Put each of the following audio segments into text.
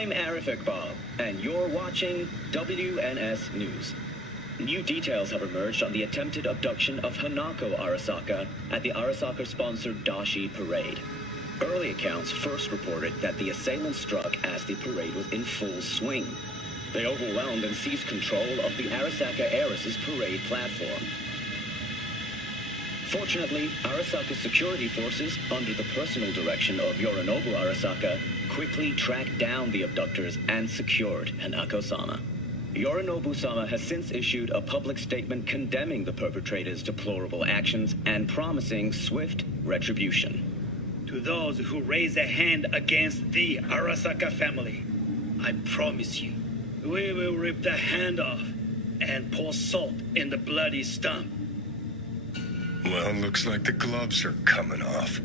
I'm Arif Iqbal, and you're watching WNS News. New details have emerged on the attempted abduction of Hanako Arasaka at the Arasaka-sponsored Dashi Parade. Early accounts first reported that the assailants struck as the parade was in full swing. They overwhelmed and seized control of the Arasaka heiress's parade platform. Fortunately, Arasaka security forces, under the personal direction of Yorinobu Arasaka, quickly tracked down the abductors and secured Hanako-sama. Yorinobu-sama has since issued a public statement condemning the perpetrators' deplorable actions and promising swift retribution. To those who raise a hand against the Arasaka family, I promise you, we will rip the hand off and pour salt in the bloody stump. Well, looks like the gloves are coming off.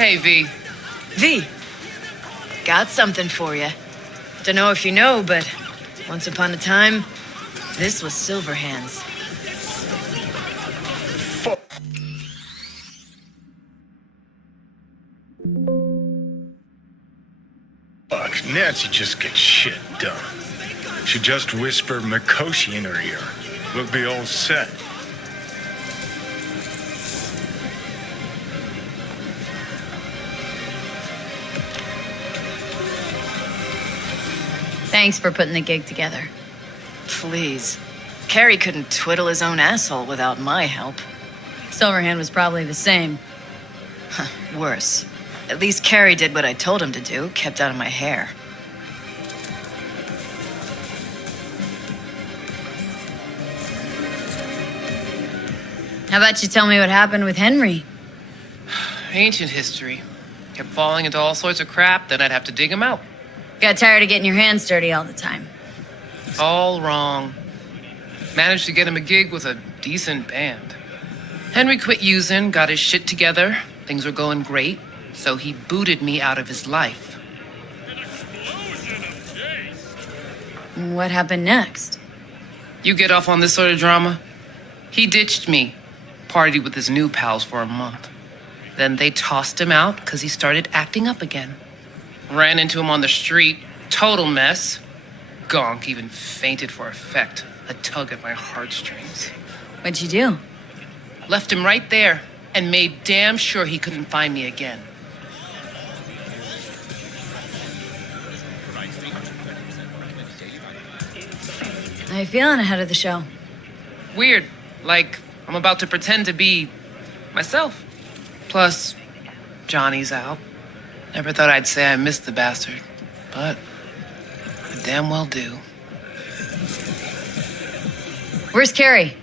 Hey, V. V, got something for you. Don't know if you know, but once upon a time, this was Silverhand's. Fuck, Nancy just gets shit done. She just whispered Mikoshi in her ear. We'll be all set. Thanks for putting the gig together. Please. Carrie couldn't twiddle his own asshole without my help. Silverhand was probably the same. Worse. At least Carrie did what I told him to do, kept out of my hair. How about you tell me what happened with Henry? Ancient history. Kept falling into all sorts of crap, then I'd have to dig him out. Got tired of getting your hands dirty all the time. All wrong. Managed to get him a gig with a decent band. Henry quit using, got his shit together. Things were going great, so he booted me out of his life. What happened next? You get off on this sort of drama? He ditched me. Partied with his new pals for a month. Then they tossed him out because he started acting up again. Ran into him on the street. Total mess. Gonk even fainted for effect. A tug at my heartstrings. What'd you do? Left him right there and made damn sure he couldn't find me again. How you feeling ahead of the show? Weird. Like, I'm about to pretend to be myself. Plus, Johnny's out. Never thought I'd say I missed the bastard, but I damn well do. Where's Carrie?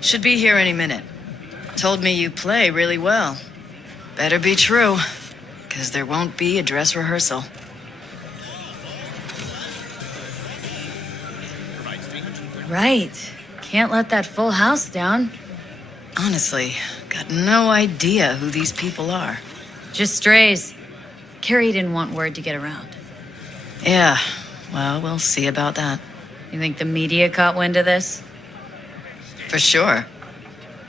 Should be here any minute. Told me you play really well. Better be true, because there won't be a dress rehearsal. Right. Can't let that full house down. Honestly, got no idea who these people are. Just strays. Carrie didn't want word to get around. Yeah, well, we'll see about that. You think the media caught wind of this? For sure.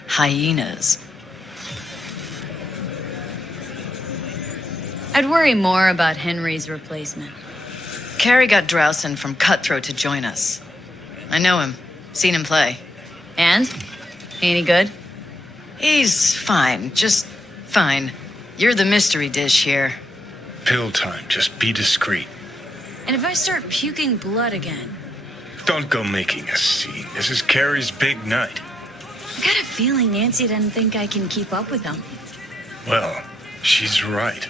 Hyenas. I'd worry more about Henry's replacement. Carrie got Drowson from Cutthroat to join us. I know him. Seen him play. And? Any good? He's fine. Just fine. You're the mystery dish here. Pill time. Just be discreet. And if I start puking blood again? Don't go making a scene. This is Carrie's big night. I got a feeling Nancy doesn't think I can keep up with them. Well, she's right.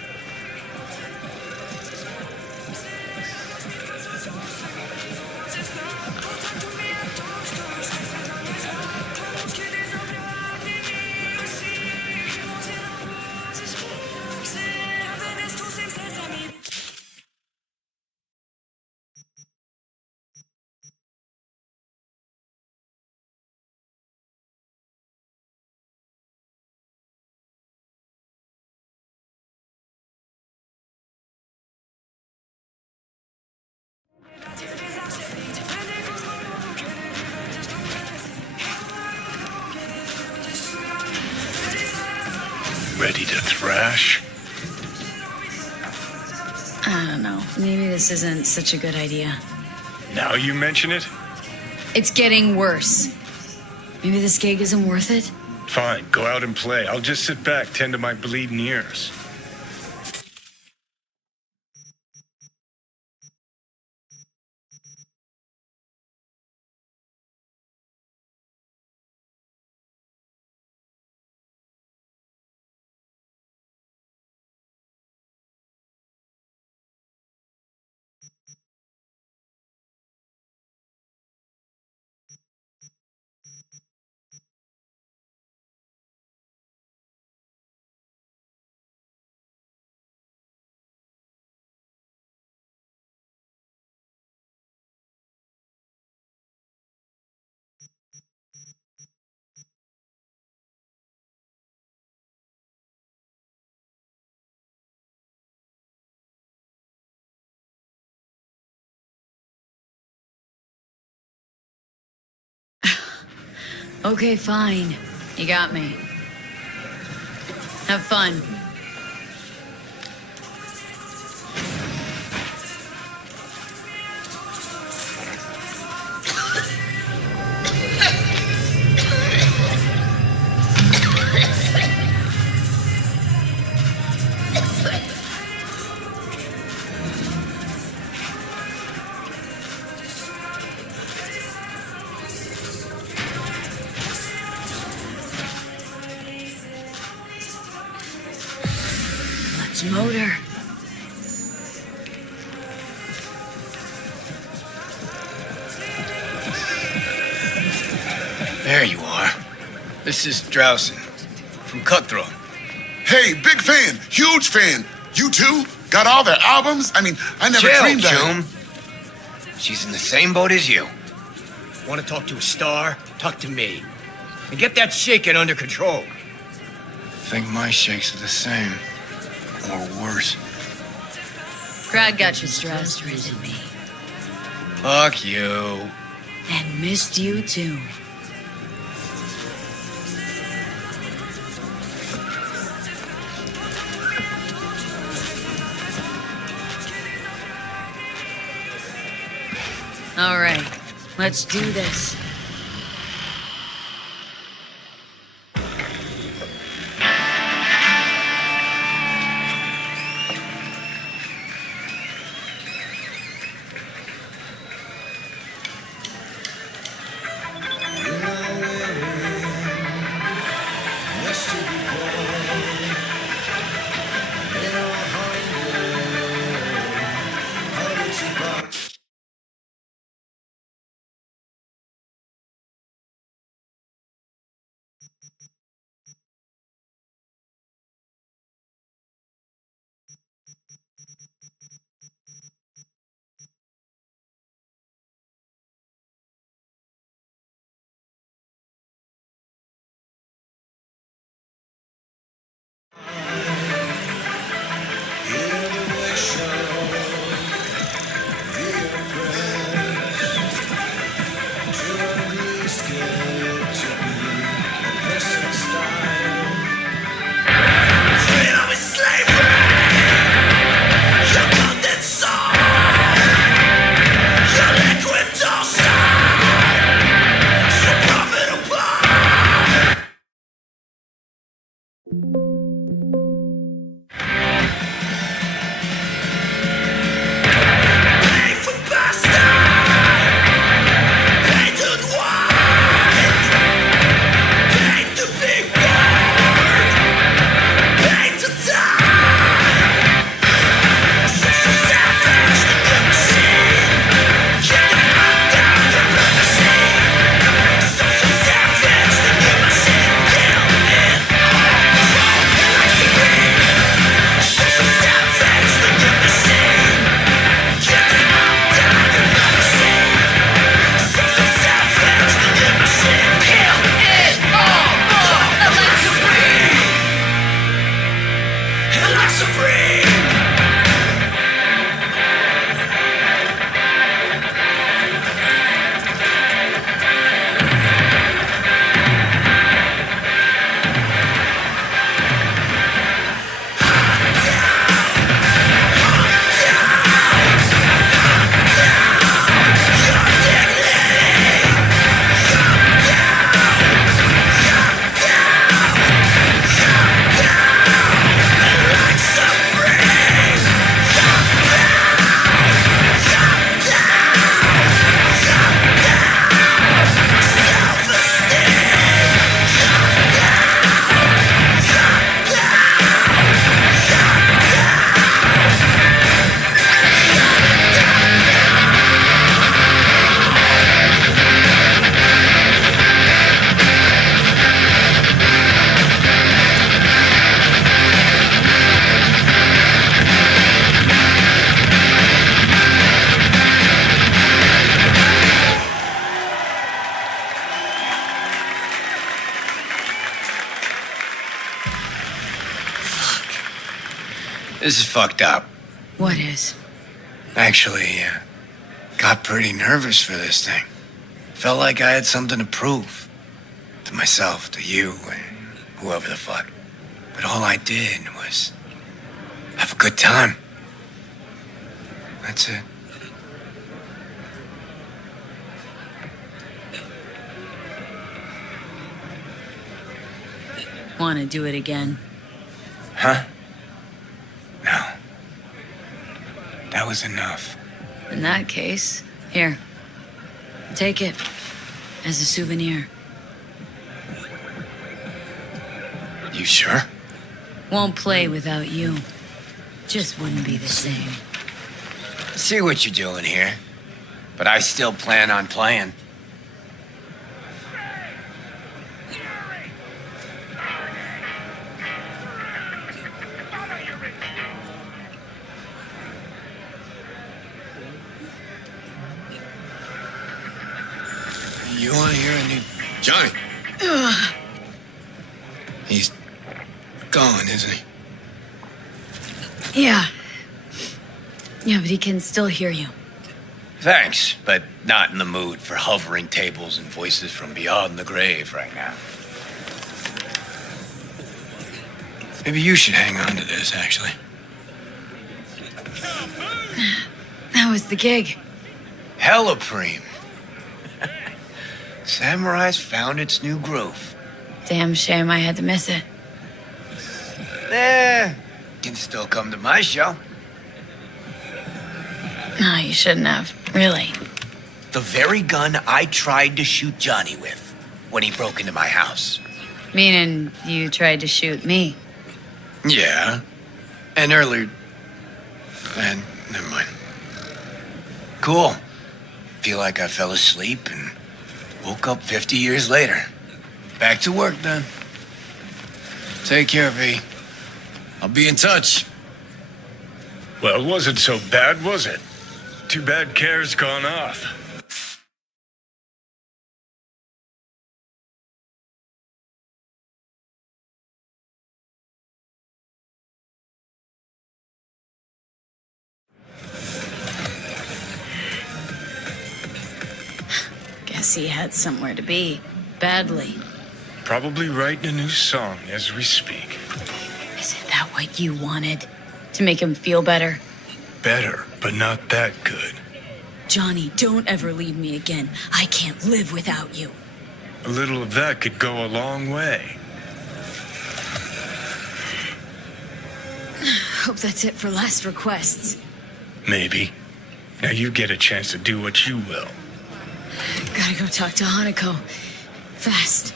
Ready to thrash? I don't know. Maybe this isn't such a good idea. Now you mention it? It's getting worse. Maybe this gig isn't worth it? Fine, go out and play. I'll just sit back, tend to my bleeding ears. Okay, fine. You got me. Have fun. Let's motor. There you are. This is Drowson from Cutthroat. Hey, big fan, huge fan. You too? Got all their albums? I mean, I never Chill, dreamed that. June. She's in the same boat as you. Want to talk to a star? Talk to me. And get that shaking under control. Think my shakes are the same. Or worse. Crowd got you stressed, didn't me? Fuck you. And missed you too. All right, let's do this. This is fucked up. What is? Actually, got pretty nervous for this thing. Felt like I had something to prove. To myself, to you, and whoever the fuck. But all I did was have a good time. That's it. Want to do it again? Huh? No. That was enough. In that case, here. Take it as a souvenir. You sure? Won't play without you. Just wouldn't be the same. See what you're doing here. But I still plan on playing. You want to hear a new... Johnny, He's gone, isn't he? Yeah. Yeah, but he can still hear you. Thanks, but not in the mood for hovering tables and voices from beyond the grave right now. Maybe you should hang on to this, actually. That was the gig. Hella preem. Samurai's found its new groove. Damn shame I had to miss it. Can still come to my show. No, you shouldn't have. Really. The very gun I tried to shoot Johnny with when he broke into my house. Meaning you tried to shoot me. Yeah. And earlier... And never mind. Cool. Feel like I fell asleep and woke up 50 years later. Back to work then. Take care, V. I'll be in touch. Well, it wasn't so bad, was it? Too bad Care's gone off. Guess he had somewhere to be. Badly. Probably writing a new song as we speak. Isn't that what you wanted? To make him feel better? Better, but not that good. Johnny, don't ever leave me again. I can't live without you. A little of that could go a long way. Hope that's it for last requests. Maybe. Now you get a chance to do what you will. Gotta go talk to Hanako. Fast.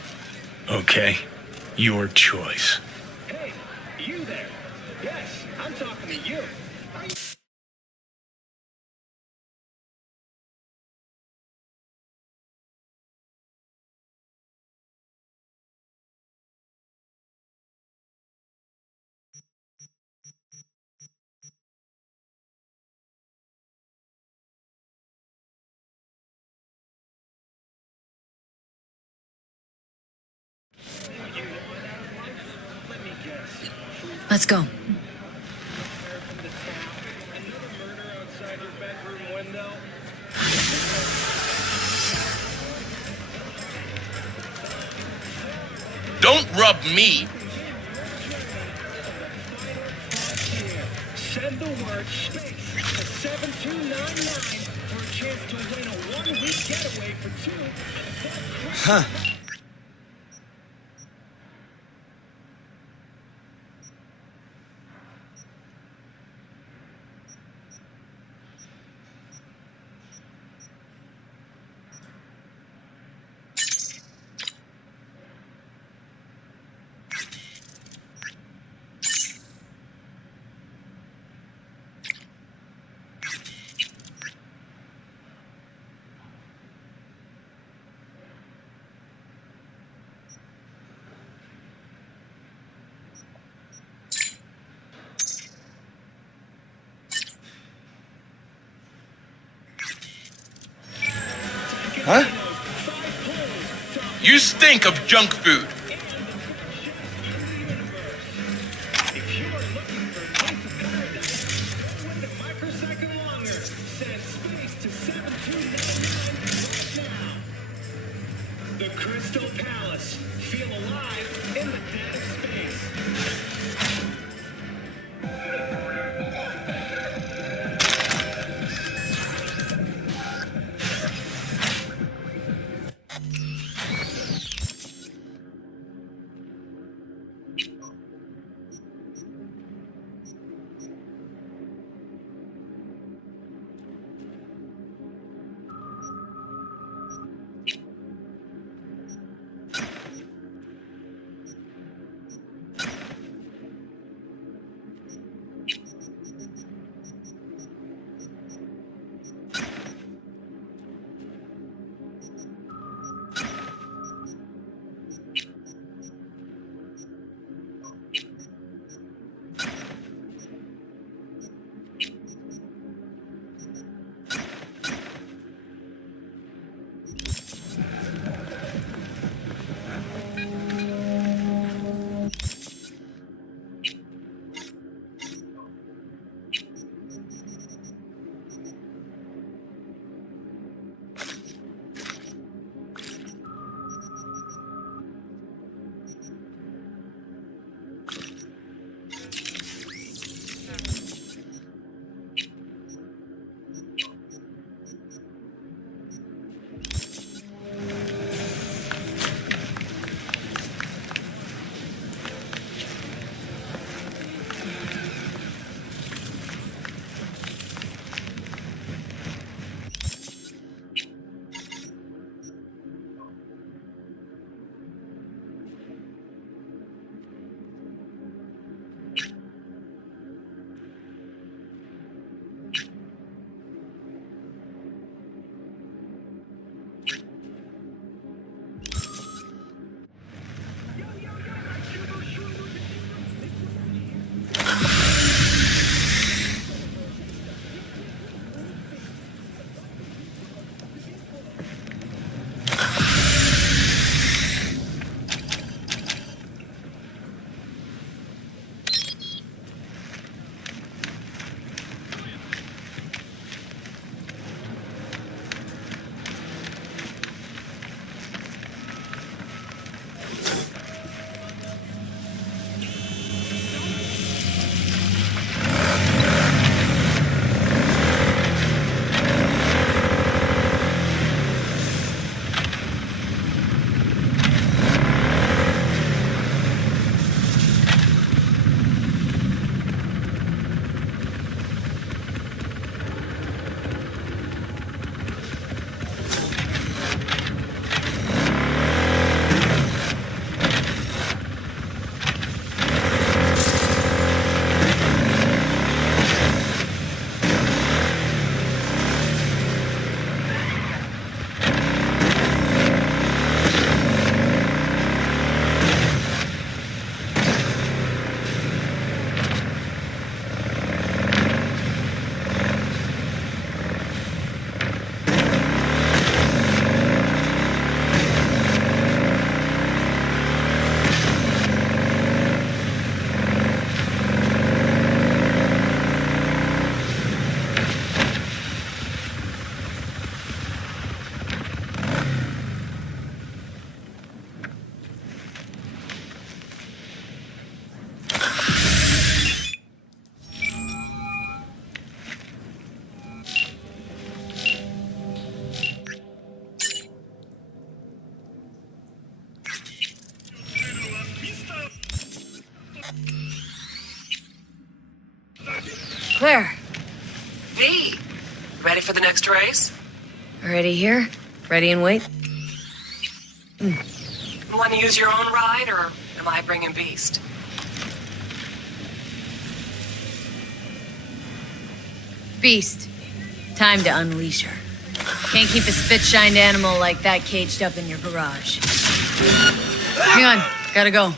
Okay? Your choice. Hey, you there? Yes, I'm talking to you. Let's go. Don't rub me. Send the word space to 7299 for a chance to win a one-week getaway for two. Huh. Huh? You stink of junk food. The Crystal Palace. Feel alive in the dead of space. Claire, V, ready for the next race? already here? Ready and wait? Want to use your own ride, or am I bringing Beast? Beast. Time to unleash her. Can't keep a spit-shined animal like that caged up in your garage. Hang on, gotta go.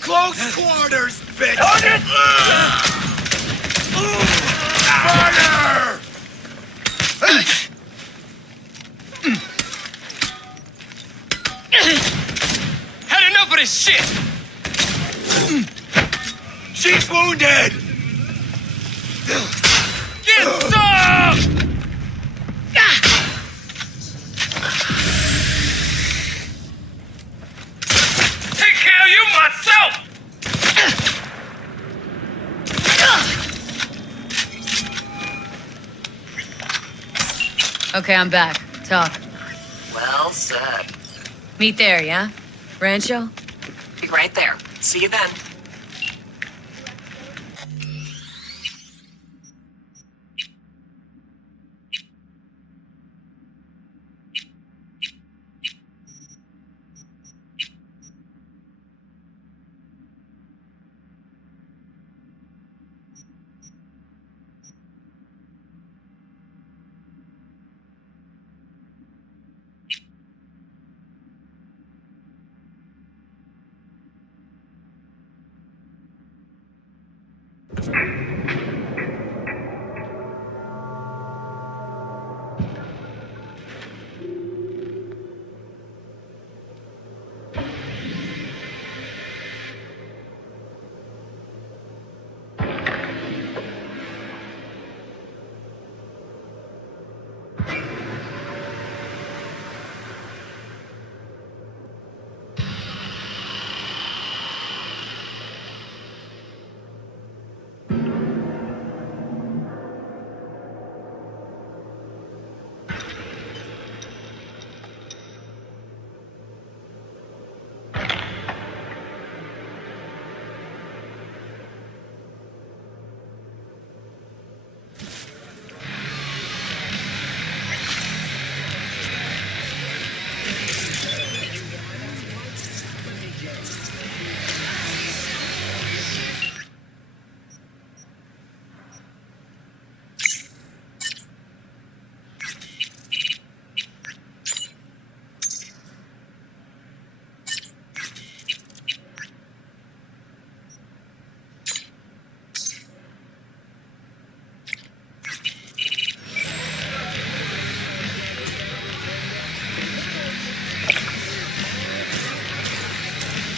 Close quarters, bitch! Fire! Had enough of this shit! She's wounded! Get Get some! Take care of you myself! Okay, I'm back. Talk. Well said. Meet there, yeah? Rancho? Be right there. See you then.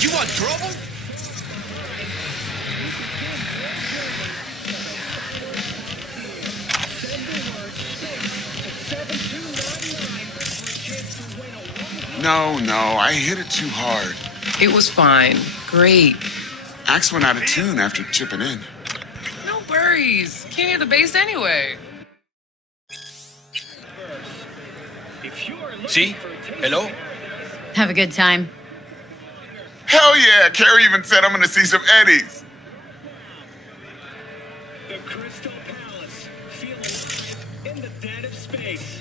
You want trouble? No, I hit it too hard. It was fine. Great. Axe went out of tune after chipping in. No worries. Can't hear the bass anyway. See? Hello? Have a good time. Hell yeah, Carrie even said I'm gonna see some Eddies. The Crystal Palace. Feel alive in the dead of space.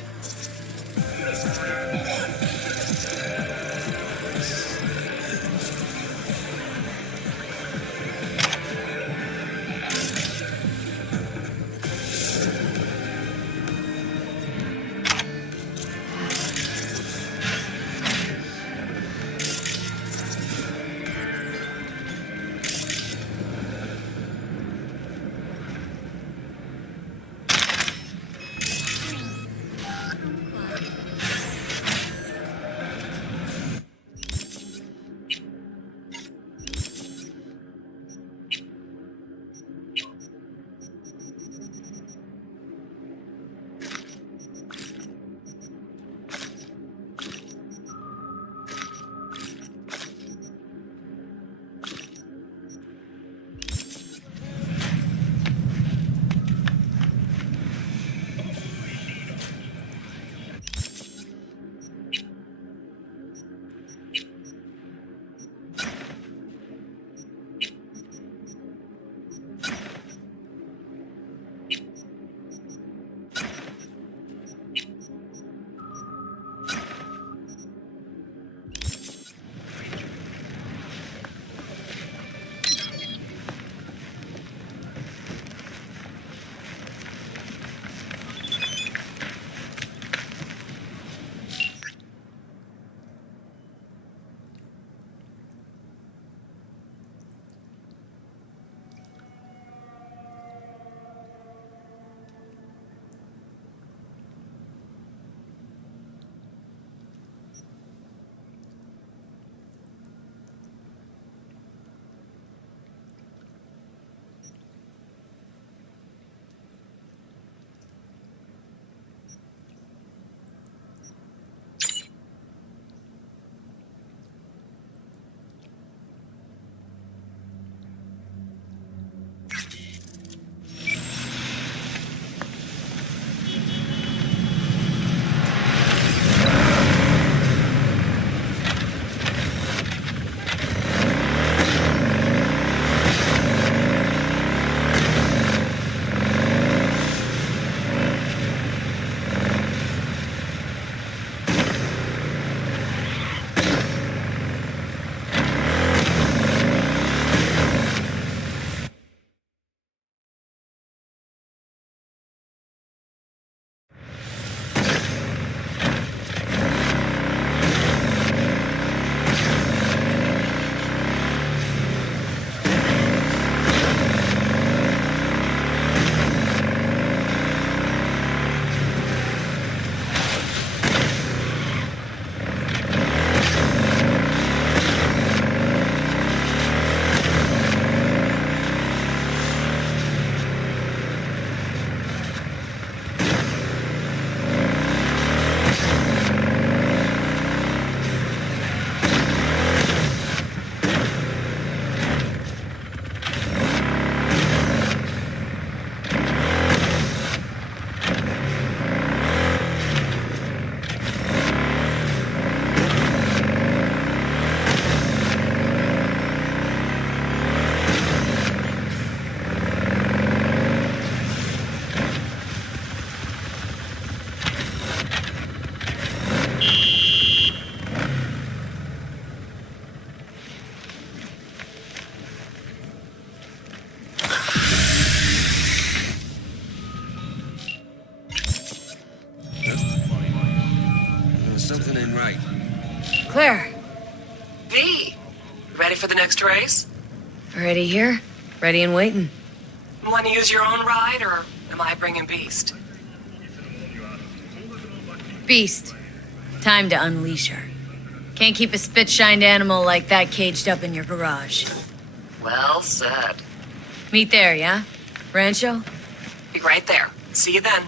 Claire, V, ready for the next race? already here? Ready and waiting. Want to use your own ride, or am I bringing Beast? Beast, time to unleash her. Can't keep a spit-shined animal like that caged up in your garage. Well said. Meet there, yeah? Rancho? Be right there. See you then.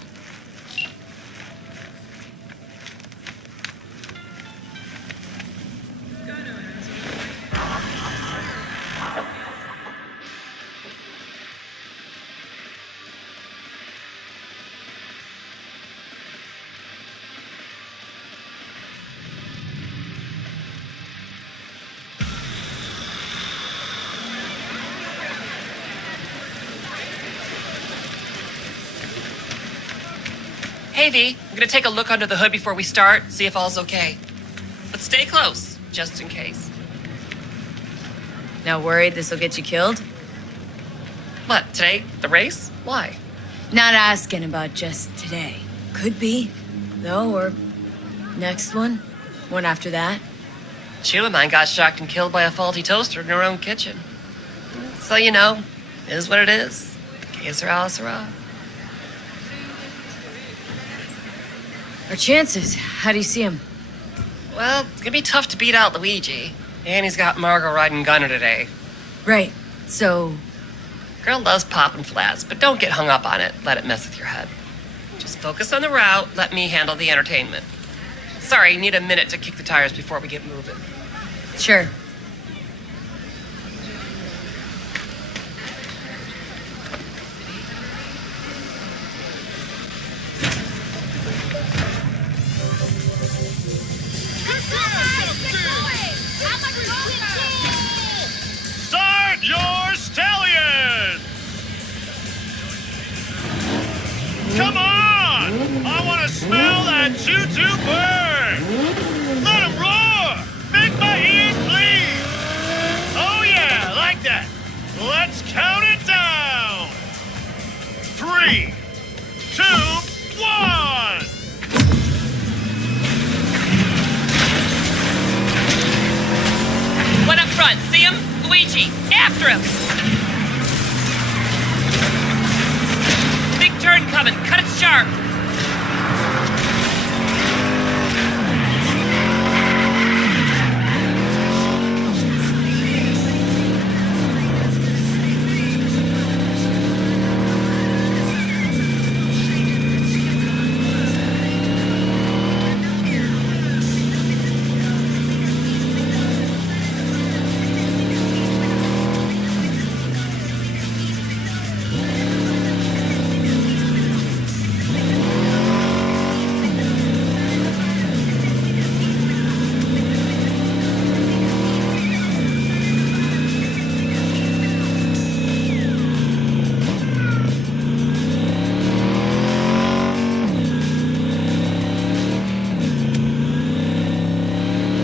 Hey, V, I'm gonna take a look under the hood before we start, see if all's okay. But stay close, just in case. Not worried this'll get you killed? What, today? The race? Why? Not asking about just today. Could be, though, or next one. One after that. Sheila of mine got shocked and killed by a faulty toaster in her own kitchen. So, you know, it is what it is. Que sera, sera. Our chances, how do you see him? Well, it's gonna be tough to beat out Luigi. And he's got Margot riding Gunner today. Right, so... Girl loves popping flats, but don't get hung up on it. Let it mess with your head. Just focus on the route, let me handle the entertainment. Sorry, need a minute to kick the tires before we get moving. Sure. Start your stallion! Come on! I want to smell that choo-choo burn! Let him roar! Make my ears bleed! Oh yeah, like that! Let's count it down! 3, 2, 1! One up front, see him? Luigi, after him! Big turn coming, cut it sharp!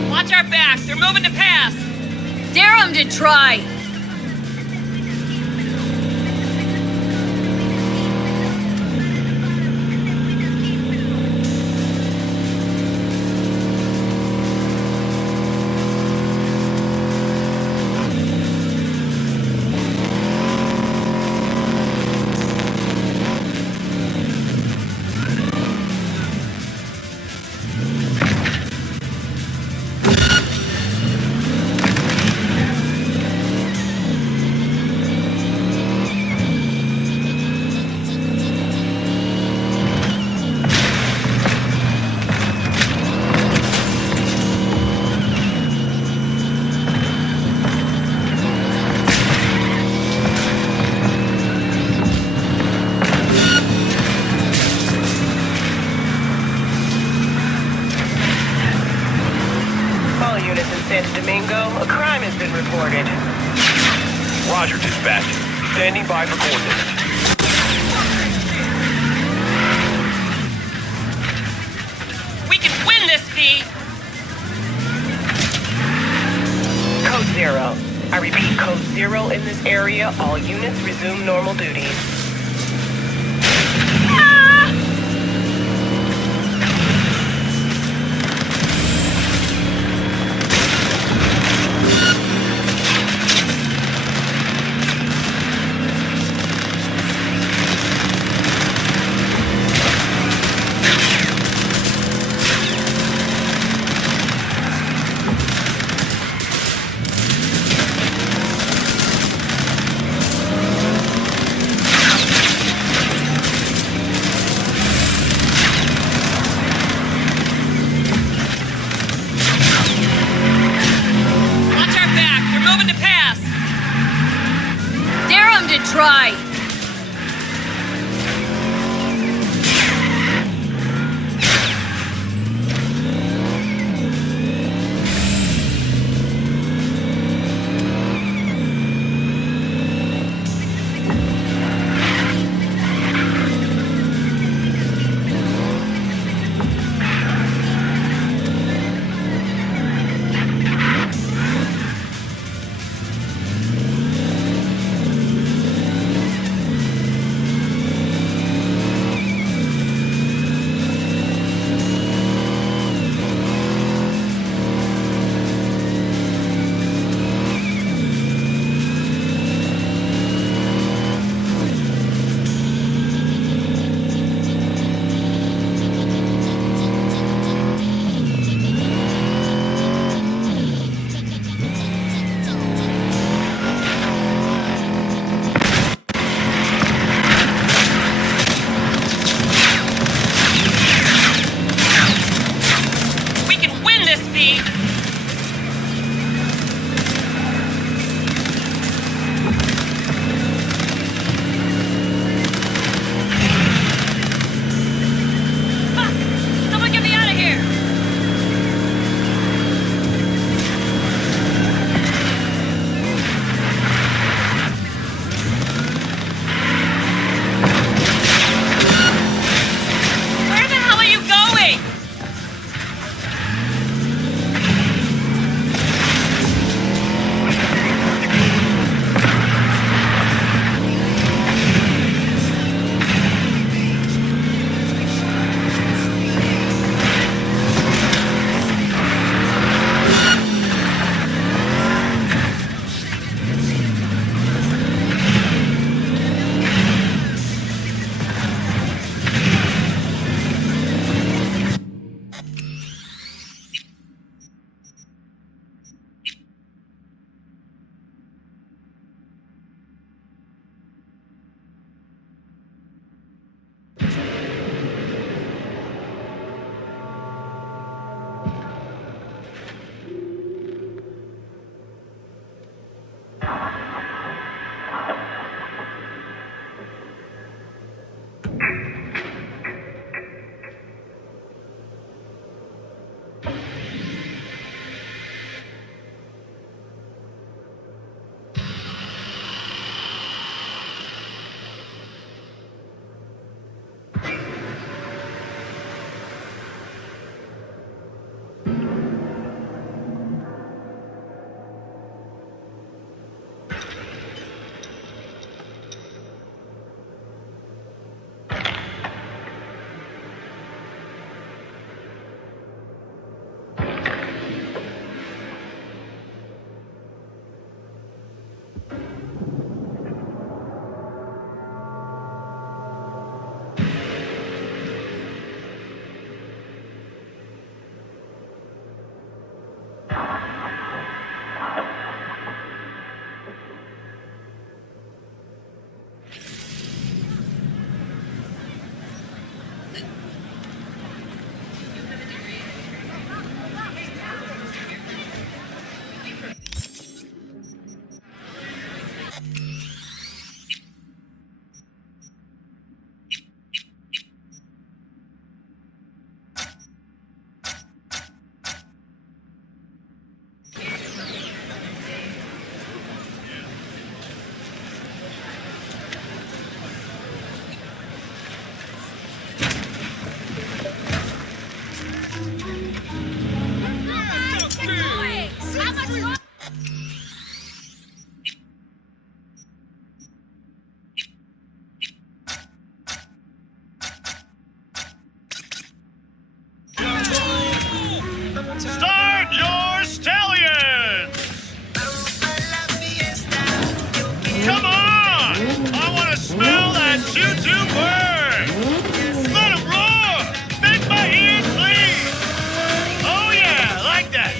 Watch our backs, they're moving to pass! Dare him to try! All units in Santo Domingo, a crime has been reported. Roger, dispatch. Standing by for coordinates. We can win this, V! Code 0. I repeat, Code 0 in this area. All units resume normal duties. try. Start your stallions! Come on! I want to smell that choo-choo bird! Let 'em roar! Make my ears bleed! Oh yeah, like that!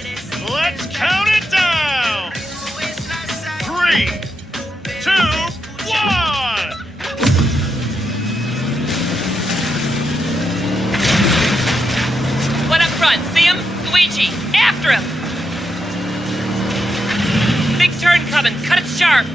Let's count it down! 3, 2, 1! One up front, see him? Luigi, after him! Big turn coming, cut it sharp!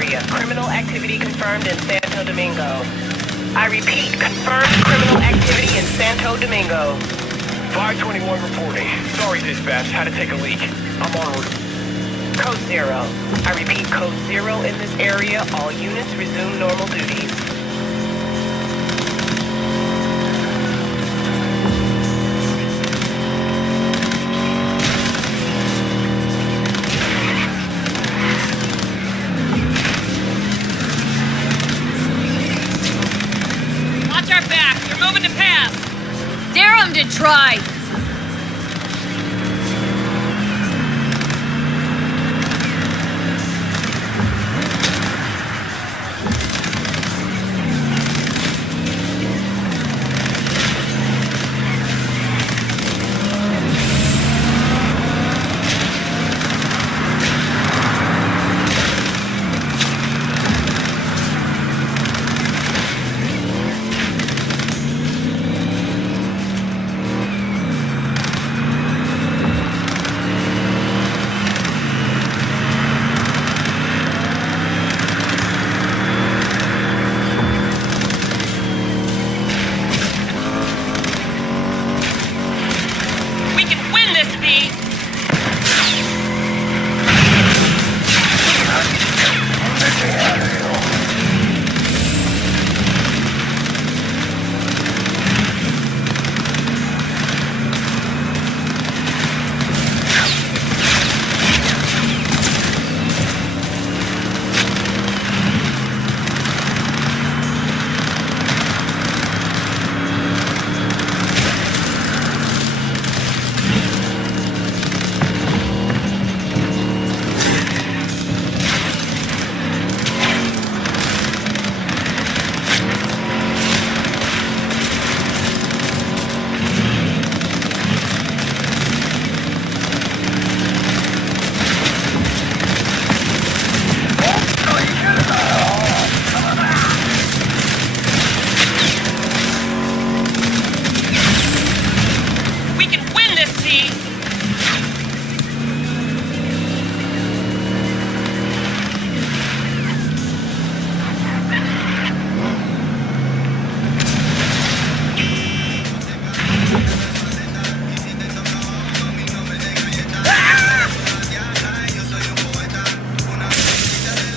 area. Criminal activity confirmed in Santo Domingo. I repeat, confirmed criminal activity in Santo Domingo. 521 reporting. Sorry, dispatch. Had to take a leak. I'm en route. Code 0. I repeat, Code 0 in this area. All units resume normal duties. Watch our back. They're moving to pass. Dare him to try! We can win this, V. We can win this, V.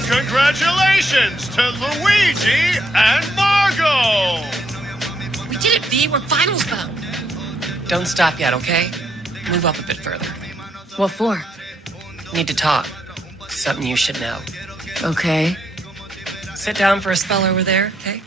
Congratulations to Luigi and Margot! We did it, V. We're finals bound. Don't stop yet, okay? Move up a bit further. What for? Need to talk. Something you should know. Okay. Sit down for a spell over there, okay?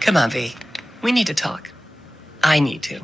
Come on, V. We need to talk. I need to.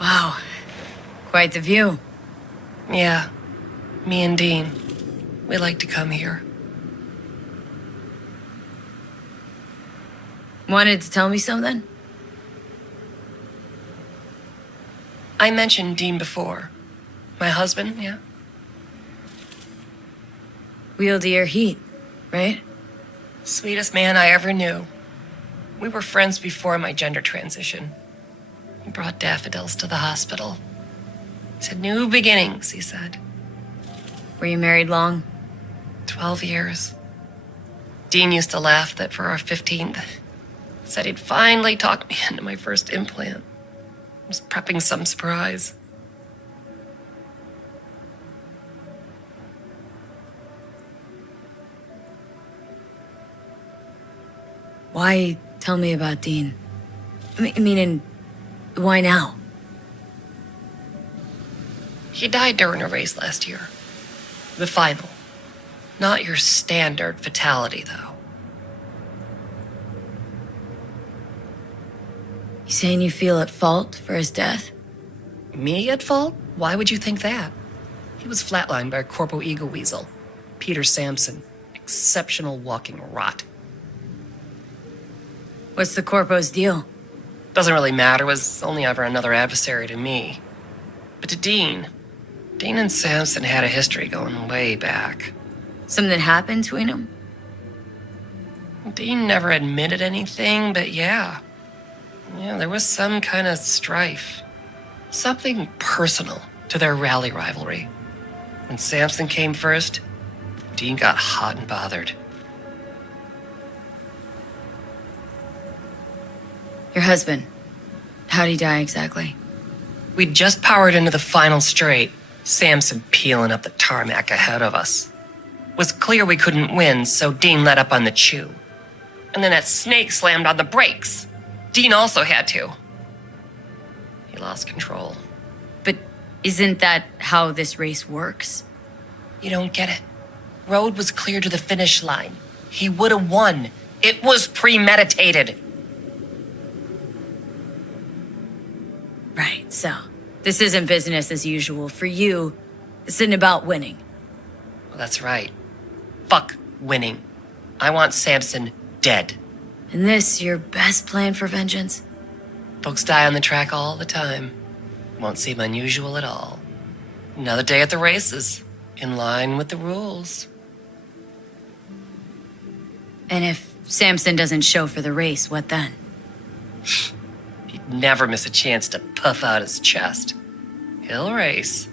Wow. Quite the view. Yeah, me and Dean. We like to come here. Wanted to tell me something? I mentioned Dean before. My husband, yeah? Wheel to your heat, right? Sweetest man I ever knew. We were friends before my gender transition. He brought daffodils to the hospital. To new beginnings, he said. Were you married long? 12 years. Dean used to laugh that for our 15th, said he'd finally talk me into my first implant. I was prepping some surprise. Why tell me about Dean? Meaning, why now? He died during a race last year. The final. Not your standard fatality, though. You saying you feel at fault for his death? Me at fault? Why would you think that? He was flatlined by a Corpo Ego Weasel. Peter Sampson. Exceptional walking rot. What's the Corpo's deal? Doesn't really matter, was only ever another adversary to me. But to Dean and Sampson had a history going way back. Something happened between them? Dean never admitted anything, but yeah. Yeah, there was some kind of strife. Something personal to their rally rivalry. When Sampson came first, Dean got hot and bothered. Your husband, how'd he die exactly? We'd just powered into the final straight, Sampson peeling up the tarmac ahead of us. It was clear we couldn't win, so Dean let up on the chew. And then that snake slammed on the brakes. Dean also had to. He lost control. But isn't that how this race works? You don't get it. Road was clear to the finish line. He would have won. It was premeditated. Right, so this isn't business as usual. For you, this isn't about winning. Well, that's right. Fuck winning. I want Sampson dead. And this your best plan for vengeance? Folks die on the track all the time. Won't seem unusual at all. Another day at the races, in line with the rules. And if Sampson doesn't show for the race, what then? He'd never miss a chance to puff out his chest. He'll race.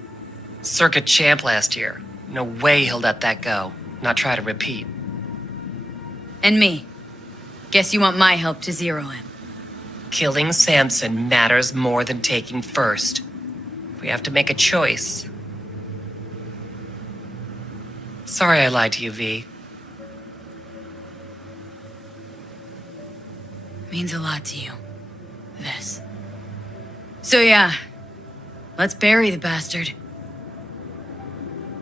Circuit champ last year. No way he'll let that go. Not try to repeat. And me. Guess you want my help to zero him. Killing Sampson matters more than taking first. We have to make a choice. Sorry I lied to you, V. Means a lot to you. This. So yeah, let's bury the bastard.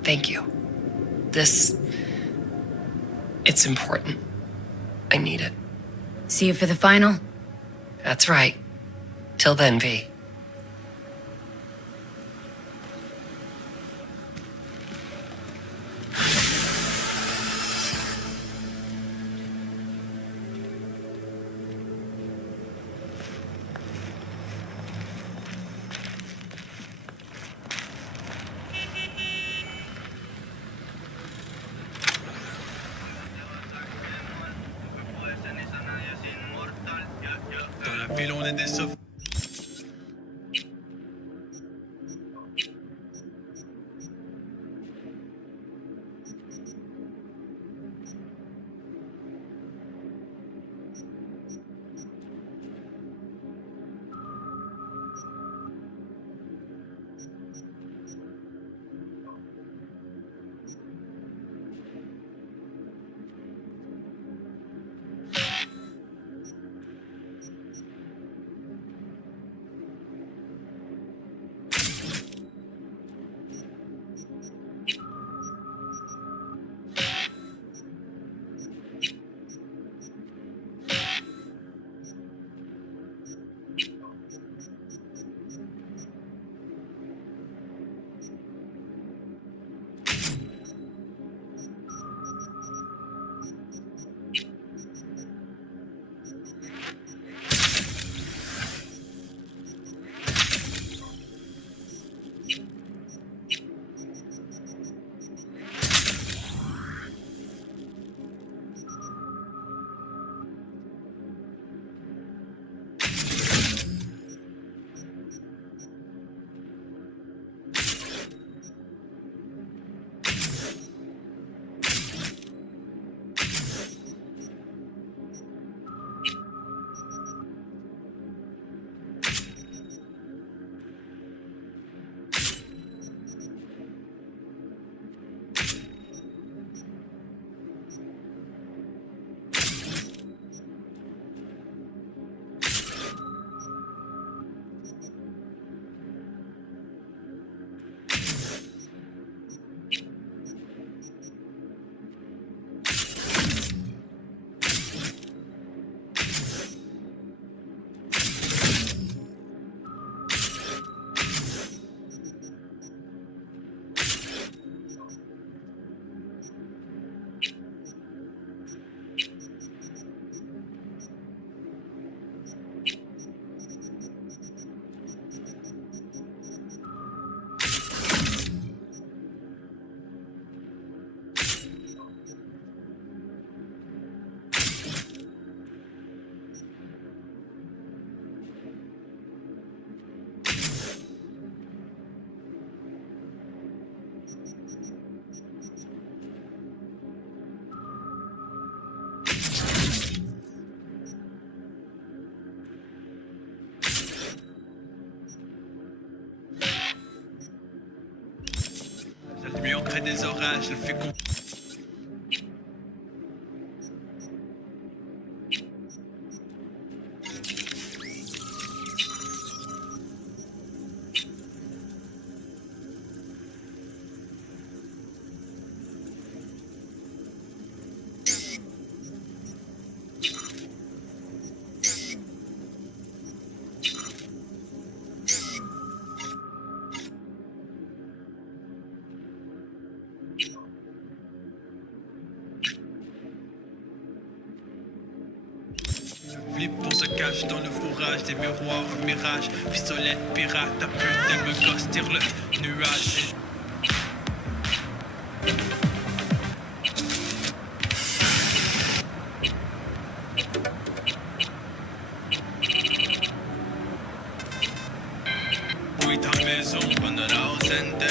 Thank you. It's important. I need it. See you for the final? That's right. Till then, V. crée des orages, elle fait qu'on... Flip, on se cache dans le fourrage des miroirs, mirage, pistolet, pirate, ta pute, elle me gosse, tire le nuage. Oui, dans la maison, bonne rosende.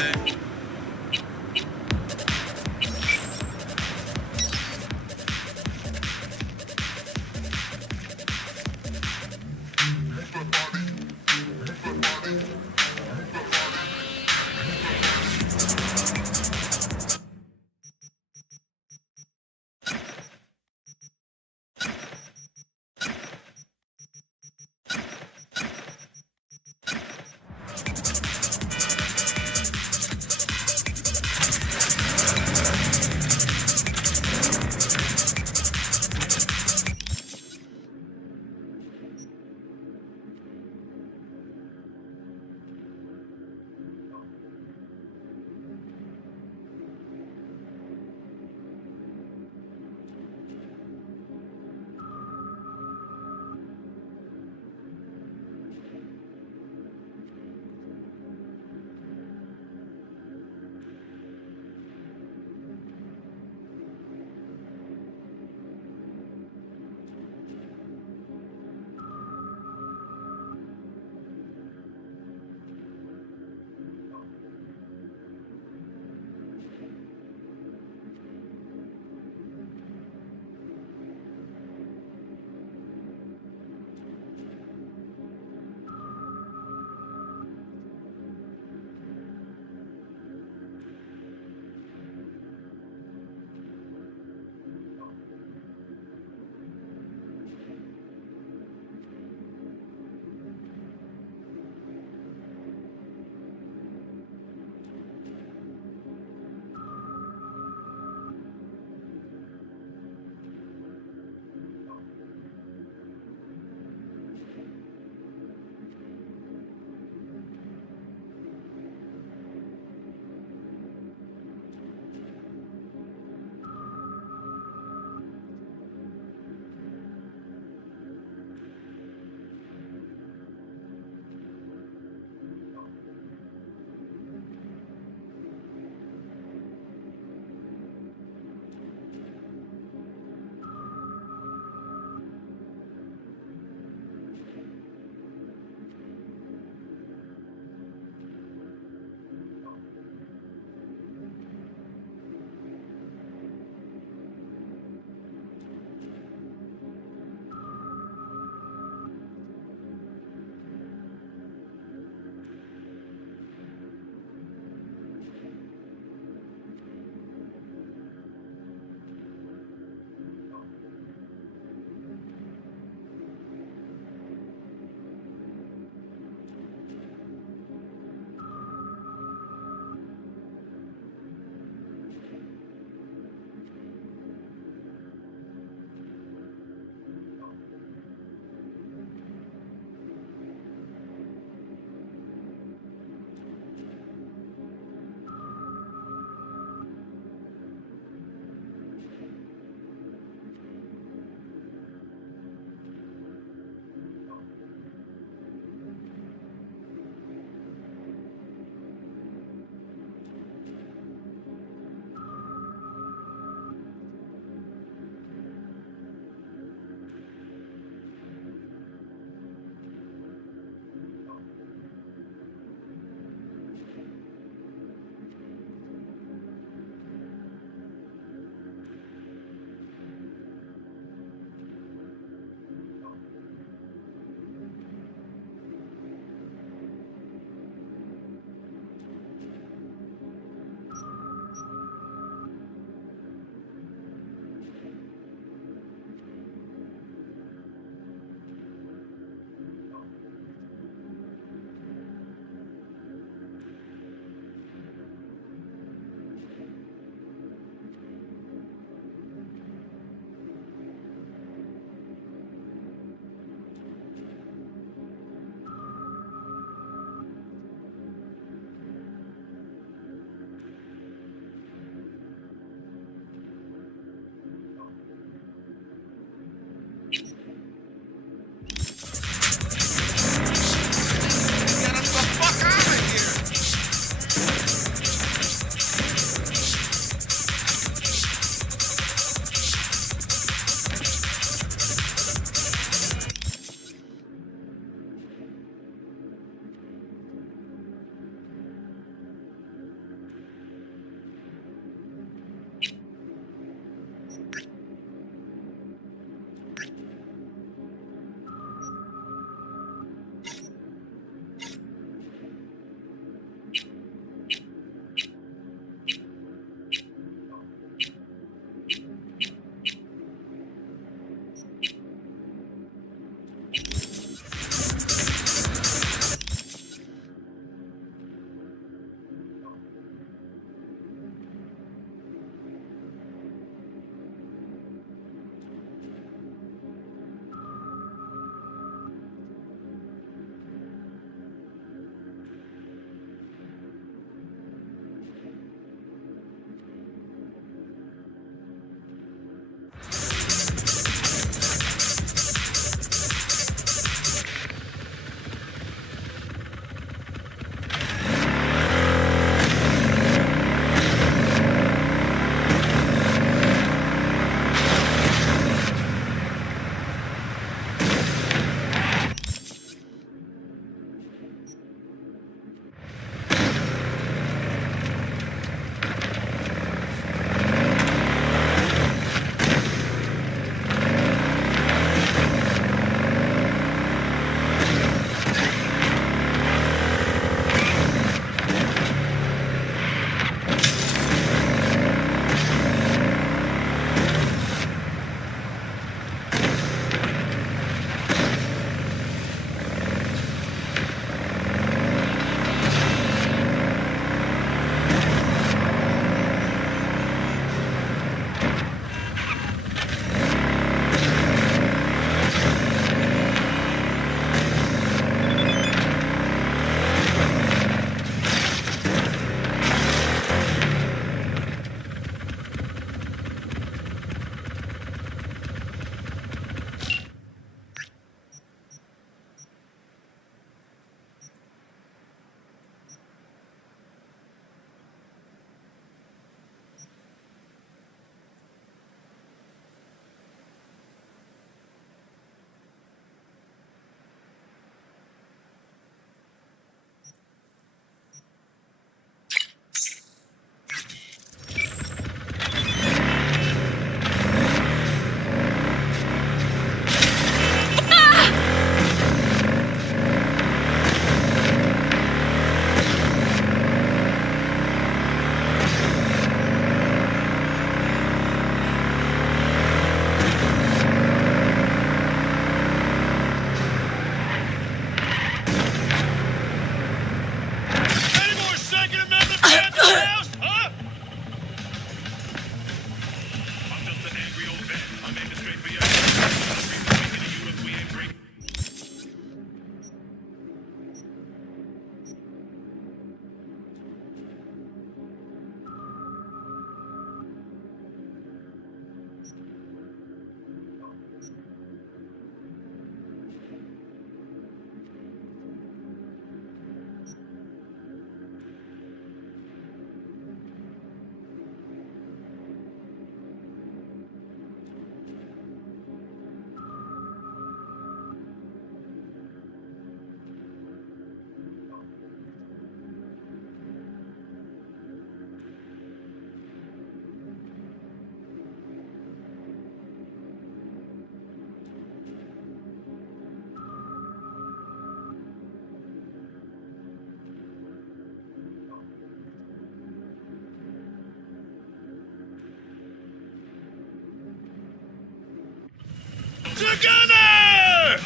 Together!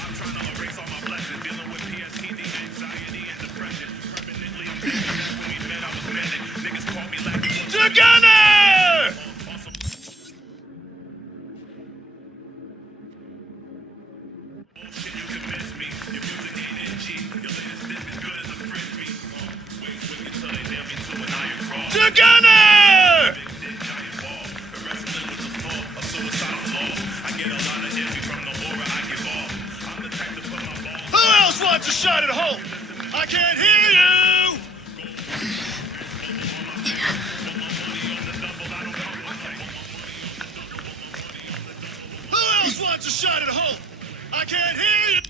Together! Together! Who else wants a shot at home? I can't hear you! Who else wants a shot at home? I can't hear you!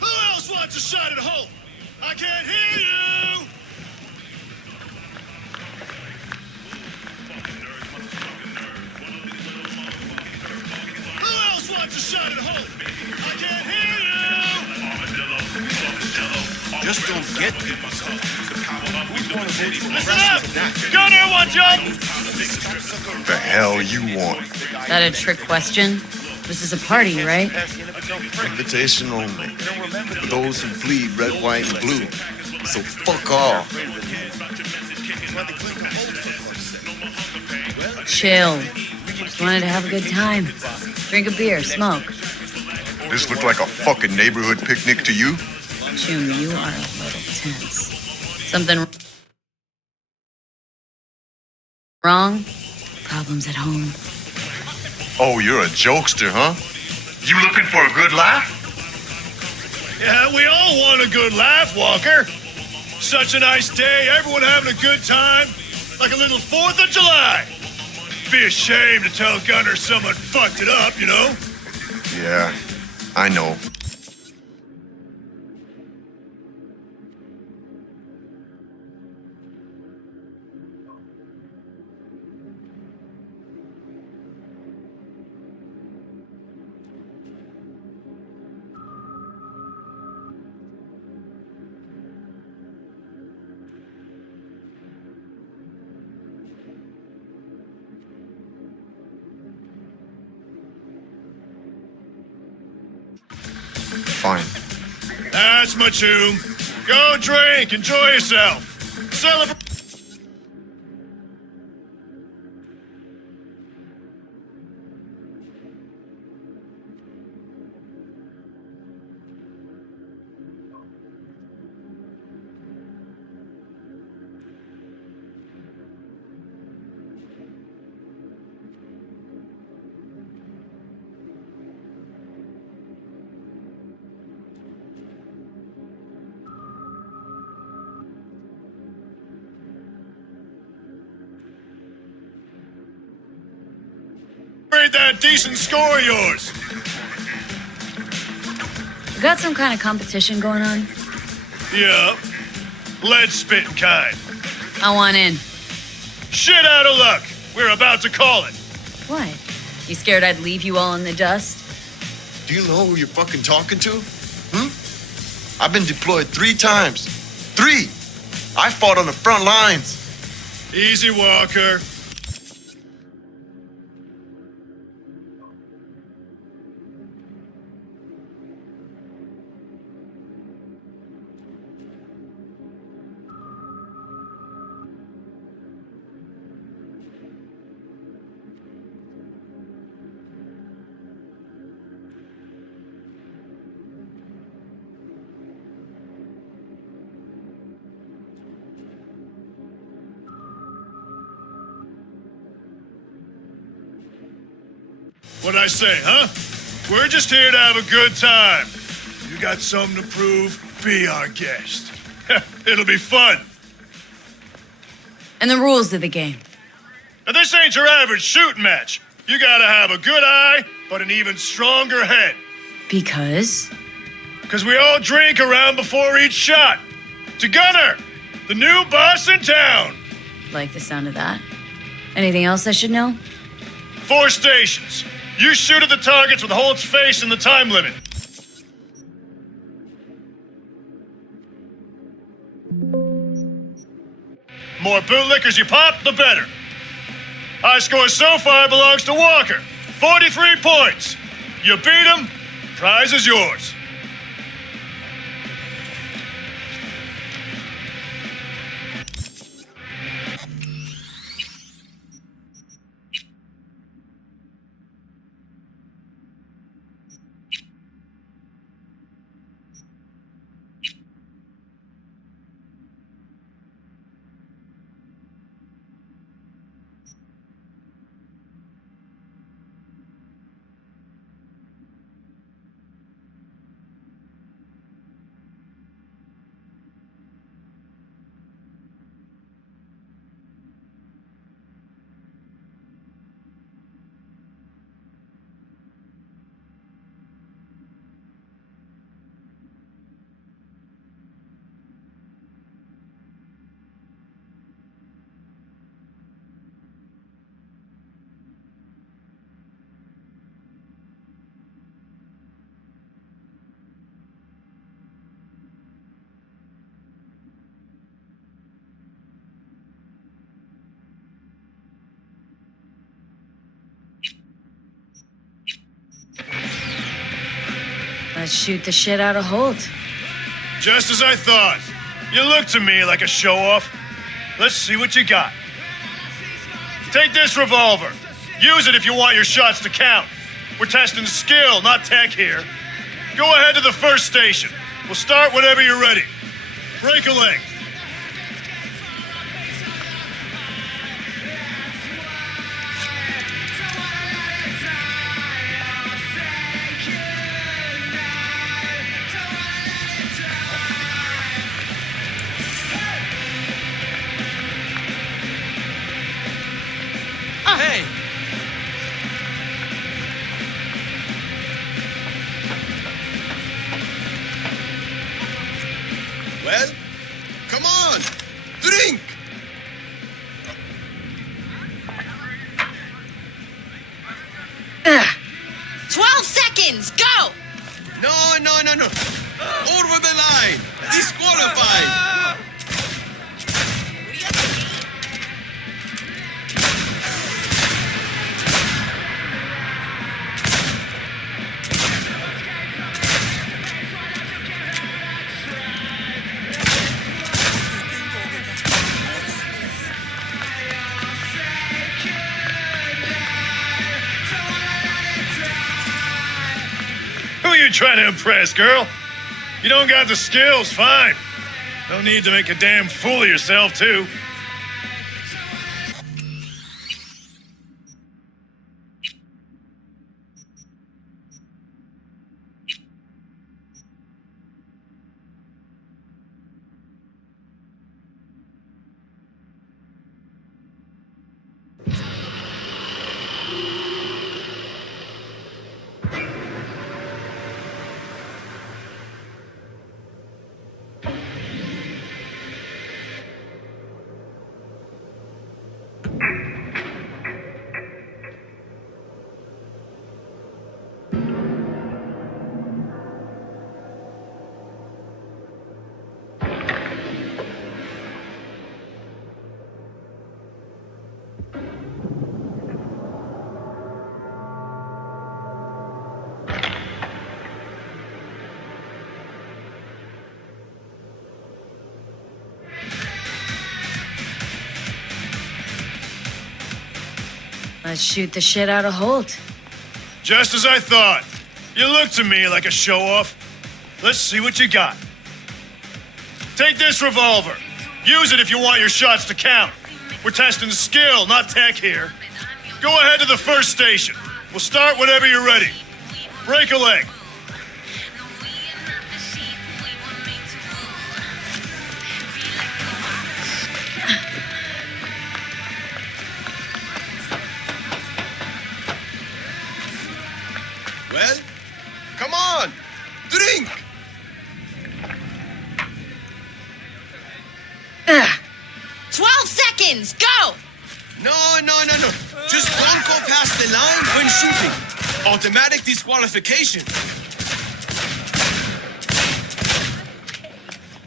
Who else wants a shot at home? I can't hear you! Who else wants a shot at home? I can't hear you! Just don't get people. Who's going to vote for Listen up! Gunner, one jump! the hell you want? That a trick question? This is a party, right? Invitation only. For those who bleed red, white, and blue. So fuck off. Chill. Just wanted to have a good time. Drink a beer, smoke. This look like a fucking neighborhood picnic to you? June, you are a little tense. Something wrong? Problems at home. Oh, you're a jokester, huh? You looking for a good laugh? Yeah, we all want a good laugh, Walker. Such a nice day, everyone having a good time. Like a little 4th of July. Be ashamed to tell Gunner someone fucked it up, you know? Yeah, I know. Fine. That's my tune. Go drink, enjoy yourself. Celebrate. That decent score of yours. You got some kind of competition going on? Yeah. Lead spitting kind. I want in. Shit out of luck. We're about to call it. What? You scared I'd leave you all in the dust? Do you know who you're fucking talking to? I've been deployed 3 times. 3! I fought on the front lines. Easy, Walker. What'd I say, huh? We're just here to have a good time. You got something to prove? Be our guest. It'll be fun. And the rules of the game. Now, this ain't your average shooting match. You gotta have a good eye, but an even stronger head. Because? Because we all drink around before each shot. To Gunner, the new boss in town. Like the sound of that. Anything else I should know? 4 stations. You shoot at the targets with Holt's face in the time limit. More bootlickers you pop, the better. High score so far belongs to Walker. 43 points. You beat him, prize is yours. Let's shoot the shit out of Holt. Just as I thought. You look to me like a show-off. Let's see what you got. Take this revolver. Use it if you want your shots to count. We're testing skill, not tech here. Go ahead to the first station. We'll start whenever you're ready. Break a leg. Hey! Well, come on, drink. Ugh. 12 seconds, go! No. Over the line. Disqualified. Who are you trying to impress, girl? You don't got the skills, fine. No need to make a damn fool of yourself, too. Let's shoot the shit out of Holt. Just as I thought. You look to me like a show-off. Let's see what you got. Take this revolver. Use it if you want your shots to count. We're testing skill, not tech here. Go ahead to the first station. We'll start whenever you're ready. Break a leg. Well, come on, drink. 12 seconds, go! No. Just don't go past the line when shooting. Automatic disqualification.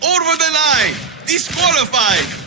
Over the line. Disqualified.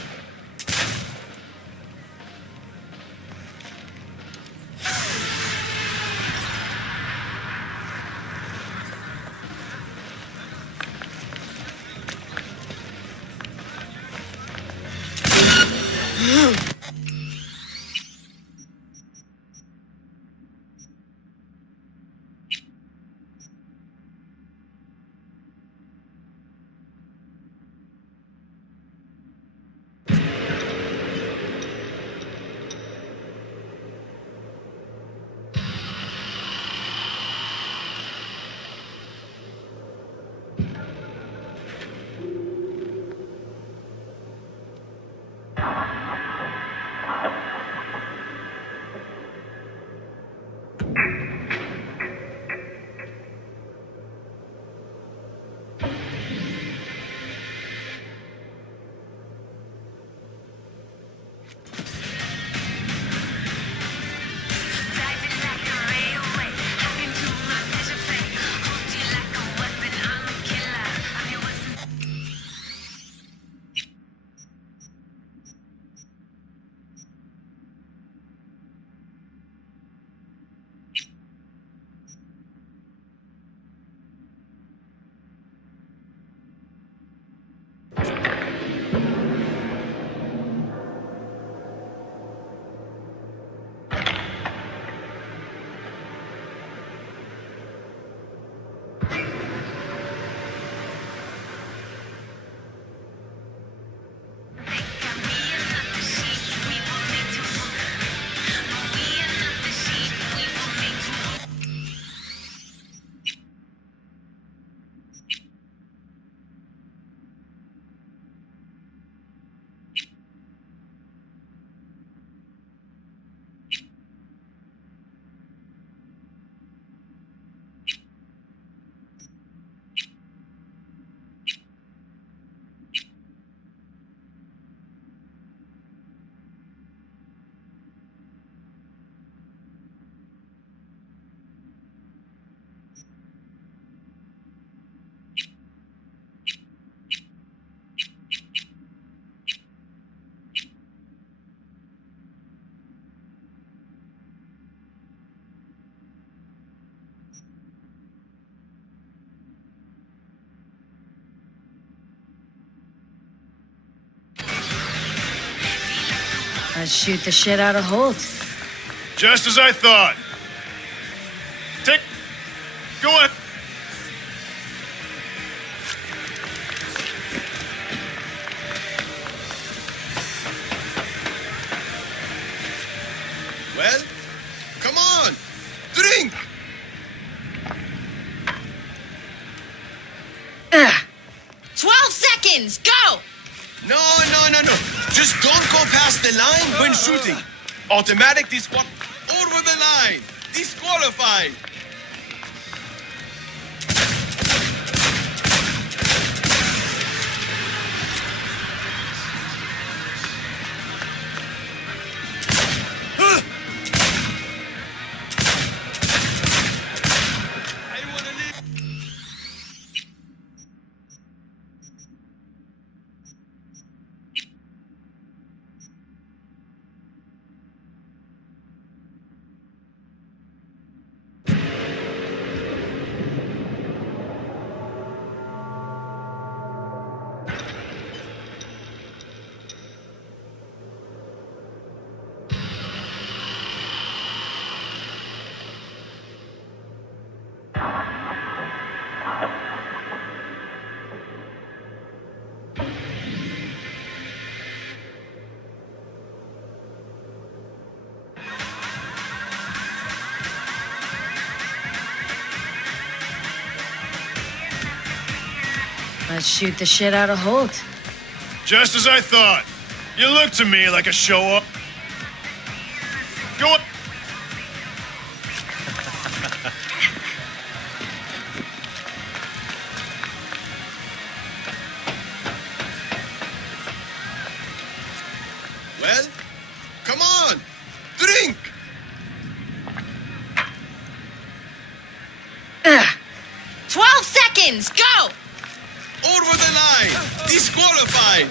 Let's shoot the shit out of Holt. Just as I thought. Go ahead. Well, come on, drink. 12 seconds, go! No. Just don't go past the line when shooting. Automatic over the line. Disqualified. Let's shoot the shit out of Holt. Just as I thought. You look to me like a show-up. Go on. Well, come on, drink. 12 seconds, go! Over the line, disqualified.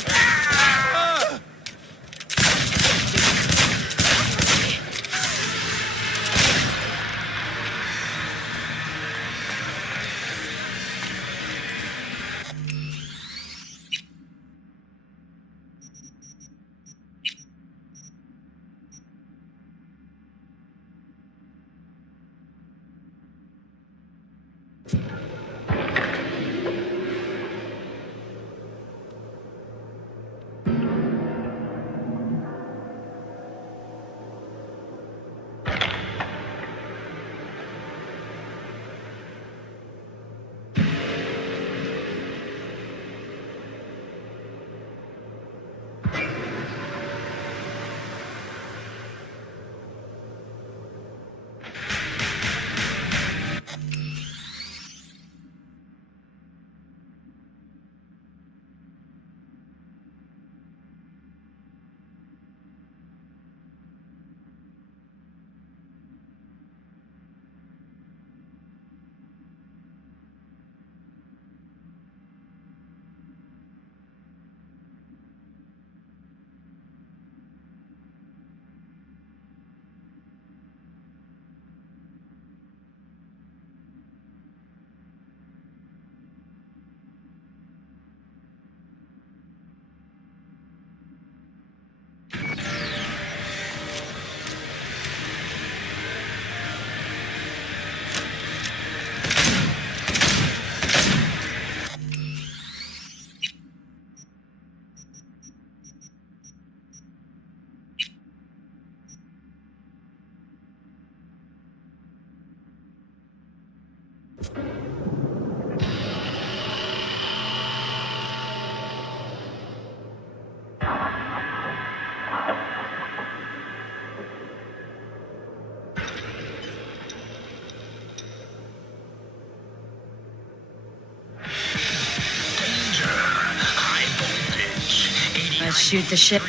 Let's shoot the shit.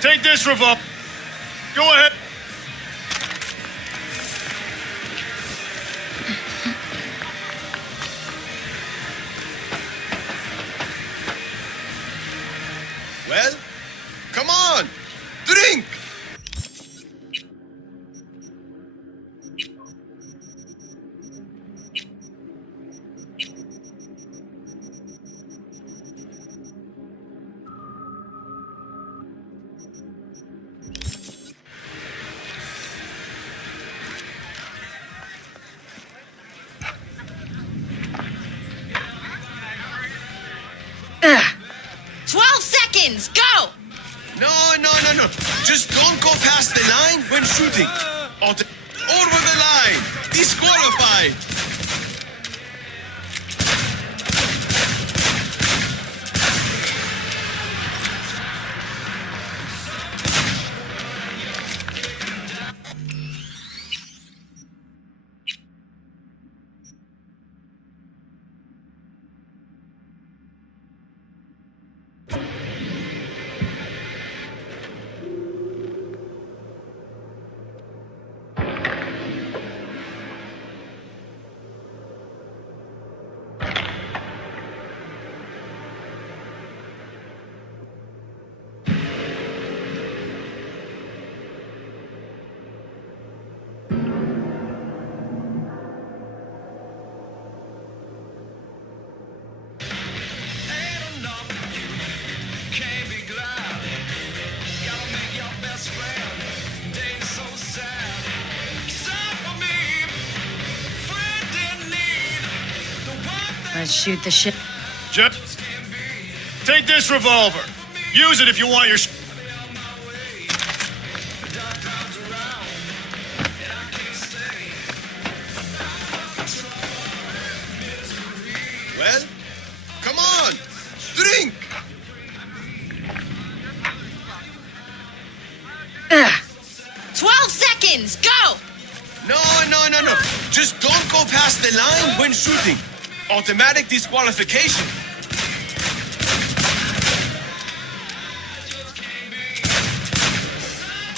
Take this revolver. Go ahead. Well, come on, drink. Ugh. 12 seconds, go! No. Just don't go past the line when shooting. Over the line, disqualified. Let's shoot the shit. Just take this revolver. Use it if you want your. Well, come on, drink. 12 seconds, go! No. Just don't go past the line when shooting. Automatic disqualification.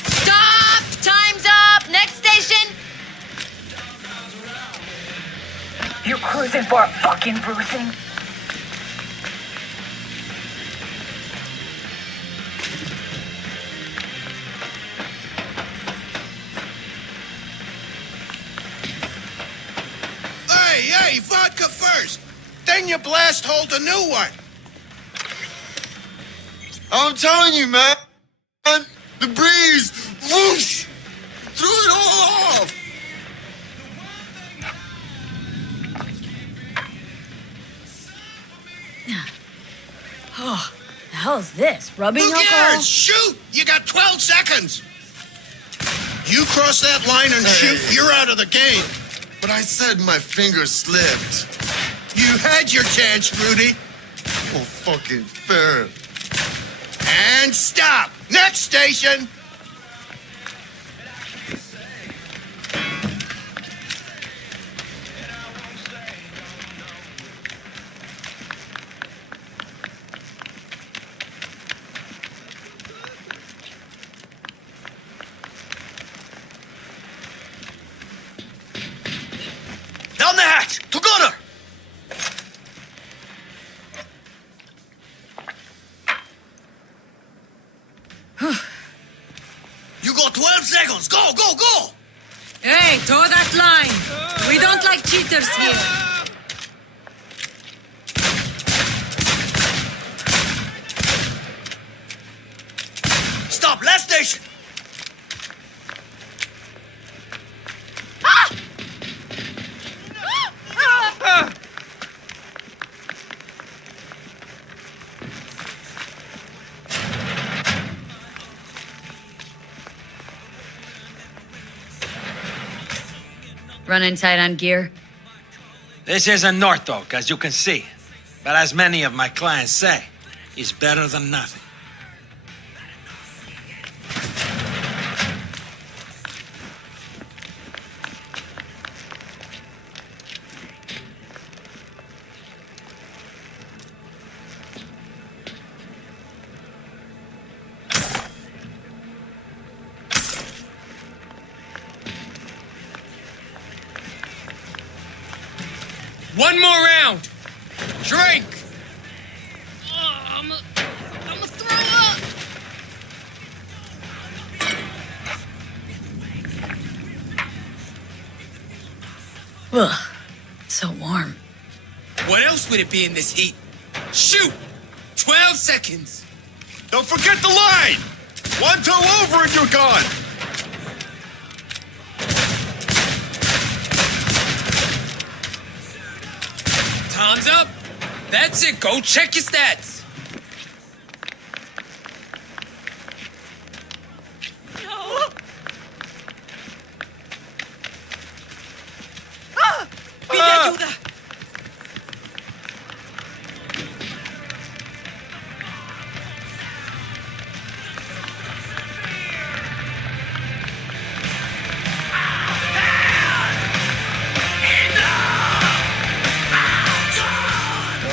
Stop! Time's up! Next station! You cruising for a fucking bruising? Hey, vodka first. Then you blast hole the new one. I'm telling you, man. The breeze, whoosh, threw it all off. Oh, the hell is this? Rubbing Who alcohol? cares? Shoot! You got 12 seconds. You cross that line and shoot, you're out of the game. But I said my finger slipped. You had your chance, Rudy. Oh, fucking fair. And stop. Next station. Down the hatch, together. You got 12 seconds. Go. Hey, toe that line. We don't like cheaters here. Stop, last station. Running tight on gear. This isn't Norfolk, as you can see. But as many of my clients say, it's better than nothing. One more round. Drink. I'm gonna throw up. Ugh, so warm. What else would it be in this heat? Shoot! 12 seconds. Don't forget the line. One toe over and you're gone. Time's up. That's it. Go check your stats.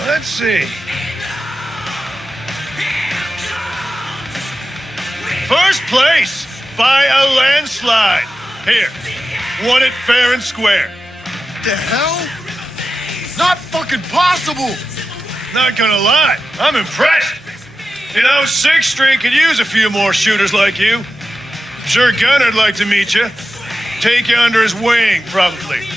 Let's see. First place by a landslide. Here, won it fair and square. The hell? Not fucking possible. Not gonna lie, I'm impressed. You know, 6th Street could use a few more shooters like you. Sure Gunner'd like to meet you. Take you under his wing, probably.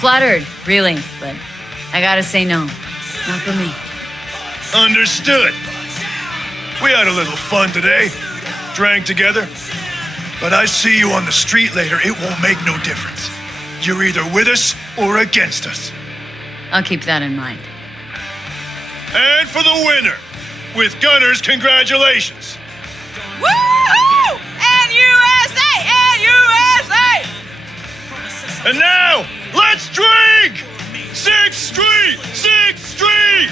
Flattered, really, but I gotta say no. Not for me. Understood. We had a little fun today. Drank together. But I see you on the street later, it won't make no difference. You're either with us or against us. I'll keep that in mind. And for the winner, with Gunners, congratulations. Woohoo! And USA! And USA! And now, let's drink! 6th Street! 6th Street!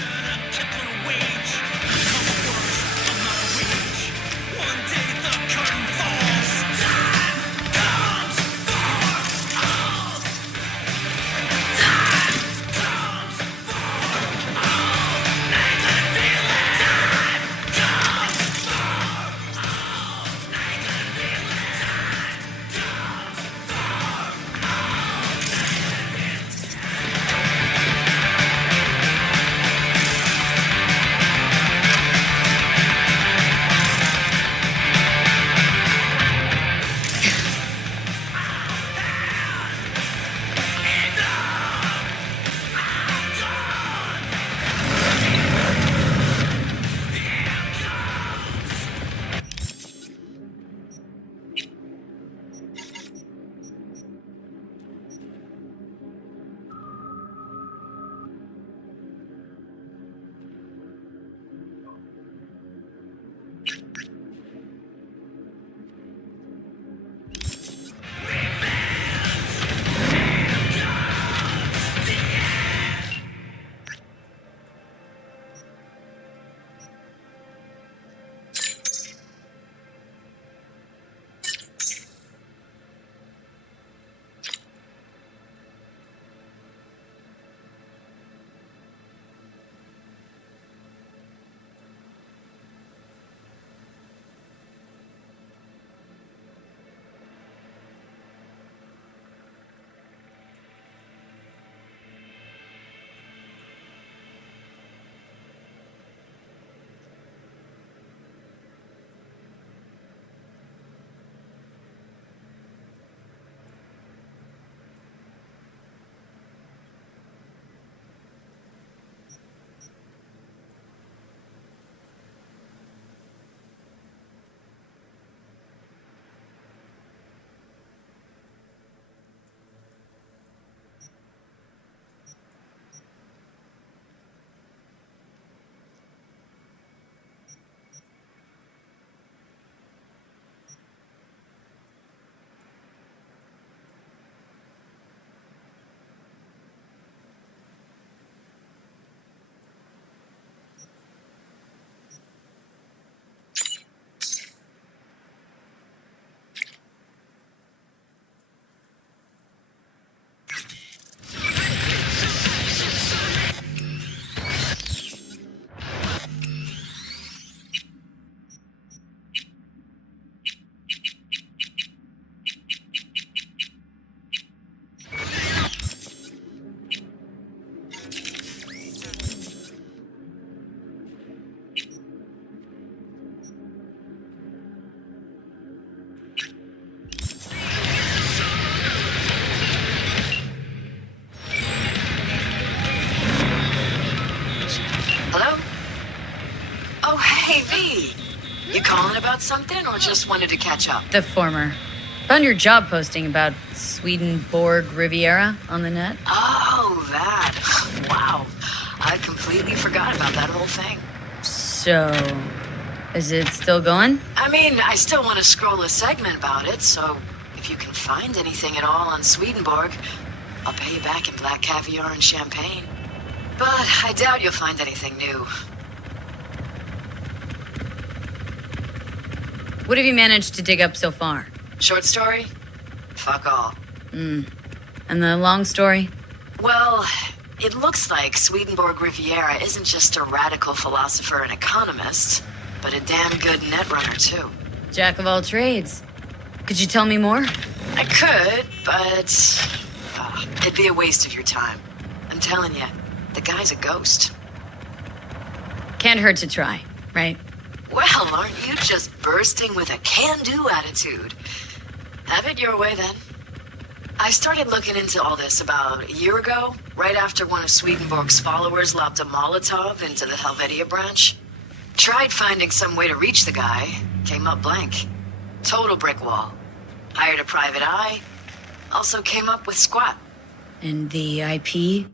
about something or just wanted to catch up? The former. Found your job posting about Swedenborg Riviera on the net. Oh, that. Wow. I completely forgot about that whole thing. So, is it still going? I mean, I still want to scroll a segment about it, so if you can find anything at all on Swedenborg, I'll pay you back in black caviar and champagne. But I doubt you'll find anything new. What have you managed to dig up so far? Short story? Fuck all. And the long story? Well, it looks like Swedenborg Riviera isn't just a radical philosopher and economist, but a damn good netrunner, too. Jack of all trades. Could you tell me more? I could, but it'd be a waste of your time. I'm telling you, the guy's a ghost. Can't hurt to try, right? Well, aren't you just bursting with a can-do attitude? Have it your way, then. I started looking into all this about a year ago, right after one of Swedenborg's followers lobbed a Molotov into the Helvetia branch. Tried finding some way to reach the guy, came up blank. Total brick wall. Hired a private eye, also came up with squat. And the IP?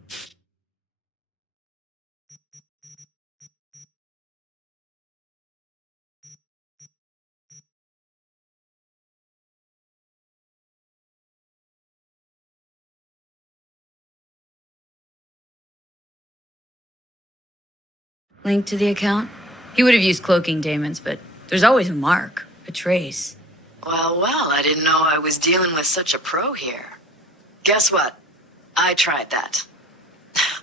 linked to the account? He would have used cloaking daemons, but there's always a mark, a trace. Well, I didn't know I was dealing with such a pro here. Guess what? I tried that.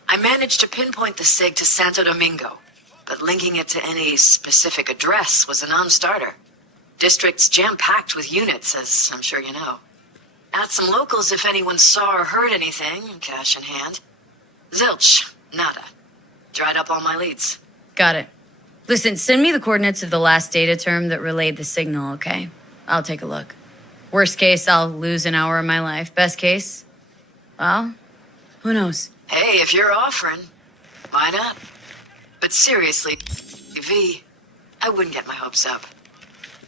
I managed to pinpoint the SIG to Santo Domingo, but linking it to any specific address was a non-starter. District's jam-packed with units, as I'm sure you know. Asked some locals if anyone saw or heard anything, cash in hand. Zilch, nada. Dried up all my leads. Got it. Listen, send me the coordinates of the last data term that relayed the signal, okay? I'll take a look. Worst case, I'll lose an hour of my life. Best case, well, who knows? Hey, if you're offering, why not? But seriously, V, I wouldn't get my hopes up.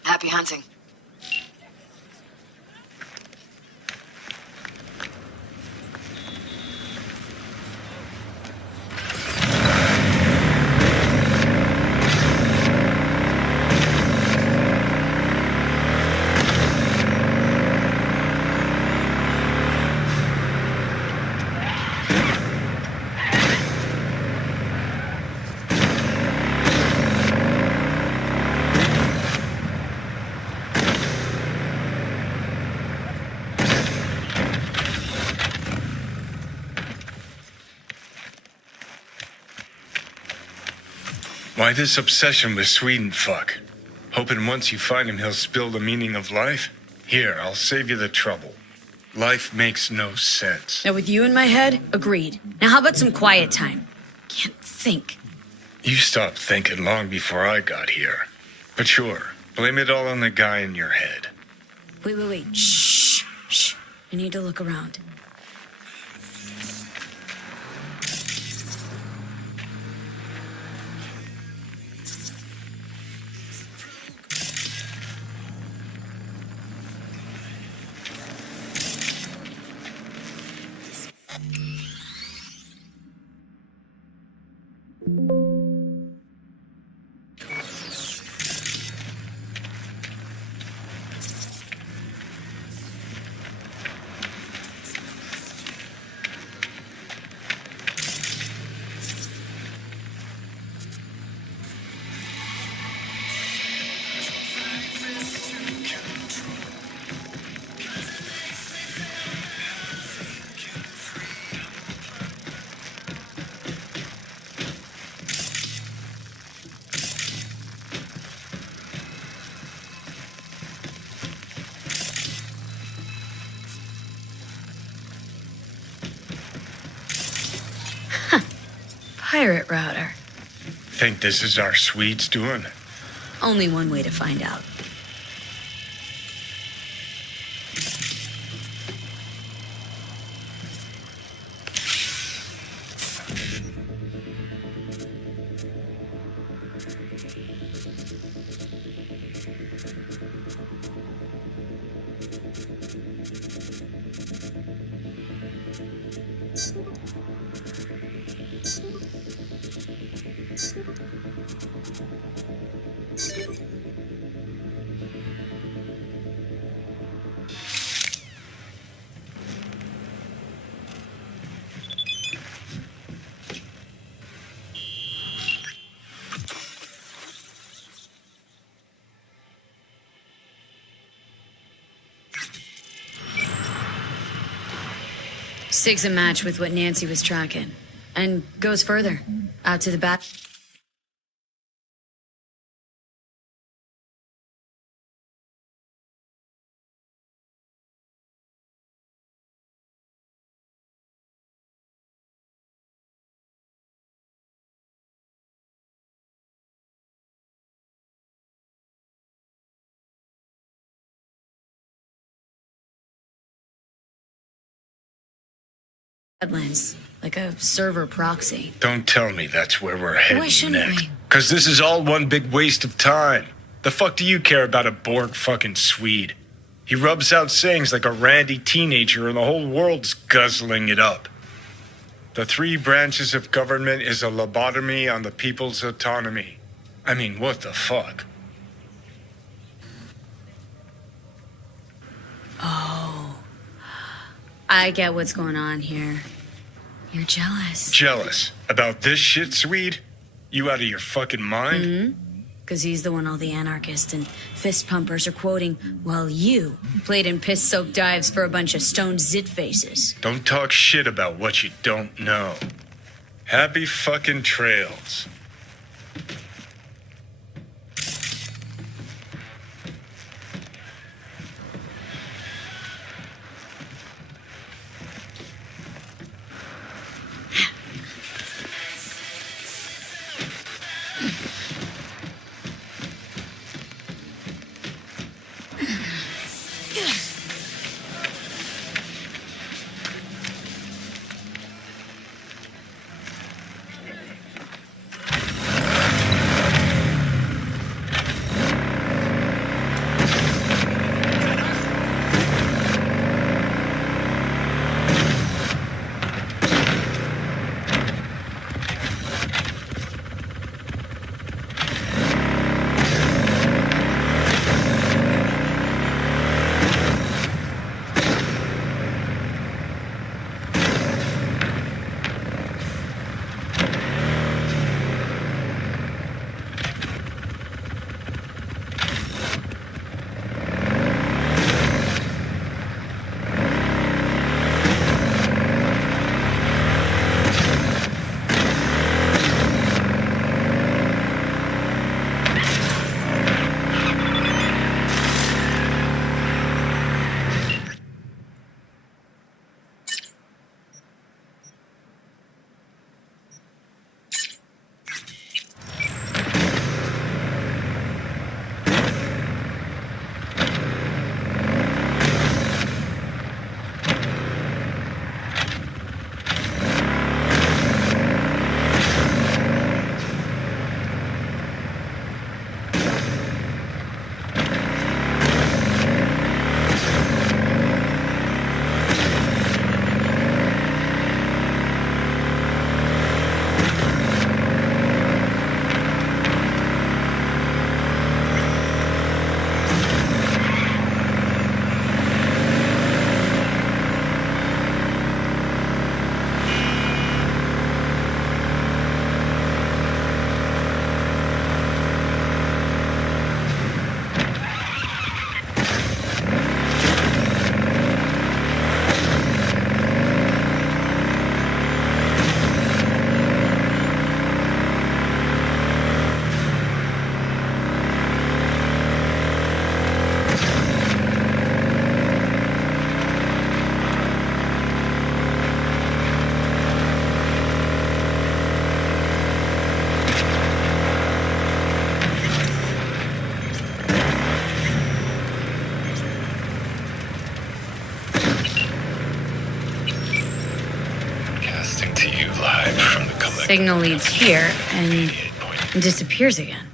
Happy hunting. Why this obsession with Sweden fuck? Hoping once you find him he'll spill the meaning of life? Here, I'll save you the trouble. Life makes no sense. Now with you in my head, agreed. Now how about some quiet time? Can't think. You stopped thinking long before I got here. But sure, blame it all on the guy in your head. Wait. Shh. I need to look around. Pirate router. Think this is our Swedes doing? Only one way to find out. SIG's a match with what Nancy was tracking. And goes further. Out to the back. Headlines, like a server proxy. Don't tell me that's where we're heading Why shouldn't next. we? Because this is all one big waste of time. The fuck do you care about a Borg fucking Swede? He rubs out sayings like a randy teenager and the whole world's guzzling it up. The three branches of government is a lobotomy on the people's autonomy. I mean, what the fuck? Oh. I get what's going on here. You're jealous. Jealous? About this shit, Swede? You out of your fucking mind? Because he's the one all the anarchists and fist pumpers are quoting, while you played in piss-soaked dives for a bunch of stoned zit faces. Don't talk shit about what you don't know. Happy fucking trails. Signal leads here and disappears again.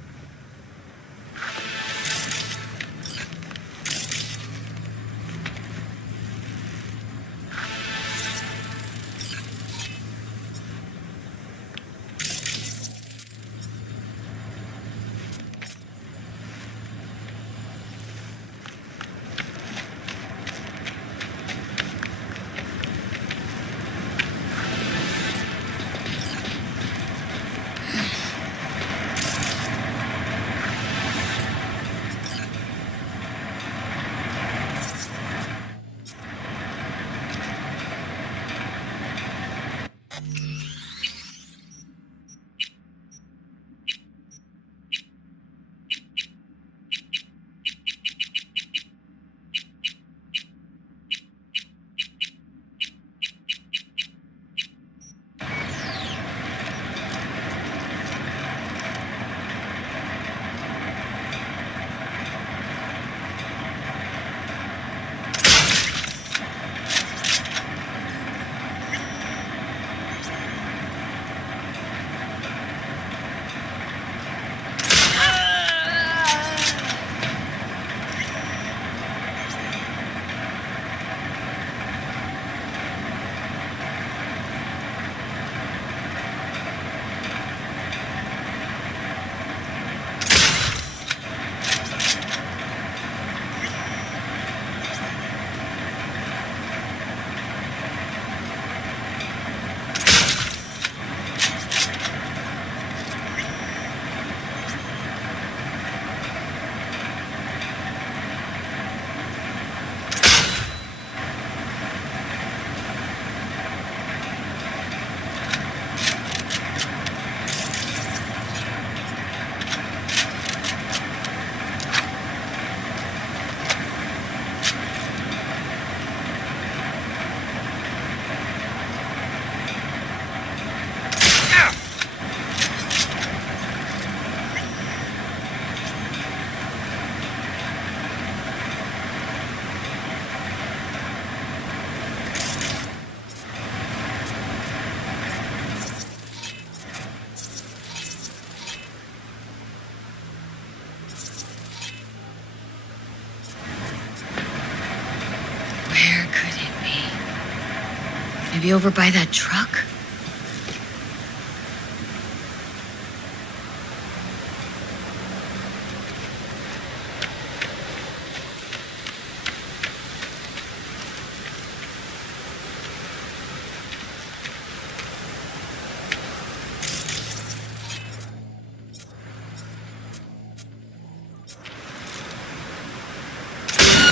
Maybe over by that truck?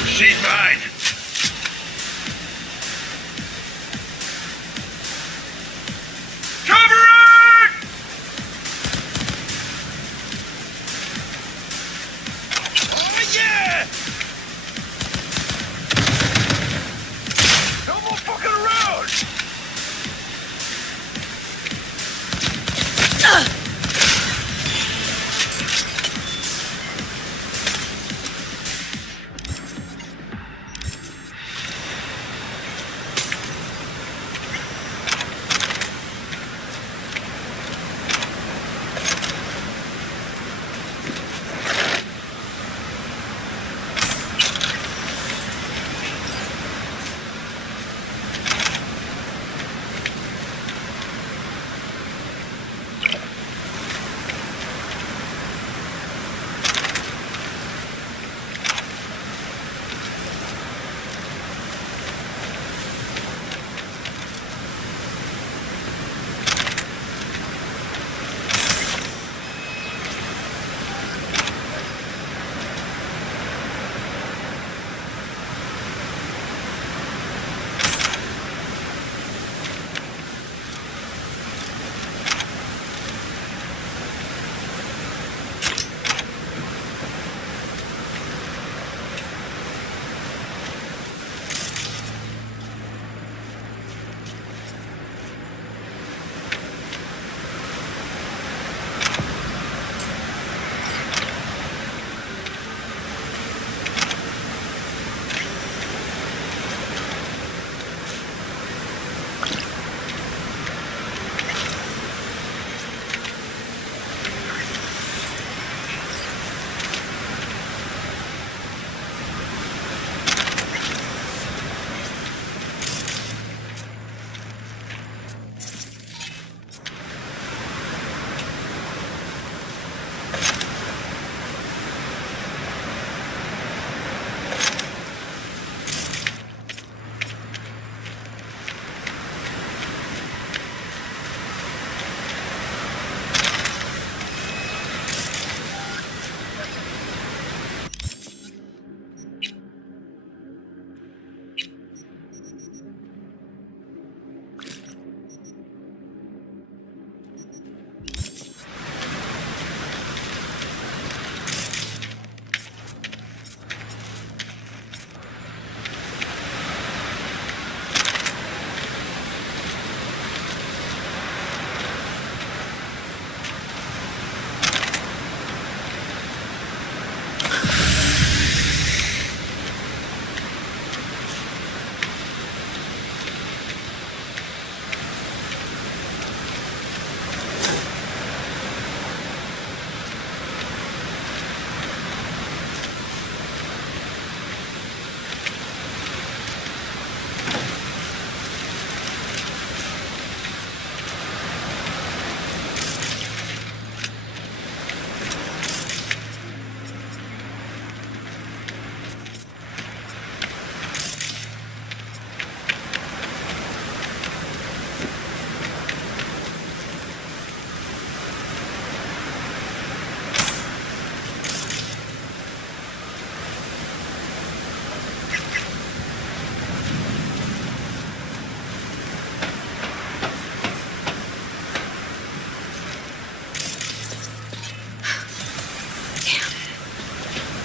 She's mine. Cover it! Oh, yeah! No more fucking around!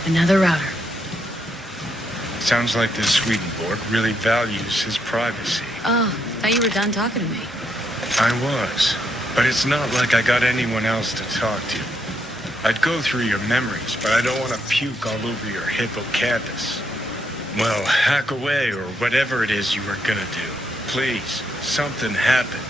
Another router. Sounds like this Swedenborg really values his privacy. Oh, thought you were done talking to me. I was, but it's not like I got anyone else to talk to. I'd go through your memories, but I don't want to puke all over your hippocampus. Well, hack away or whatever it is you were gonna do. Please, something happened.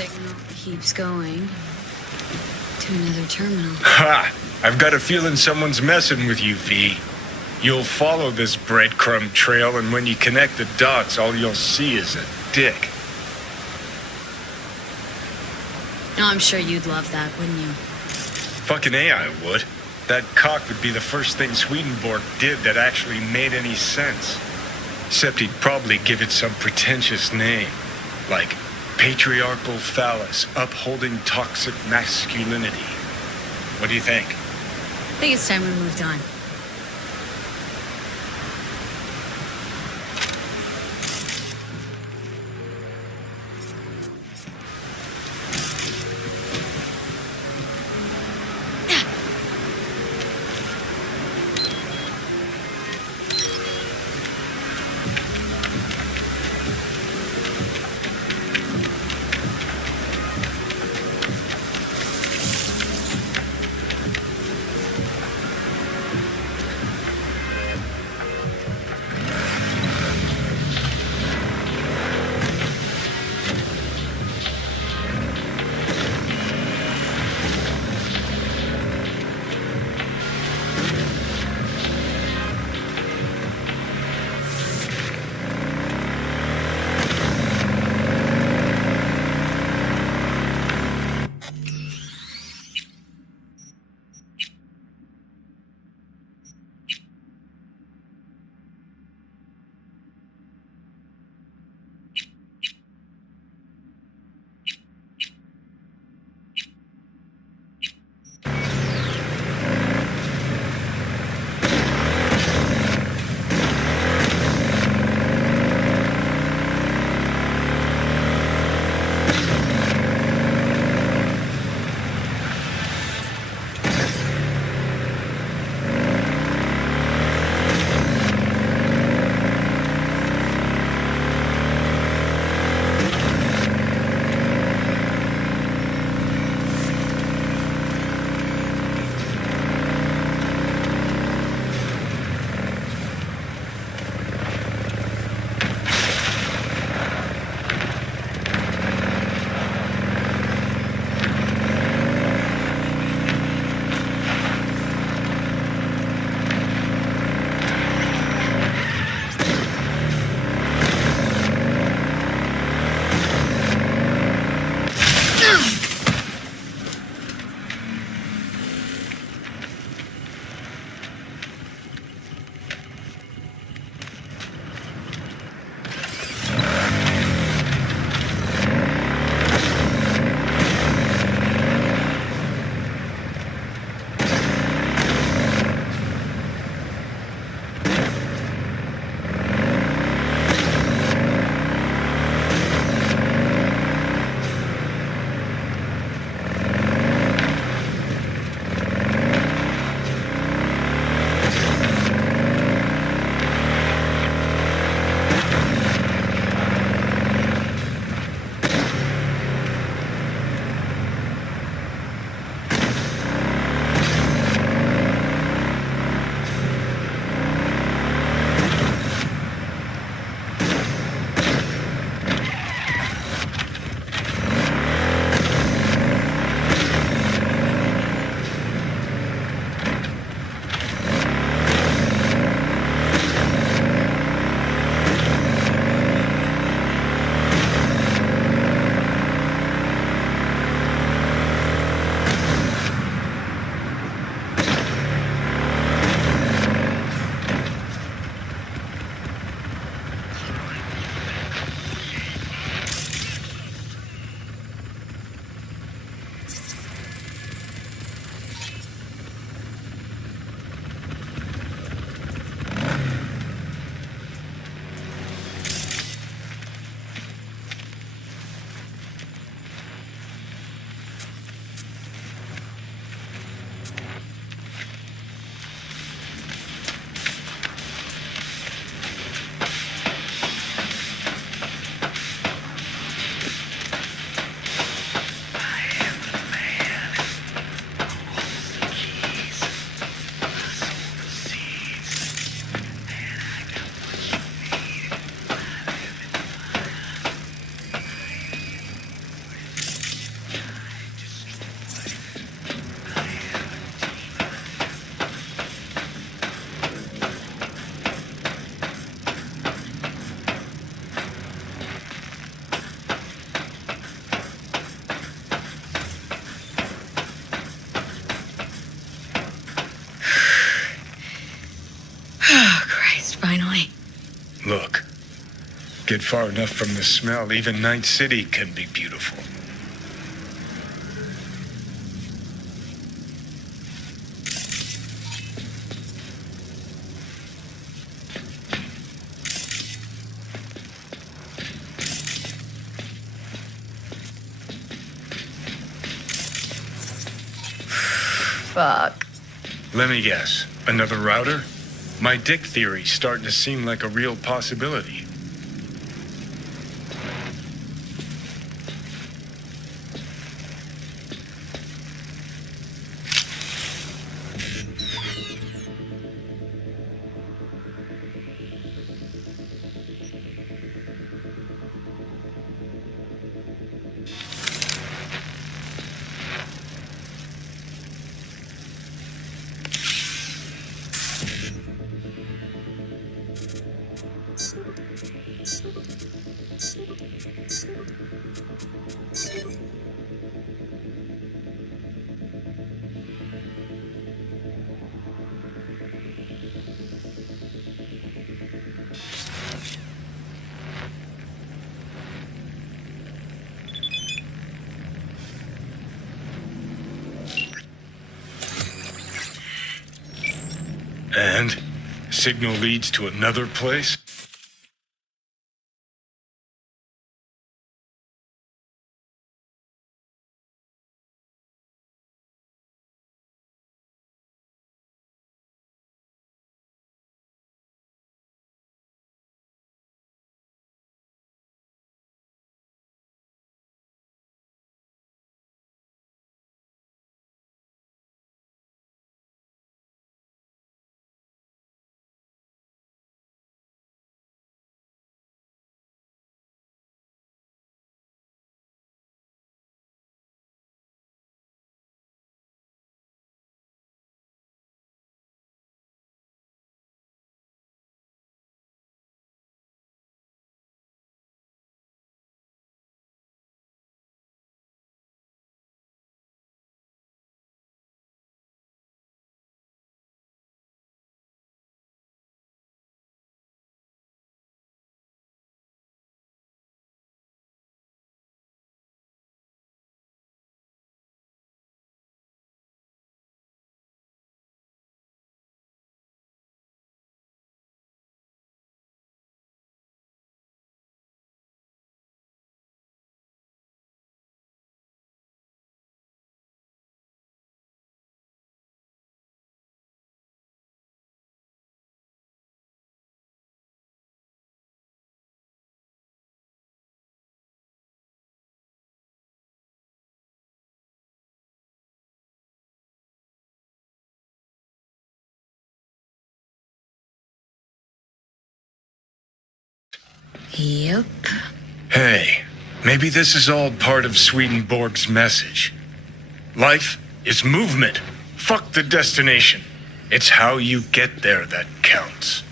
Signal keeps going to another terminal. Ha! I've got a feeling someone's messing with you, V. You'll follow this breadcrumb trail, and when you connect the dots, all you'll see is a dick. Oh, I'm sure you'd love that, wouldn't you? Fucking A, I would. That cock would be the first thing Swedenborg did that actually made any sense. Except he'd probably give it some pretentious name. Like patriarchal phallus, upholding toxic masculinity. What do you think? I think it's time we moved on. get far enough from the smell, even Night City can be beautiful. Fuck. Let me guess. Another router? My dick theory's starting to seem like a real possibility. And? Signal leads to another place? Yep. Hey, maybe this is all part of Swedenborg's message. Life is movement. Fuck the destination. It's how you get there that counts.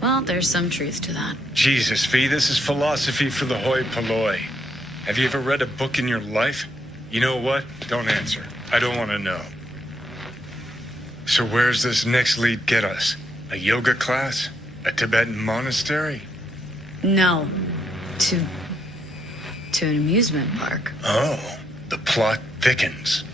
Well, there's some truth to that. Jesus, V, this is philosophy for the hoi polloi. Have you ever read a book in your life? You know what? Don't answer. I don't want to know. So where's this next lead get us? A yoga class? A Tibetan monastery? No. To an amusement park. Oh, the plot thickens.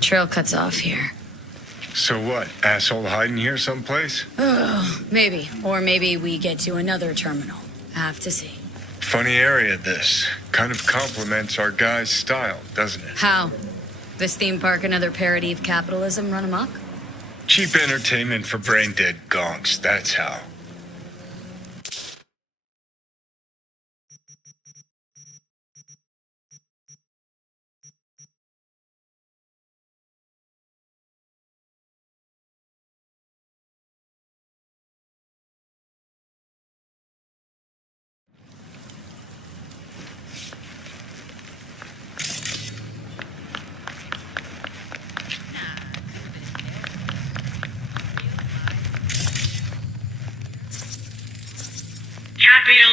Trail cuts off here. So what? Asshole hiding here someplace? Oh, maybe. Or maybe we get to another terminal. Have to see. Funny area, this. Kind of complements our guy's style, doesn't it? How? This theme park another parody of capitalism run amok? Cheap entertainment for brain-dead gonks, that's how.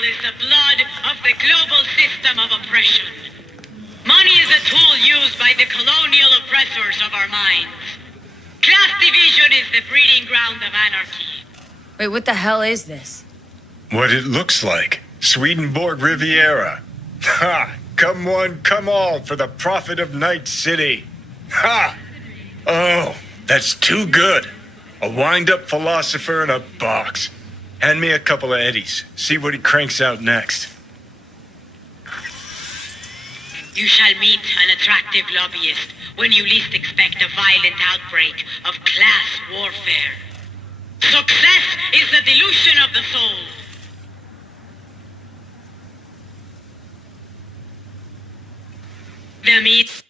capital is the blood of the global system of oppression. Money is a tool used by the colonial oppressors of our minds. Class division is the breeding ground of anarchy. Wait, what the hell is this? What it looks like. Swedenborg Riviera. Ha! Come one, come all for the profit of Night City. Ha! Oh, that's too good. A wind-up philosopher in a box. Hand me a couple of eddies. See what he cranks out next. You shall meet an attractive lobbyist when you least expect a violent outbreak of class warfare. Success is the delusion of the soul. The meat.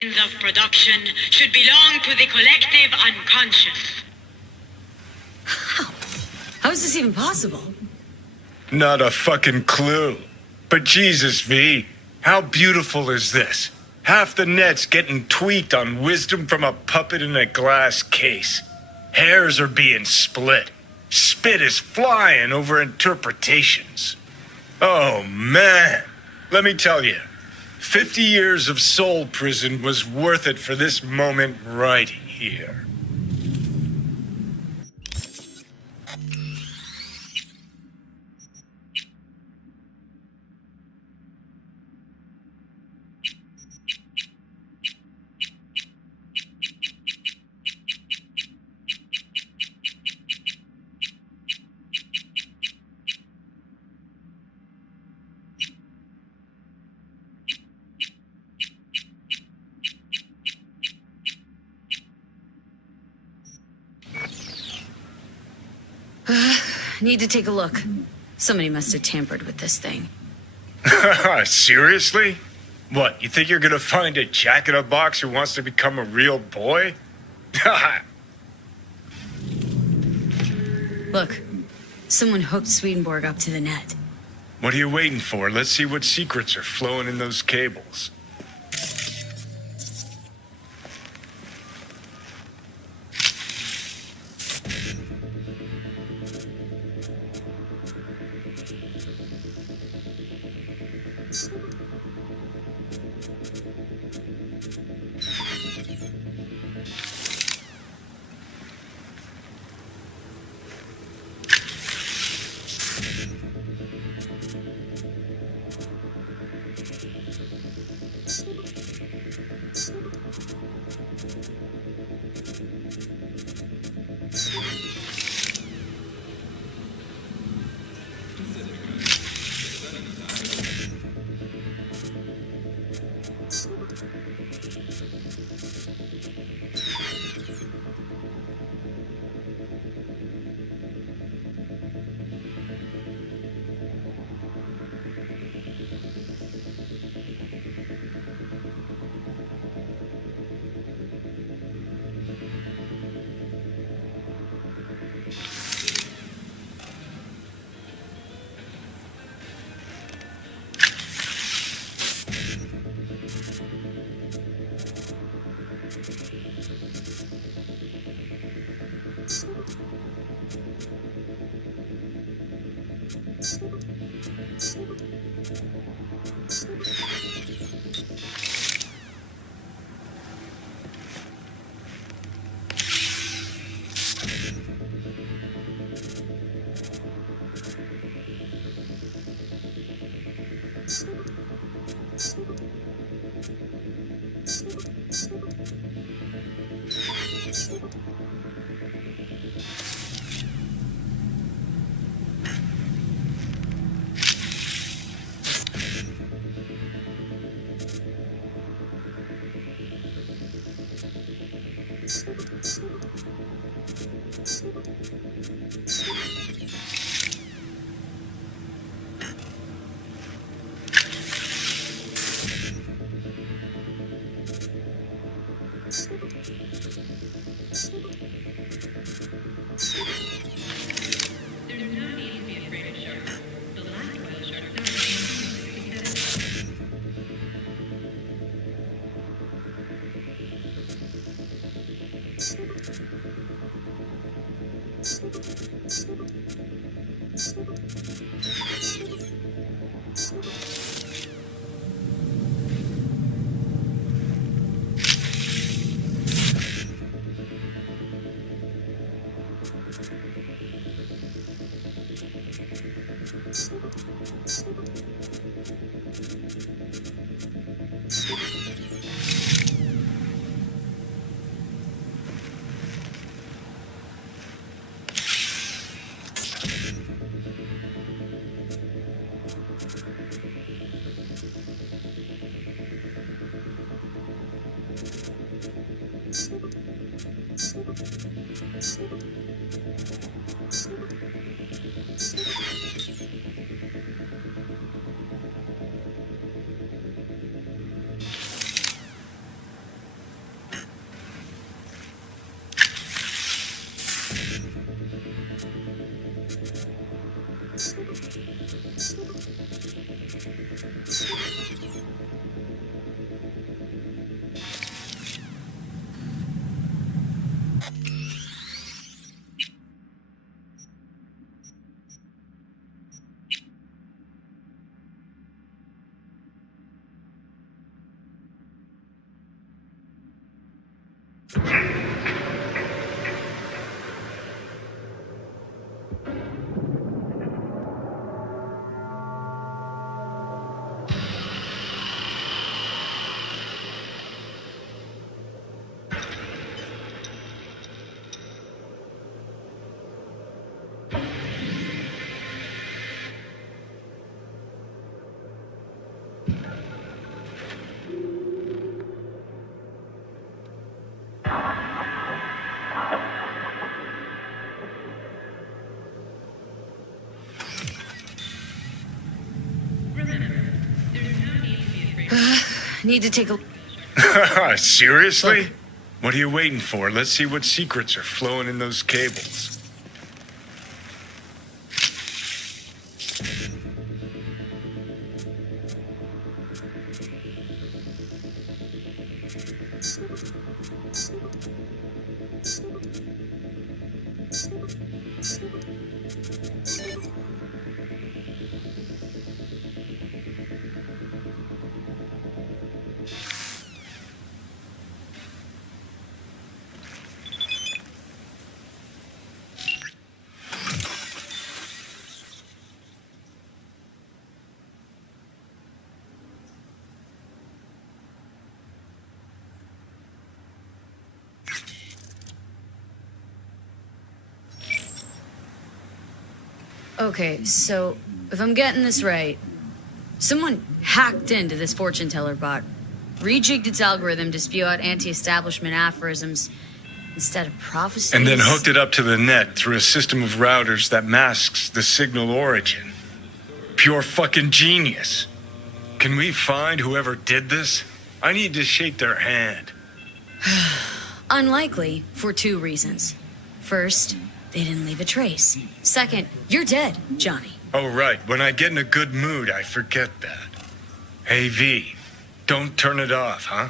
Of production should belong to the collective unconscious. How is this even possible? Not a fucking clue. But Jesus, V, how beautiful is this? Half the net's getting tweaked on wisdom from a puppet in a glass case. Hairs are being split. Spit is flying over interpretations. Oh, man. Let me tell you, 50 years of soul prison was worth it for this moment right here. Need to take a look. Somebody must have tampered with this thing. Seriously? What, you think you're gonna find a jack-in-a-box who wants to become a real boy? Look, someone hooked Swedenborg up to the net. What are you waiting for? Let's see what secrets are flowing in those cables. Need to take a... Seriously? Look. What are you waiting for? Let's see what secrets are flowing in those cables. Okay, so if I'm getting this right, someone hacked into this fortune teller bot, rejigged its algorithm to spew out anti-establishment aphorisms instead of prophecies. And then hooked it up to the net through a system of routers that masks the signal origin. Pure fucking genius. Can we find whoever did this? I need to shake their hand. Unlikely for two reasons. First, they didn't leave a trace. Second, you're dead, Johnny. Oh, right. When I get in a good mood, I forget that. Hey, V, don't turn it off, huh?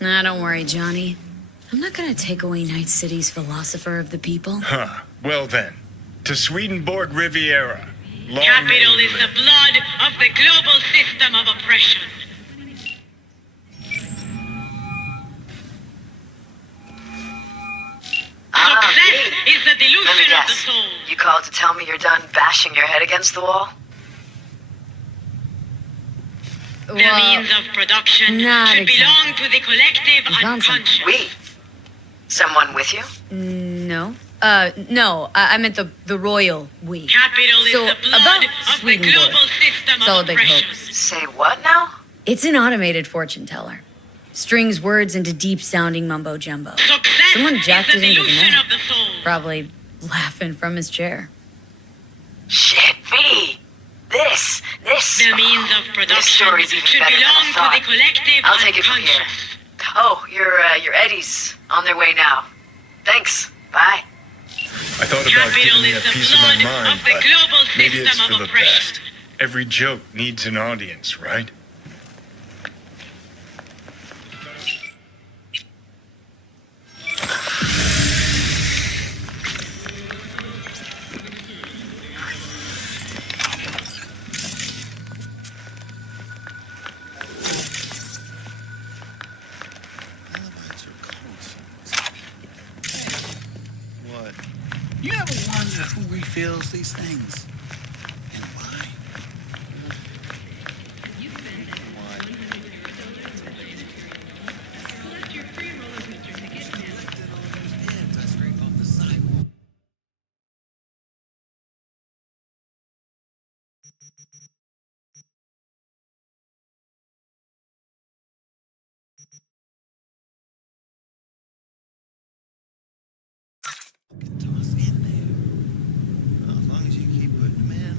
Nah, don't worry, Johnny. I'm not gonna take away Night City's philosopher of the people. Huh. Well then, to Swedenborg Riviera. Long Capital may is you the live. blood of the global system of oppression. Success is the Let me delusion of the guess. soul. You called to tell me you're done bashing your head against the wall? The means of production not should belong exactly. to the collective You found something. unconscious. We? Someone with you? No. No, I meant the royal we. Capital is So, the blood about of the Swedenborg. global system It's all a of big oppression. hoax. Say what now? It's an automated fortune teller. Strings words into deep-sounding mumbo-jumbo. Success Someone jacked is it the into the delusion net. of the soul. Probably laughing from his chair. Shit, V! This. The means of This production story's even should better than belong I to thought. the collective I'll take it from here. unconscious. Oh, your Eddies on their way now. Thanks. Bye. I thought about Capital giving me is a the piece of my blood mind, of the but global maybe it's system for of the oppression. best. Every joke needs an audience, right? What? You ever wonder who refills these things? And why? As long as you keep putting them in.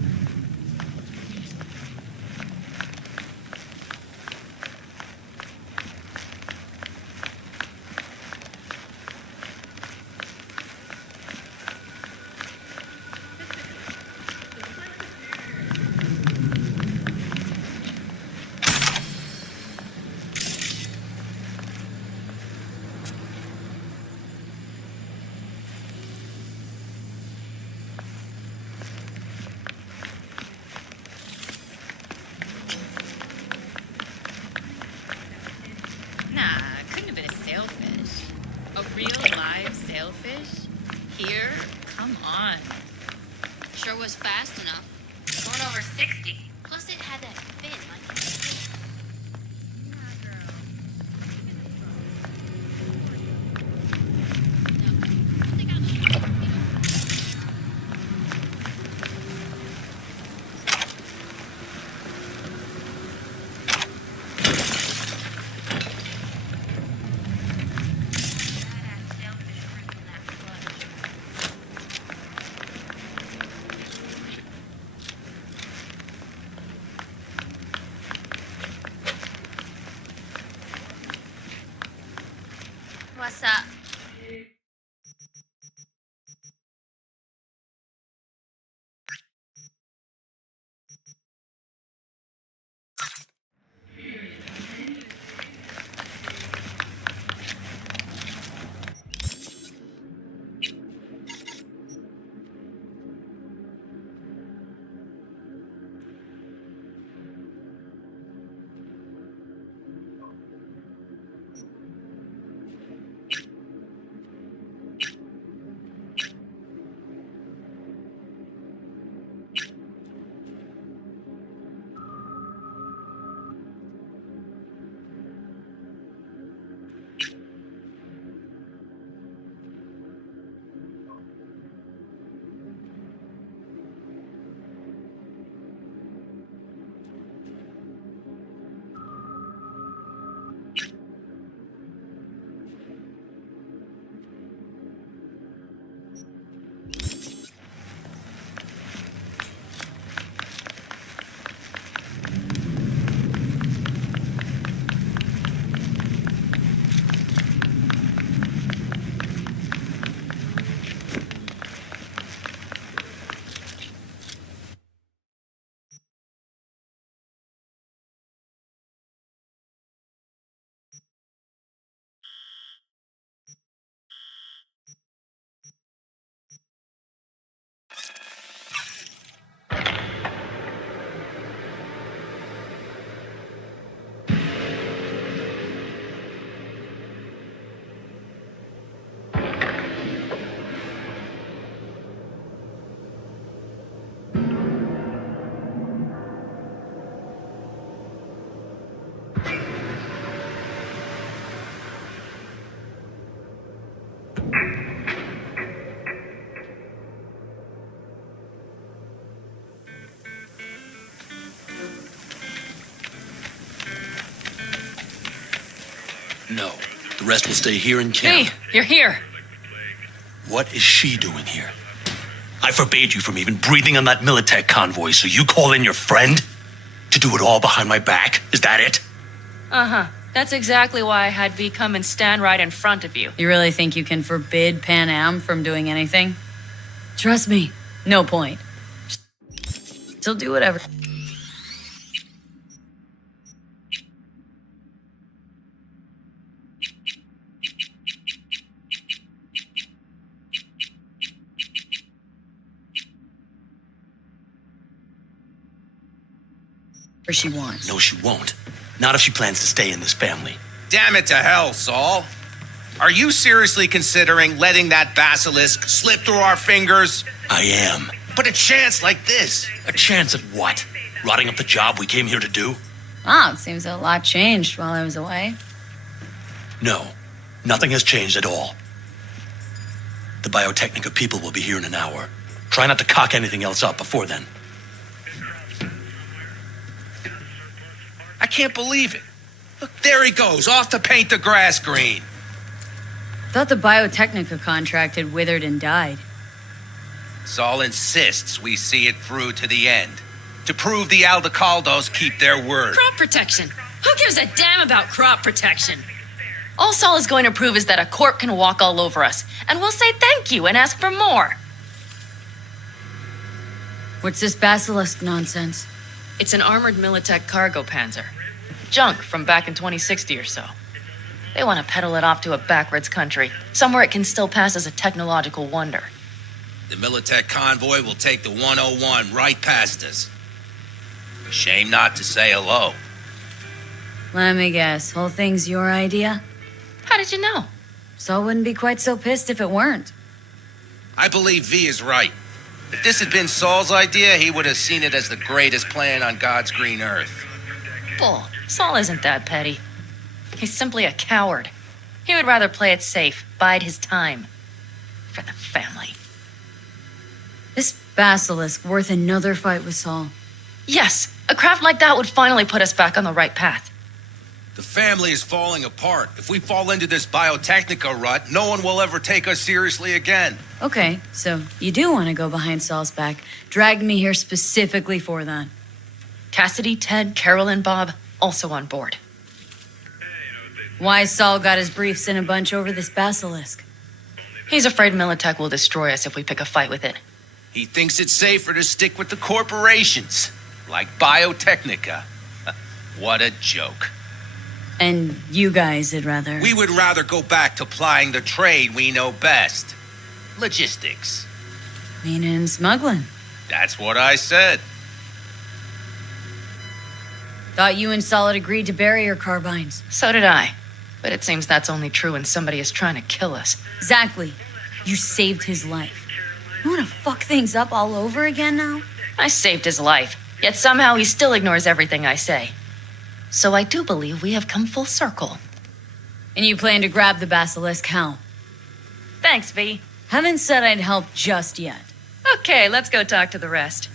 Nah, couldn't have been a sailfish. A real live sailfish? Here? Come on. Sure was fast enough. Going over 60. Plus it had that fin like a fish. What's up? No. The rest will stay here in camp. Hey, you're here. What is she doing here? I forbade you from even breathing on that Militech convoy, so you call in your friend? To do it all behind my back? Is that it? Uh-huh. That's exactly why I had V come and stand right in front of you. You really think you can forbid Pan Am from doing anything? Trust me, no point. She'll do whatever. she wants. No, she won't. Not if she plans to stay in this family. Damn it to hell, Saul. Are you seriously considering letting that basilisk slip through our fingers? I am. But a chance like this. A chance at what? Rotting up the job we came here to do? Wow, it seems a lot changed while I was away. No, nothing has changed at all. The Biotechnica people will be here in an hour. Try not to cock anything else up before then. I can't believe it. Look, there he goes, off to paint the grass green. Thought the Biotechnica contract had withered and died. Saul insists we see it through to the end. To prove the Aldecaldos keep their word. Crop protection. Who gives a damn about crop protection? All Saul is going to prove is that a corp can walk all over us, and we'll say thank you and ask for more. What's this basilisk nonsense? It's an armored Militech cargo panzer. Junk from back in 2060 or so. They want to peddle it off to a backwards country, somewhere it can still pass as a technological wonder. The Militech convoy will take the 101 right past us. Shame not to say hello. Let me guess, whole thing's your idea? How did you know? Saul wouldn't be quite so pissed if it weren't. I believe V is right. If this had been Saul's idea, he would have seen it as the greatest plan on God's green earth. Bull. Saul isn't that petty. He's simply a coward. He would rather play it safe, bide his time. For the family. This basilisk worth another fight with Saul. Yes, a craft like that would finally put us back on the right path. The family is falling apart. If we fall into this Biotechnica rut, no one will ever take us seriously again. Okay, so you do want to go behind Saul's back. Dragged me here specifically for that. Cassidy, Ted, Carol, and Bob also on board. Why Saul got his briefs in a bunch over this basilisk? He's afraid Militech will destroy us if we pick a fight with it. He thinks it's safer to stick with the corporations, like Biotechnica. What a joke. And you guys would rather... We would rather go back to plying the trade we know best. Logistics. Meaning smuggling. That's what I said. Thought you and Saul had agreed to bury your carbines. So did I. But it seems that's only true when somebody is trying to kill us. Exactly. You saved his life. You want to fuck things up all over again now? I saved his life, yet somehow he still ignores everything I say. So I do believe we have come full circle. And you plan to grab the basilisk how? Thanks, V. Haven't said I'd help just yet. Okay, let's go talk to the rest.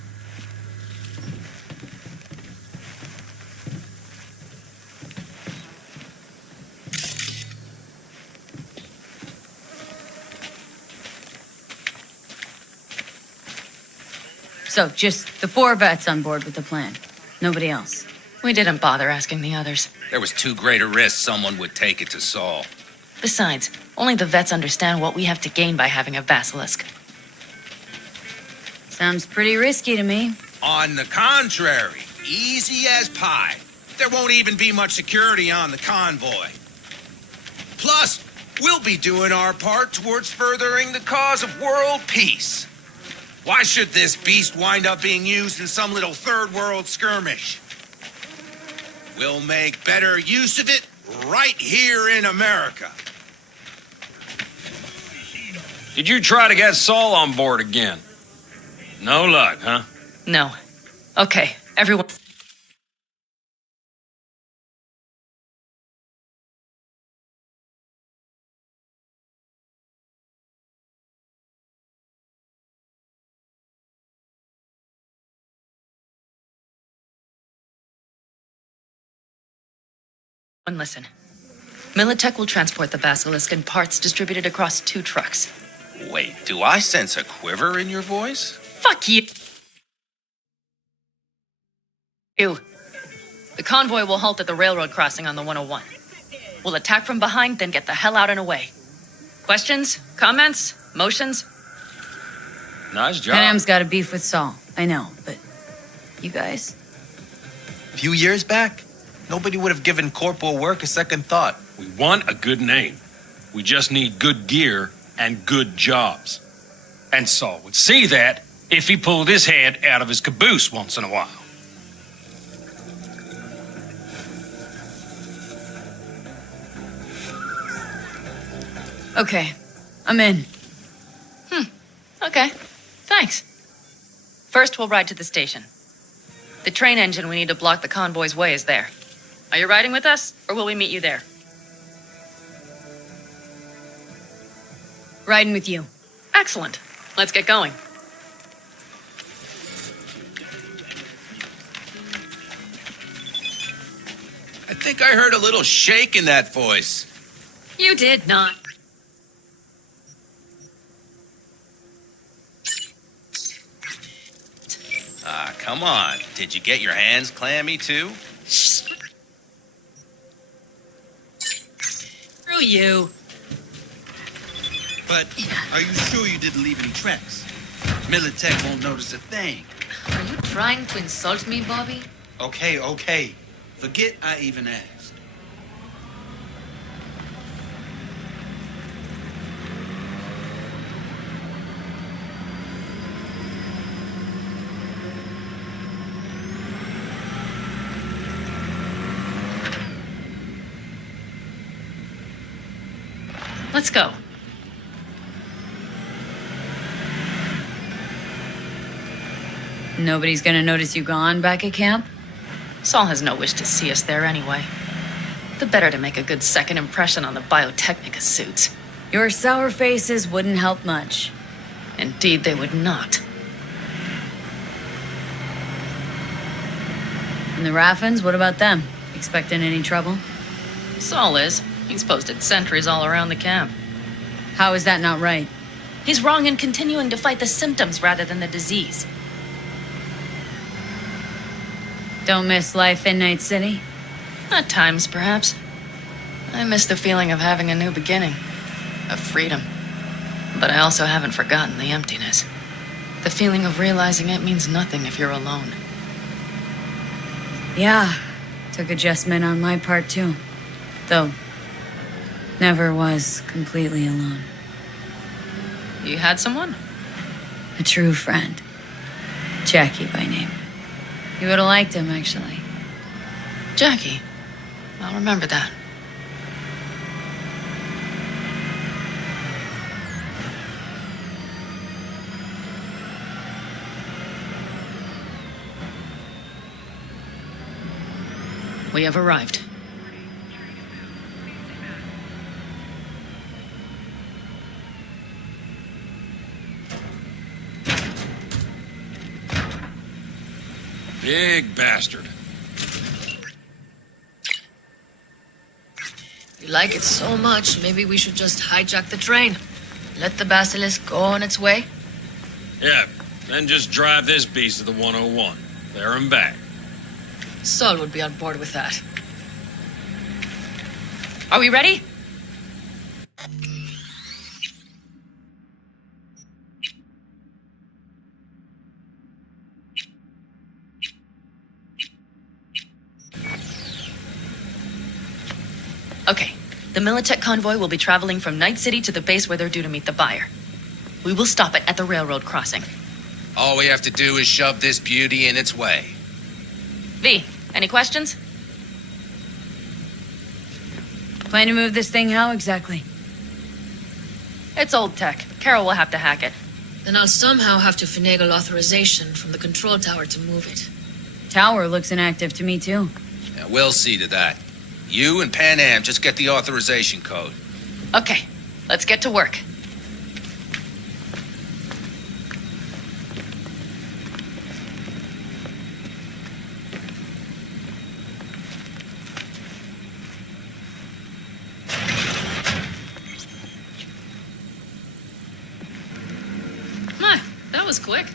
So, just the 4 vets on board with the plan. Nobody else. We didn't bother asking the others. There was too great a risk someone would take it to Saul. Besides, only the vets understand what we have to gain by having a basilisk. Sounds pretty risky to me. On the contrary, easy as pie. There won't even be much security on the convoy. Plus, we'll be doing our part towards furthering the cause of world peace. Why should this beast wind up being used in some little third world skirmish? We'll make better use of it right here in America. Did you try to get Saul on board again? No luck, huh? No. Okay, everyone. And listen. Militech will transport the basilisk in parts distributed across 2 trucks. Wait, do I sense a quiver in your voice? Fuck you! The convoy will halt at the railroad crossing on the 101. We'll attack from behind, then get the hell out and away. Questions? Comments? Motions? Nice job. Panam's got a beef with Saul. I know, but you guys? A few years back, nobody would have given corporal work a second thought. We want a good name. We just need good gear and good jobs. And Saul would see that if he pulled his head out of his caboose once in a while. Okay, I'm in. Okay, thanks. First, we'll ride to the station. The train engine we need to block the convoy's way is there. Are you riding with us, or will we meet you there? Riding with you. Excellent. Let's get going. I think I heard a little shake in that voice. You did not. Ah, come on. Did you get your hands clammy too? Screw you. But are you sure you didn't leave any tracks? Militech won't notice a thing. Are you trying to insult me, Bobby? Okay. Forget I even asked. Let's go. Nobody's gonna notice you gone back at camp? Saul has no wish to see us there anyway. The better to make a good second impression on the Biotechnica suits. Your sour faces wouldn't help much. Indeed, they would not. And the Raffins, what about them? Expecting any trouble? Saul is. He's posted sentries all around the camp. How is that not right? He's wrong in continuing to fight the symptoms rather than the disease. Don't miss life in Night City? At times, perhaps. I miss the feeling of having a new beginning, of freedom. But I also haven't forgotten the emptiness. The feeling of realizing it means nothing if you're alone. Yeah, took adjustment on my part too. Though, never was completely alone. You had someone? A true friend. Jackie by name. You would have liked him, actually. Jackie. I'll remember that. We have arrived. Big bastard. You like it so much, maybe we should just hijack the train. Let the basilisk go on its way. Yeah, then just drive this beast to the 101. There and back. Saul would be on board with that. Are we ready? Okay. The Militech convoy will be traveling from Night City to the base where they're due to meet the buyer. We will stop it at the railroad crossing. All we have to do is shove this beauty in its way. V, any questions? Plan to move this thing how exactly? It's old tech. Carol will have to hack it. Then I'll somehow have to finagle authorization from the control tower to move it. Tower looks inactive to me too. Yeah, we'll see to that. You and Pan Am just get the authorization code. Okay, let's get to work. That was quick.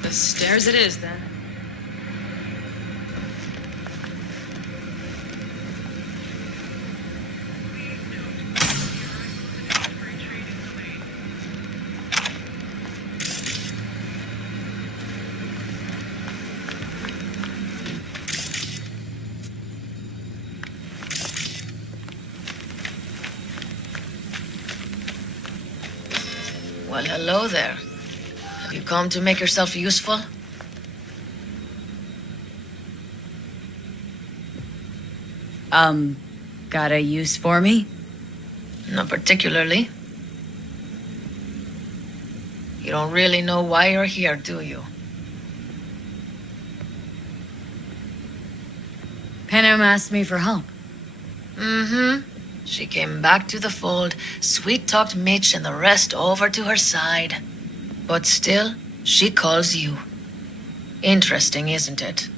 The stairs it is, then. Well, hello there. Have you come to make yourself useful? Got a use for me? Not particularly. You don't really know why you're here, do you? Panem asked me for help. Mm-hmm. She came back to the fold, sweet-talked Mitch and the rest over to her side. But still, she calls you. Interesting, isn't it?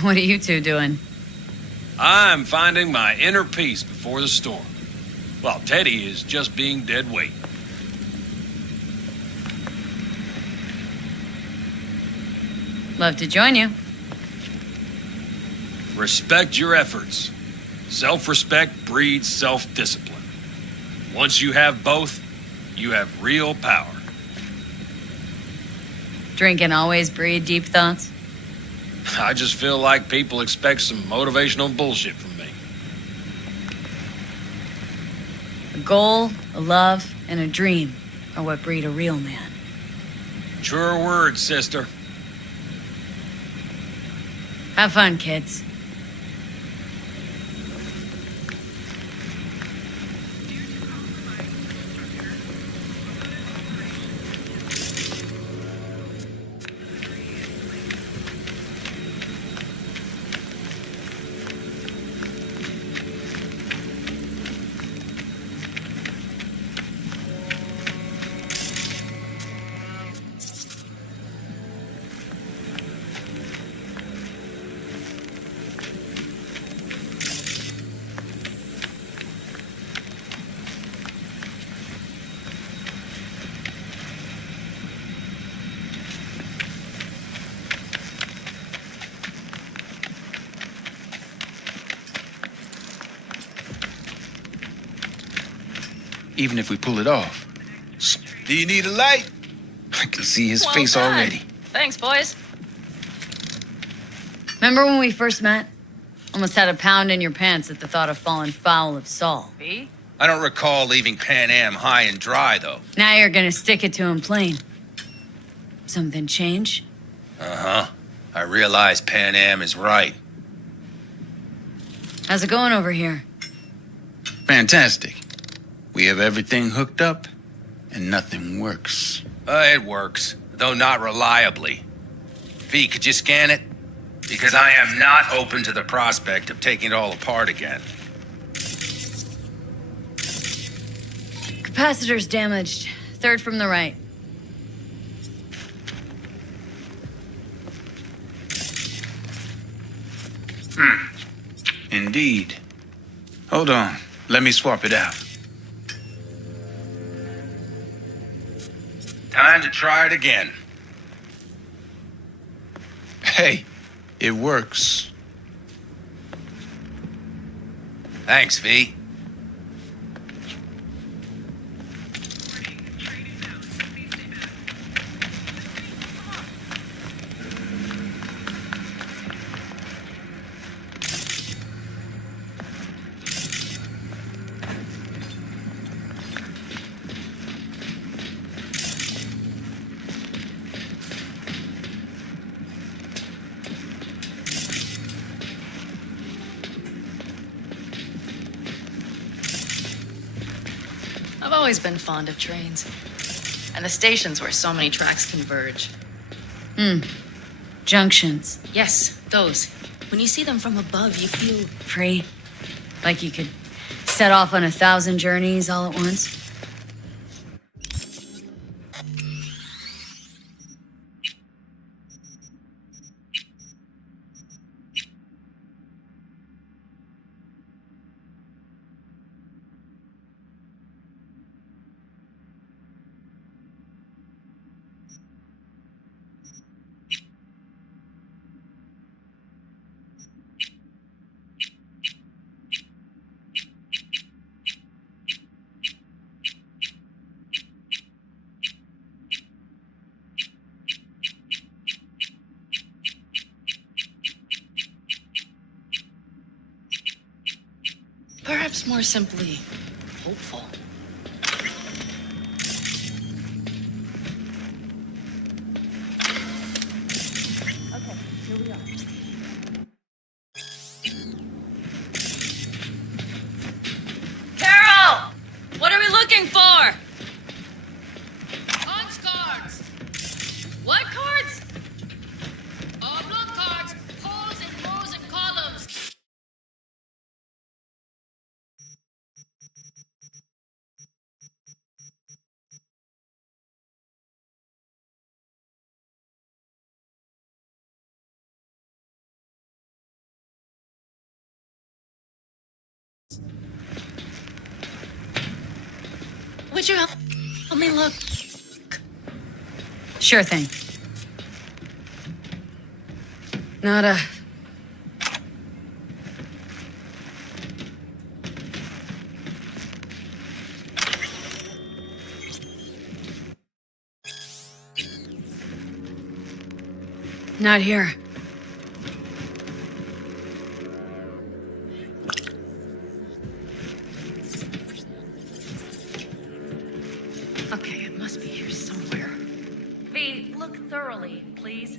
What are you two doing? I'm finding my inner peace before the storm, while Teddy is just being dead weight. Love to join you. Respect your efforts. Self-respect breeds self-discipline. Once you have both, you have real power. Drink and always breed deep thoughts? I just feel like people expect some motivational bullshit from me. A goal, a love, and a dream are what breed a real man. Truer words, sister. Have fun, kids. Even if we pull it off. Do you need a light? I can see his Well face done. already. Thanks, boys. Remember when we first met? Almost had a pound in your pants at the thought of falling foul of Saul. V? I don't recall leaving Pan Am high and dry, though. Now you're gonna stick it to him plain. Something change? Uh-huh. I realize Pan Am is right. How's it going over here? Fantastic. We have everything hooked up, and nothing works. It works, though not reliably. V, could you scan it? Because I am not open to the prospect of taking it all apart again. Capacitor's damaged. Third from the right. Indeed. Hold on. Let me swap it out. Time to try it again. Hey, it works. Thanks, V. I've always been fond of trains. And the stations where so many tracks converge. Junctions. Yes, those. When you see them from above, you feel Free. Like you could set off on 1,000 journeys all at once. perhaps more simply hopeful. Carol! What are we looking for? Punch cards! What cards? Oblong cards, holes in rows and columns. Would you help me look? Sure thing. Nada. Not here. Okay, it must be here somewhere. V, look thoroughly, please.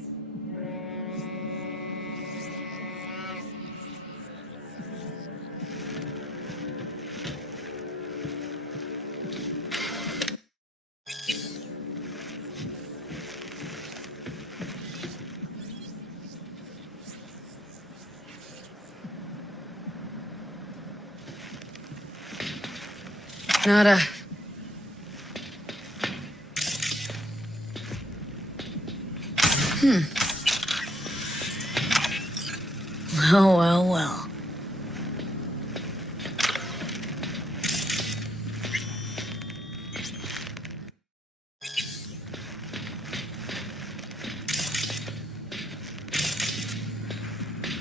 Nada. Well.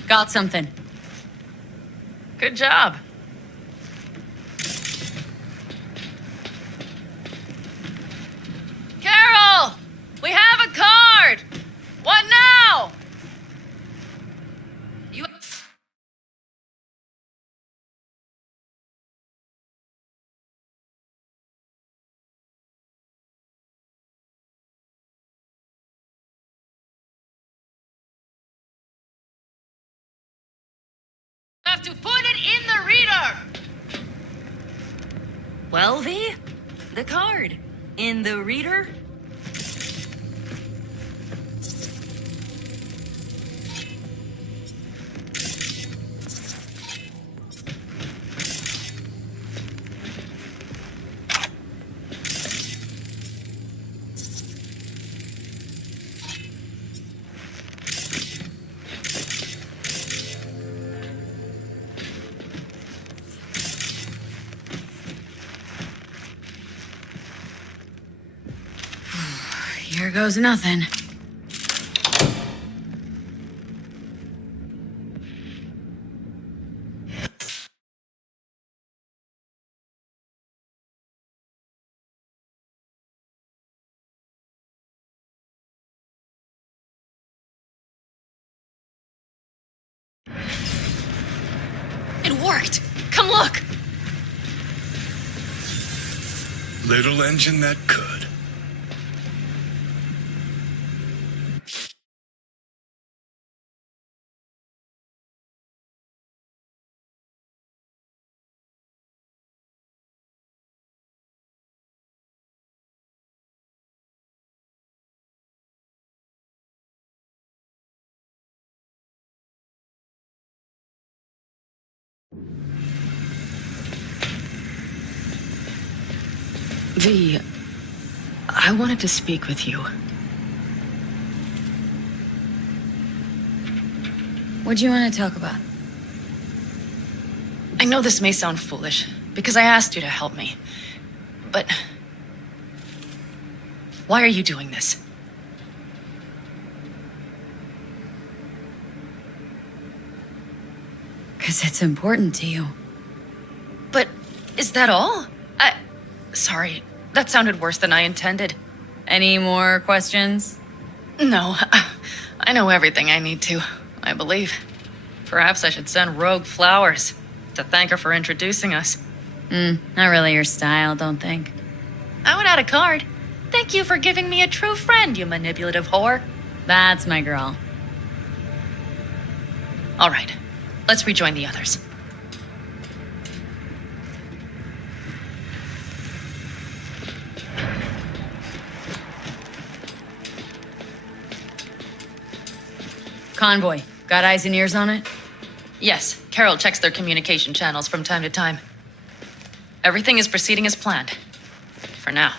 Got something. Good job. Carol! We have a card! What now? You have to put it in the reader! Well, V, the card. In the reader? Here goes nothing. It worked! Come look! Little engine that could. V, I wanted to speak with you. What do you want to talk about? I know this may sound foolish, because I asked you to help me. But why are you doing this? Because it's important to you. But is that all? Sorry, that sounded worse than I intended. Any more questions? No, I know everything I need to, I believe. Perhaps I should send Rogue flowers to thank her for introducing us. Not really your style, don't think. I would add a card. Thank you for giving me a true friend, you manipulative whore. That's my girl. All right, let's rejoin the others. Convoy. Got eyes and ears on it? Yes, Carol checks their communication channels from time to time. Everything is proceeding as planned. For now.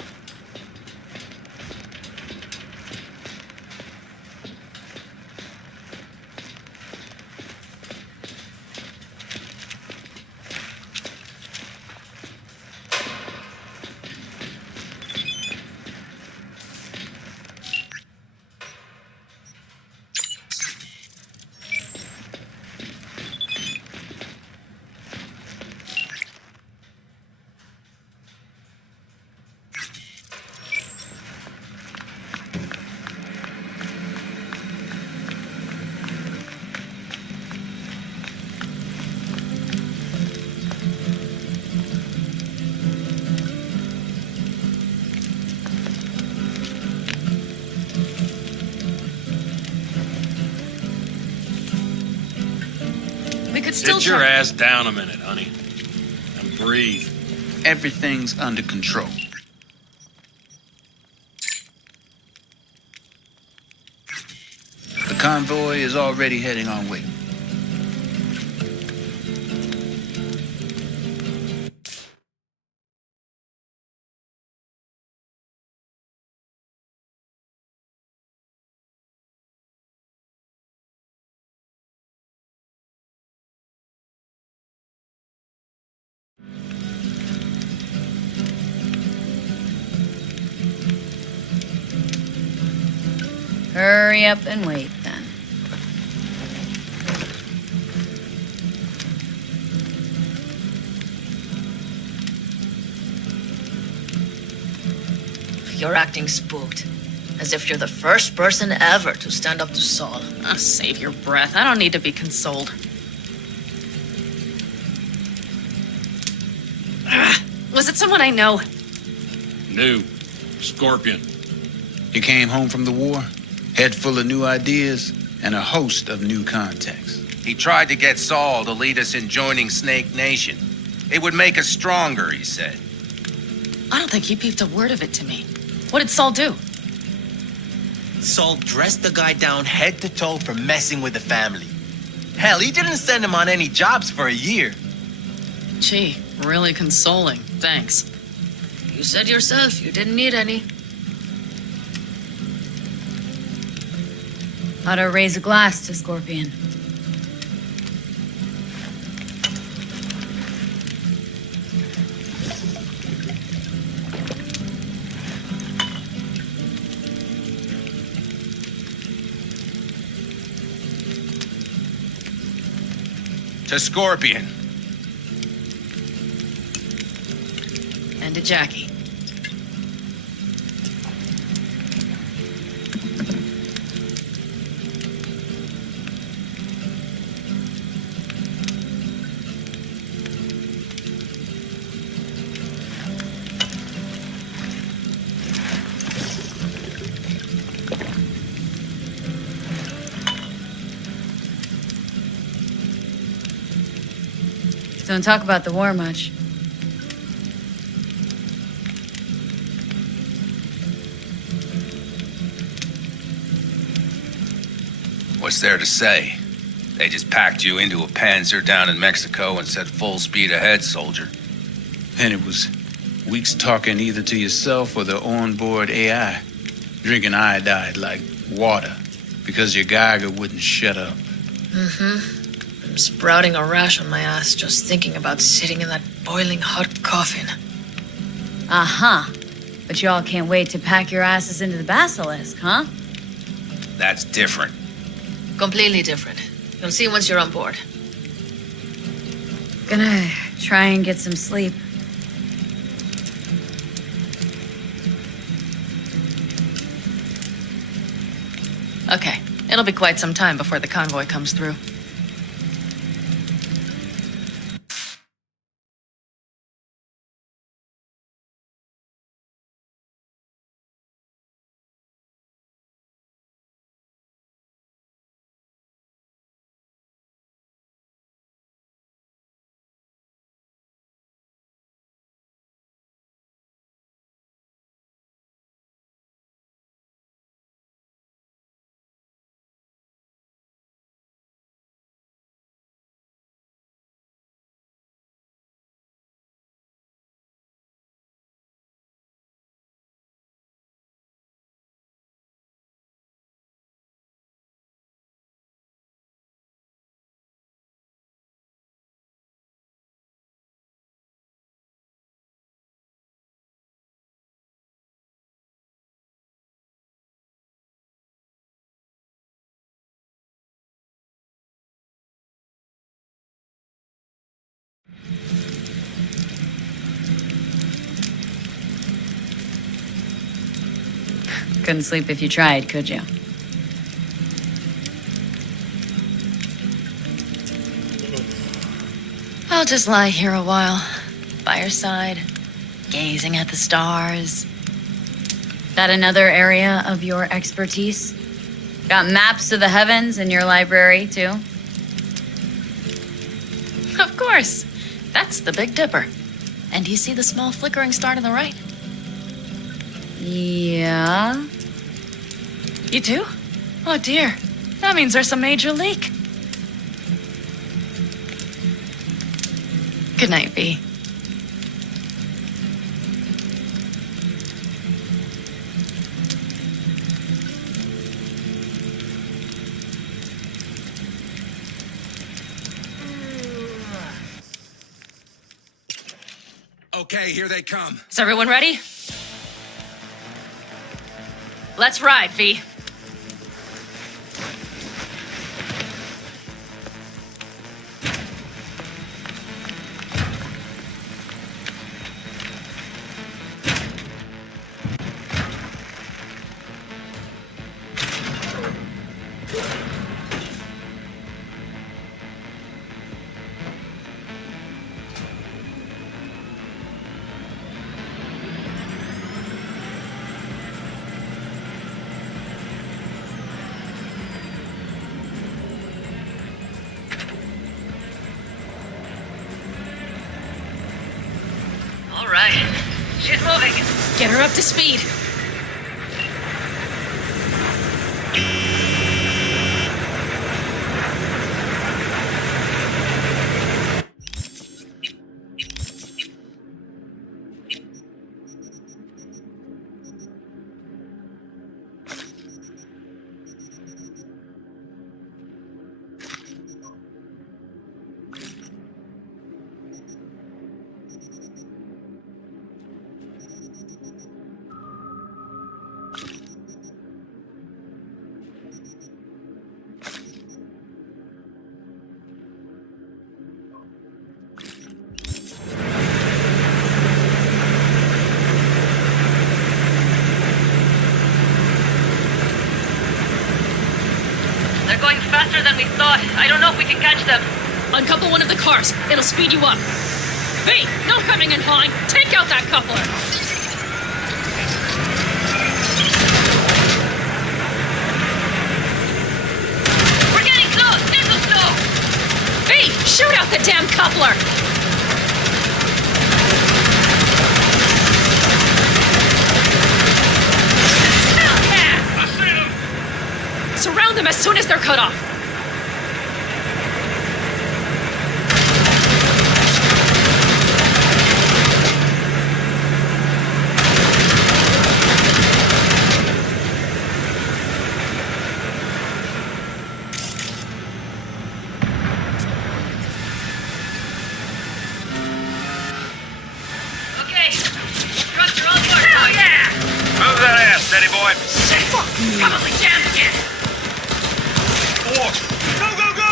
We could still Sit your try. ass down a minute, honey. And breathe. Everything's under control. The convoy is already heading our way. Hurry up and wait, then. You're acting spooked. As if you're the first person ever to stand up to Saul. Oh, save your breath. I don't need to be consoled. Was it someone I know? New. Scorpion. You came home from the war, head full of new ideas, and a host of new contacts. He tried to get Saul to lead us in joining Snake Nation. It would make us stronger, he said. I don't think he peeped a word of it to me. What did Saul do? Saul dressed the guy down head to toe for messing with the family. Hell, he didn't send him on any jobs for a year. Gee, really consoling. Thanks. You said yourself you didn't need any. Ought to raise a glass to Scorpion. To Scorpion. And to Jackie. Don't talk about the war much. What's there to say? They just packed you into a Panzer down in Mexico and said full speed ahead, soldier. And it was Weeks talking either to yourself or the onboard AI. Drinking iodide like water because your Geiger wouldn't shut up. I'm sprouting a rash on my ass just thinking about sitting in that boiling hot coffin. Uh-huh. But y'all can't wait to pack your asses into the basilisk, huh? That's different. Completely different. You'll see once you're on board. Gonna try and get some sleep. Okay, it'll be quite some time before the convoy comes through. Couldn't sleep if you tried, could you? I'll just lie here a while, by your side, gazing at the stars. That another area of your expertise? Got maps of the heavens in your library, too? Of course. That's the Big Dipper. And do you see the small flickering star to the right? Yeah. You do? Oh dear. That means there's a major leak. Good night, V. Okay, here they come. Is everyone ready? Let's ride, V. All right. She's moving. Get her up to speed. They're going faster than we thought. I don't know if we can catch them. Uncouple one of the cars. It'll speed you up. V, no hemming and hawing. Take out that coupler. We're getting close. This will slow. V, shoot out the damn coupler. Hell yeah! I see them. Surround them as soon as they're cut off. ready, boy? Shit! Probably jammed again. Go, go, go!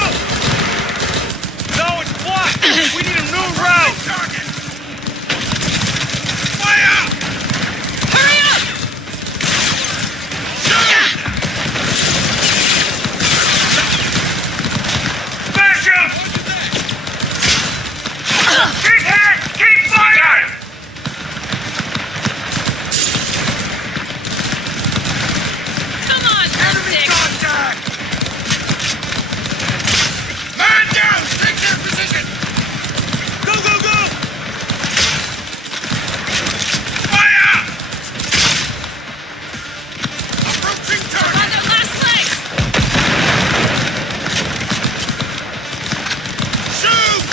No, it's blocked! We need a new route! Fire! Hurry up! Smash him! Keep hit! Keep firing! Come on, Enemy contact! Man down! Take their position! Go, go, go! Fire! Approaching target! on their last leg! Shoot!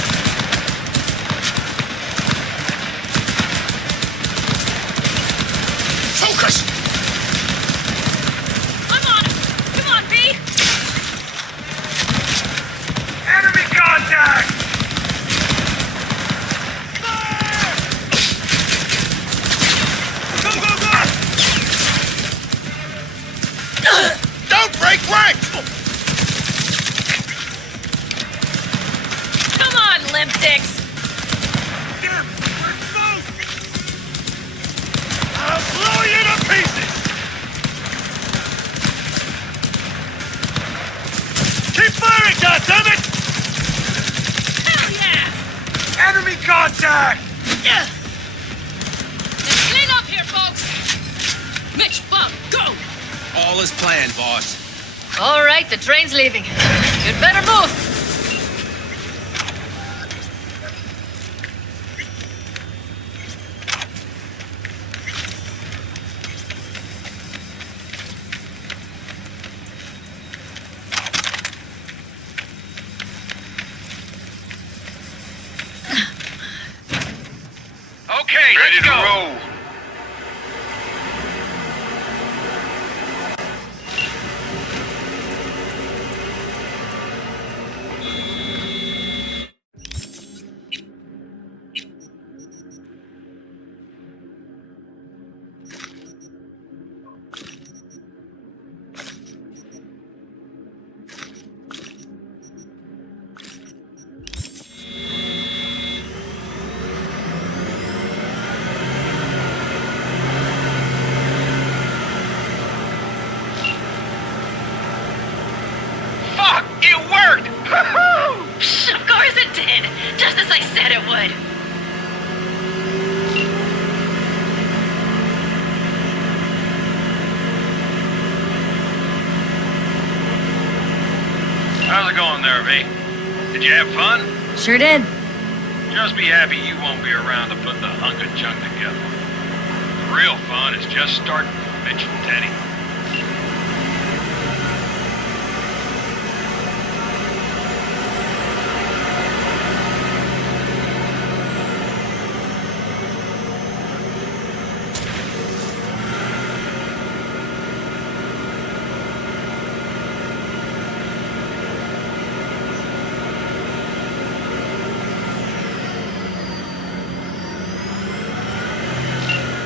Focus! I'm on it! Come on, B! Enemy contact! Go, go, go! Don't break ranks! Come on, limp dicks! Damn, we're exposed! I'll blow you to pieces! Keep firing, goddammit! Hell yeah! Enemy contact! Yeah! Let's clean up here, folks! Mitch, Bob, go! All is planned, boss. All right, the train's leaving. You'd better move. Okay, ready to roll. Fuck! It worked! Of course it did! Just as I said it would! How's it going there, V? Did you have fun? Sure did. Just be happy you won't be around to put the hunk of junk together. The real fun is just starting for Mitch and Teddy.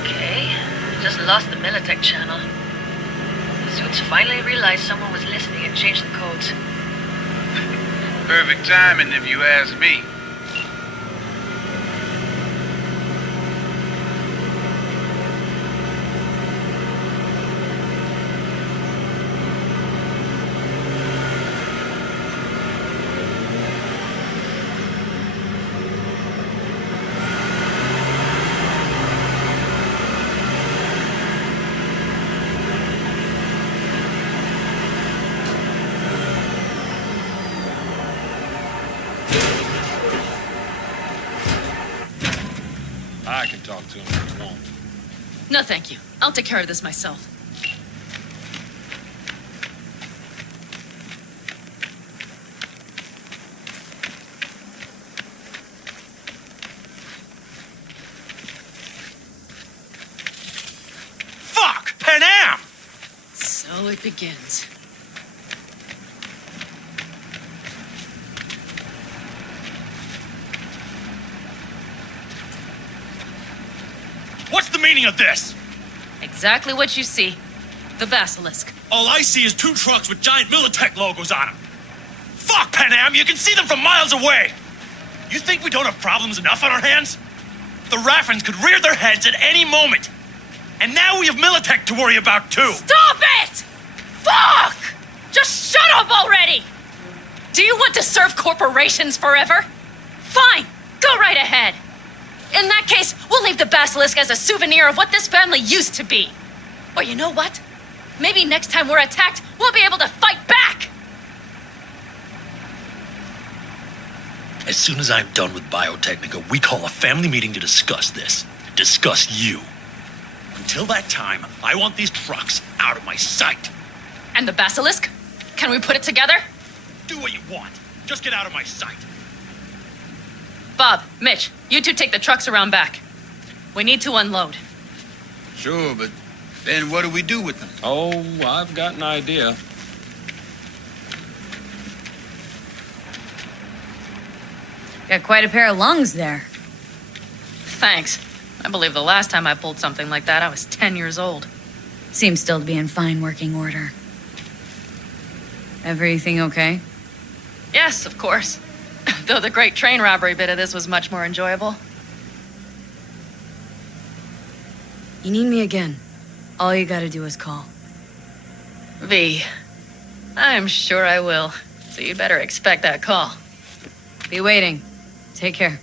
Okay, just lost the Militech channel. The suits finally realized someone was listening and changed the codes. Perfect timing, if you ask me. I can talk to him if you want. No, thank you. I'll take care of this myself. Fuck! Panam! So it begins. What's the meaning of this? Exactly what you see. The Basilisk. All I see is 2 trucks with giant Militech logos on them. Fuck, Panam, you can see them from miles away. You think we don't have problems enough on our hands? The Raffens could rear their heads at any moment. And now we have Militech to worry about, too. Stop it! Fuck! Just shut up already! Do you want to serve corporations forever? Fine, go right ahead. In that case, we'll leave the Basilisk as a souvenir of what this family used to be. Or you know what? Maybe next time we're attacked, we'll be able to fight back! As soon as I'm done with Biotechnica, we call a family meeting to discuss this. Discuss you. Until that time, I want these trucks out of my sight. And the Basilisk? Can we put it together? Do what you want. Just get out of my sight. Bob, Mitch, you two take the trucks around back. We need to unload. Sure, but then what do we do with them? Oh, I've got an idea. Got quite a pair of lungs there. Thanks. I believe the last time I pulled something like that, I was 10 years old. Seems still to be in fine working order. Everything okay? Yes, of course. Though the great train robbery bit of this was much more enjoyable. You need me again. All you gotta do is call. V. I'm sure I will. So you'd better expect that call. Be waiting. Take care.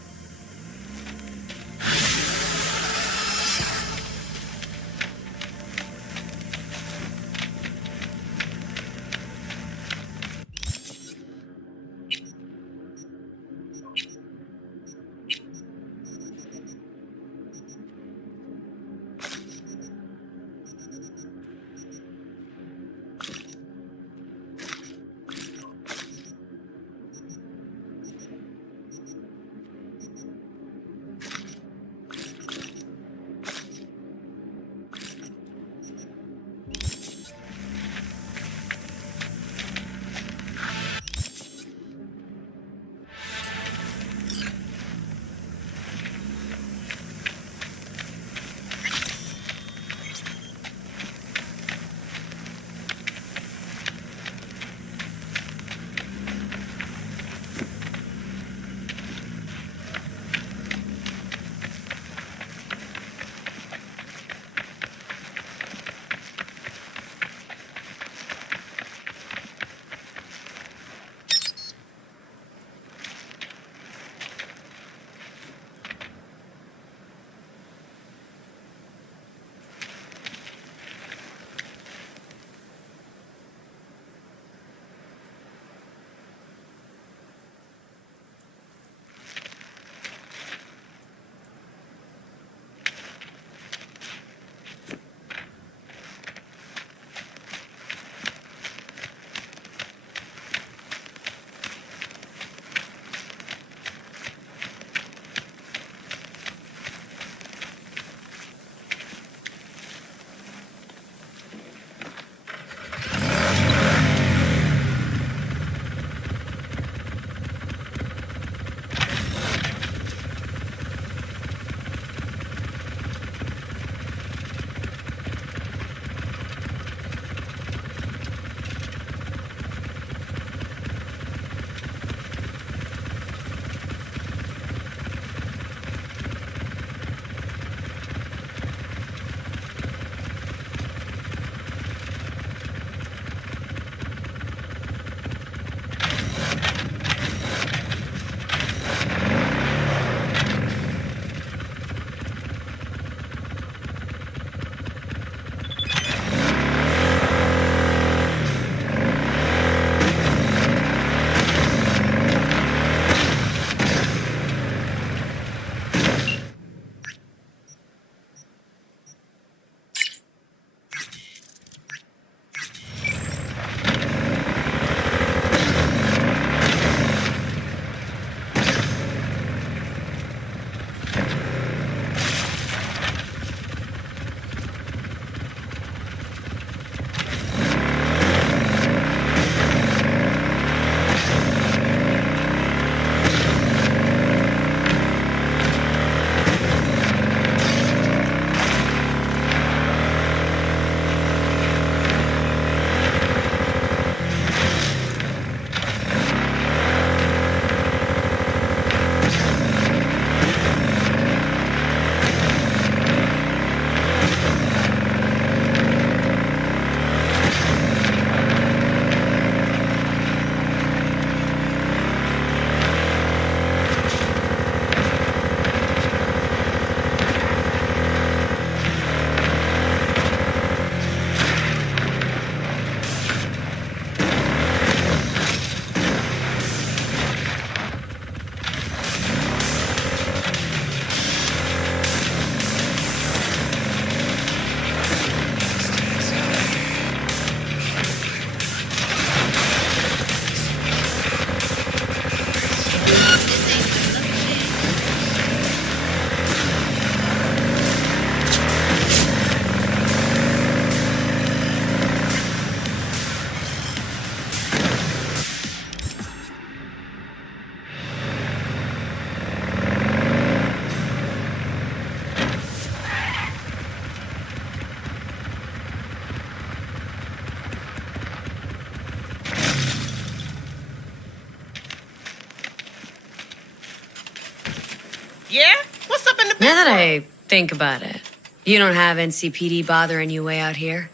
Yeah? What's up in the Now that I think about it, you don't have NCPD bothering you way out here.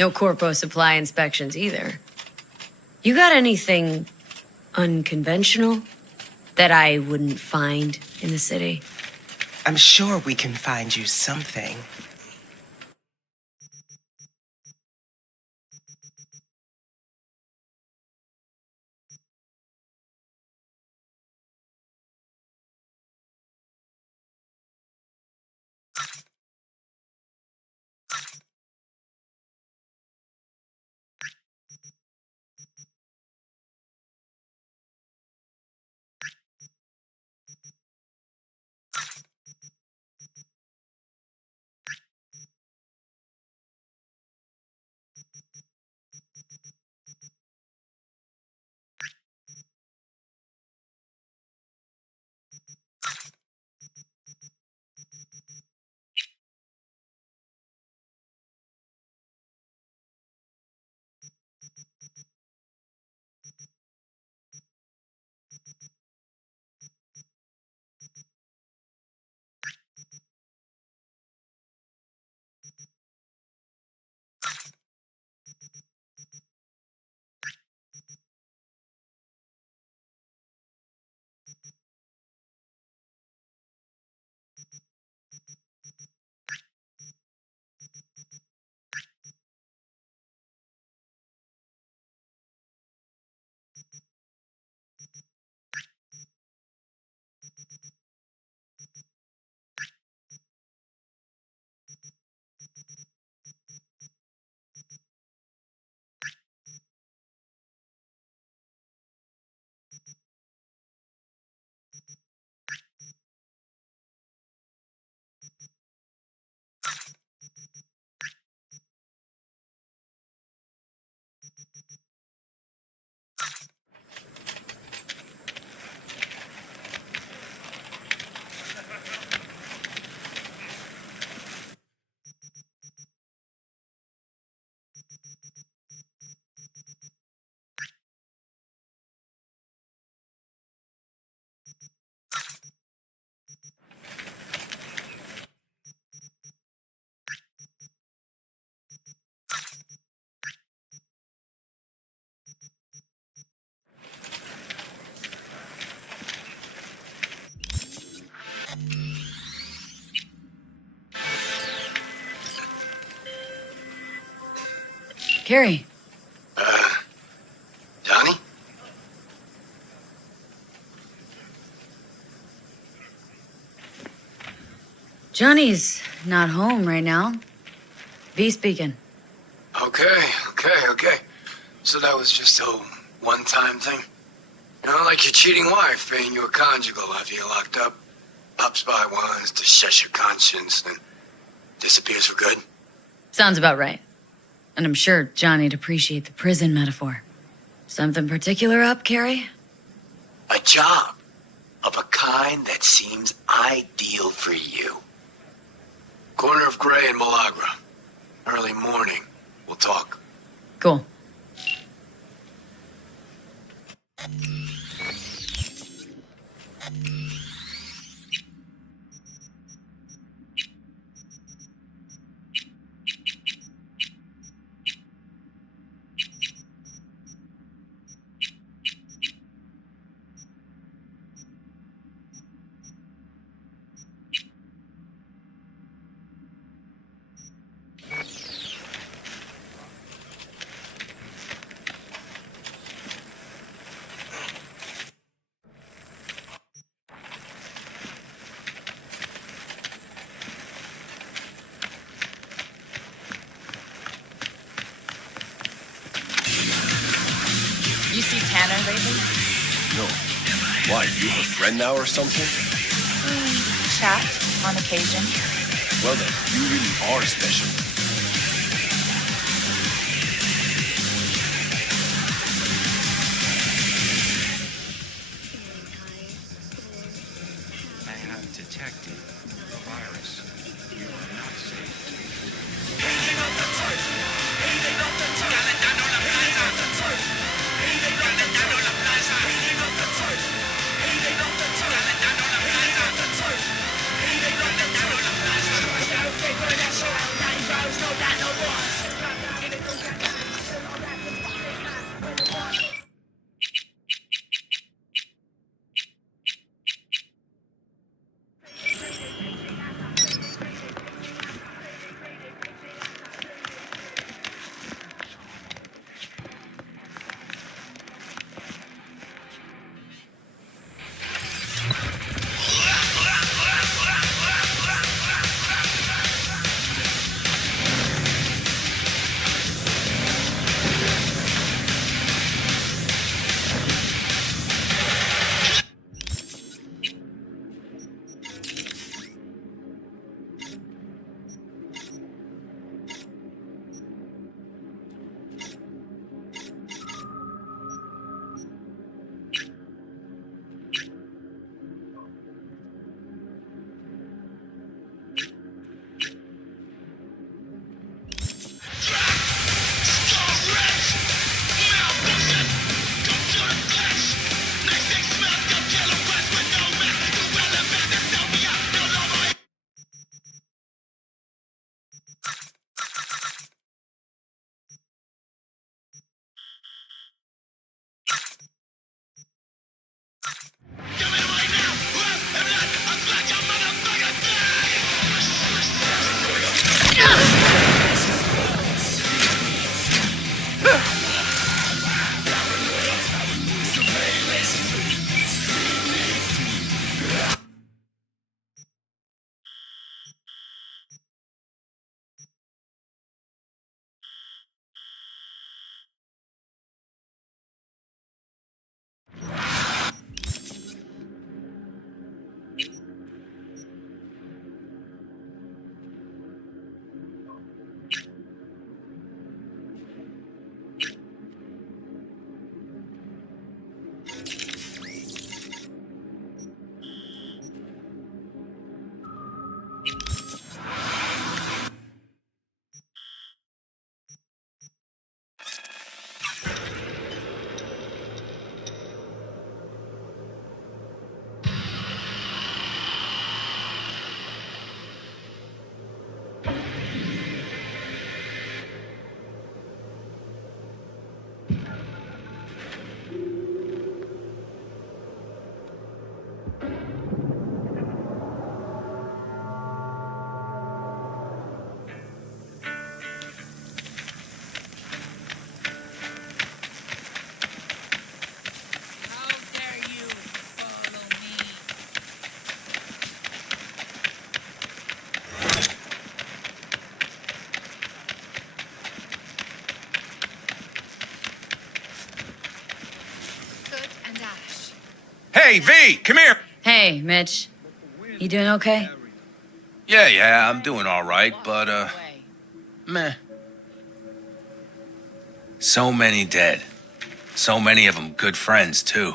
No corpo supply inspections either. You got anything unconventional that I wouldn't find in the city? I'm sure we can find you something. Carrie. Johnny? Johnny's not home right now. V speaking. Okay. So that was just a one-time thing? You know, like your cheating wife paying you a conjugal after you're locked up. Pops by once to shush your conscience, then disappears for good. Sounds about right. And I'm sure Johnny'd appreciate the prison metaphor. Something particular up, Carrie? A job of a kind that seems ideal for you. Corner of Gray and Malagra. Early morning. We'll talk. Cool. You see Tanner lately? No. Why, you her friend now or something? Chat on occasion. Well then, you really are special. I have detected the virus. You are not safe. Hey, V, come here. Hey, Mitch. You doing okay? Yeah, I'm doing all right, but, meh. So many dead. So many of them good friends, too.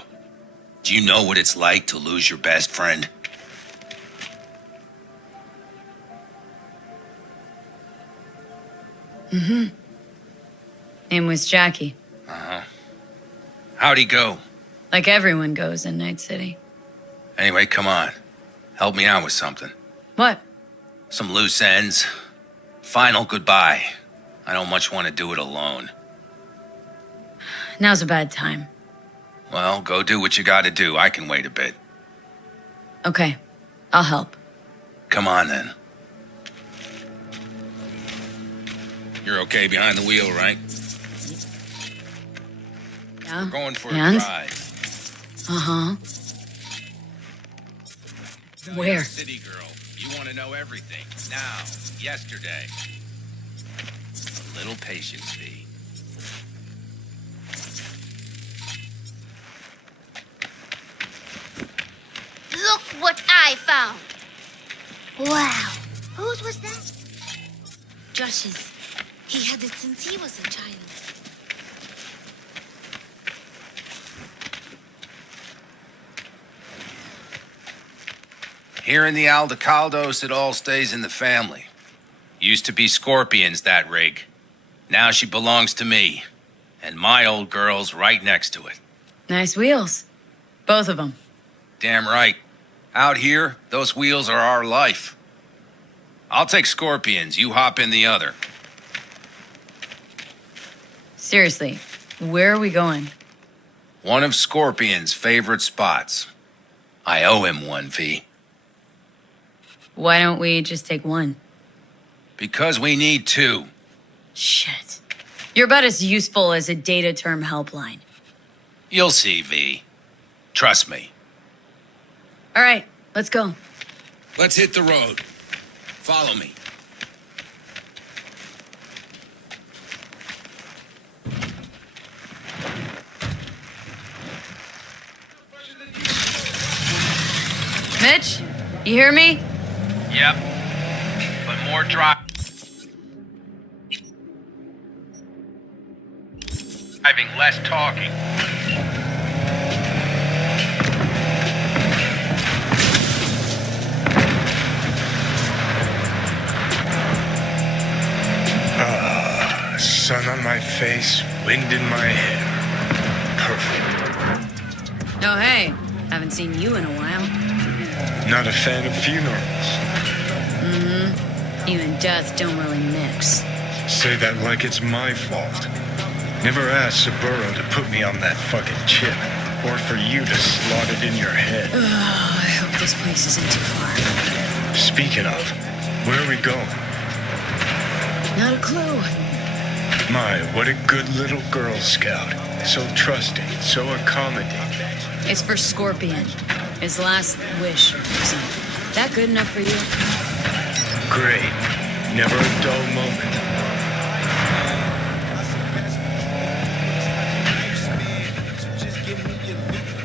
Do you know what it's like to lose your best friend? Mm-hmm. Name was Jackie. Uh-huh. How'd he go? Like everyone goes in Night City. Anyway, come on. Help me out with something. What? Some loose ends. Final goodbye. I don't much want to do it alone. Now's a bad time. Well, go do what you gotta do. I can wait a bit. Okay, I'll help. Come on, then. You're okay behind the wheel, right? Yeah. We're going for And? a ride. Uh-huh. Where? City girl. You want to know everything. Now. Yesterday. A little patience, V. Look what I found. Wow. Whose was that? Josh's. He had it since he was a child. Here in the Aldecaldos, it all stays in the family. Used to be Scorpions, that rig. Now she belongs to me. And my old girl's right next to it. Nice wheels. Both of them. Damn right. Out here, those wheels are our life. I'll take Scorpions. You hop in the other. Seriously, where are we going? One of Scorpion's favorite spots. I owe him one, V. Why don't we just take one? Because we need two. Shit. You're about as useful as a data term helpline. You'll see, V. Trust me. All right, let's go. Let's hit the road. Follow me. Mitch, you hear me? Yep. But more driving, less talking. Sun on my face, wind in my hair. Perfect. Oh, hey. Haven't seen you in a while. Not a fan of funerals. Mm-hmm. You and death don't really mix. Say that like it's my fault. Never asked Saburo to put me on that fucking chip, or for you to slot it in your head. Oh, I hope this place isn't too far. Speaking of, where are we going? Not a clue. My, what a good little Girl Scout. So trusting, so accommodating. It's for Scorpion. His last wish or something. That good enough for you? Great. Never a dull moment.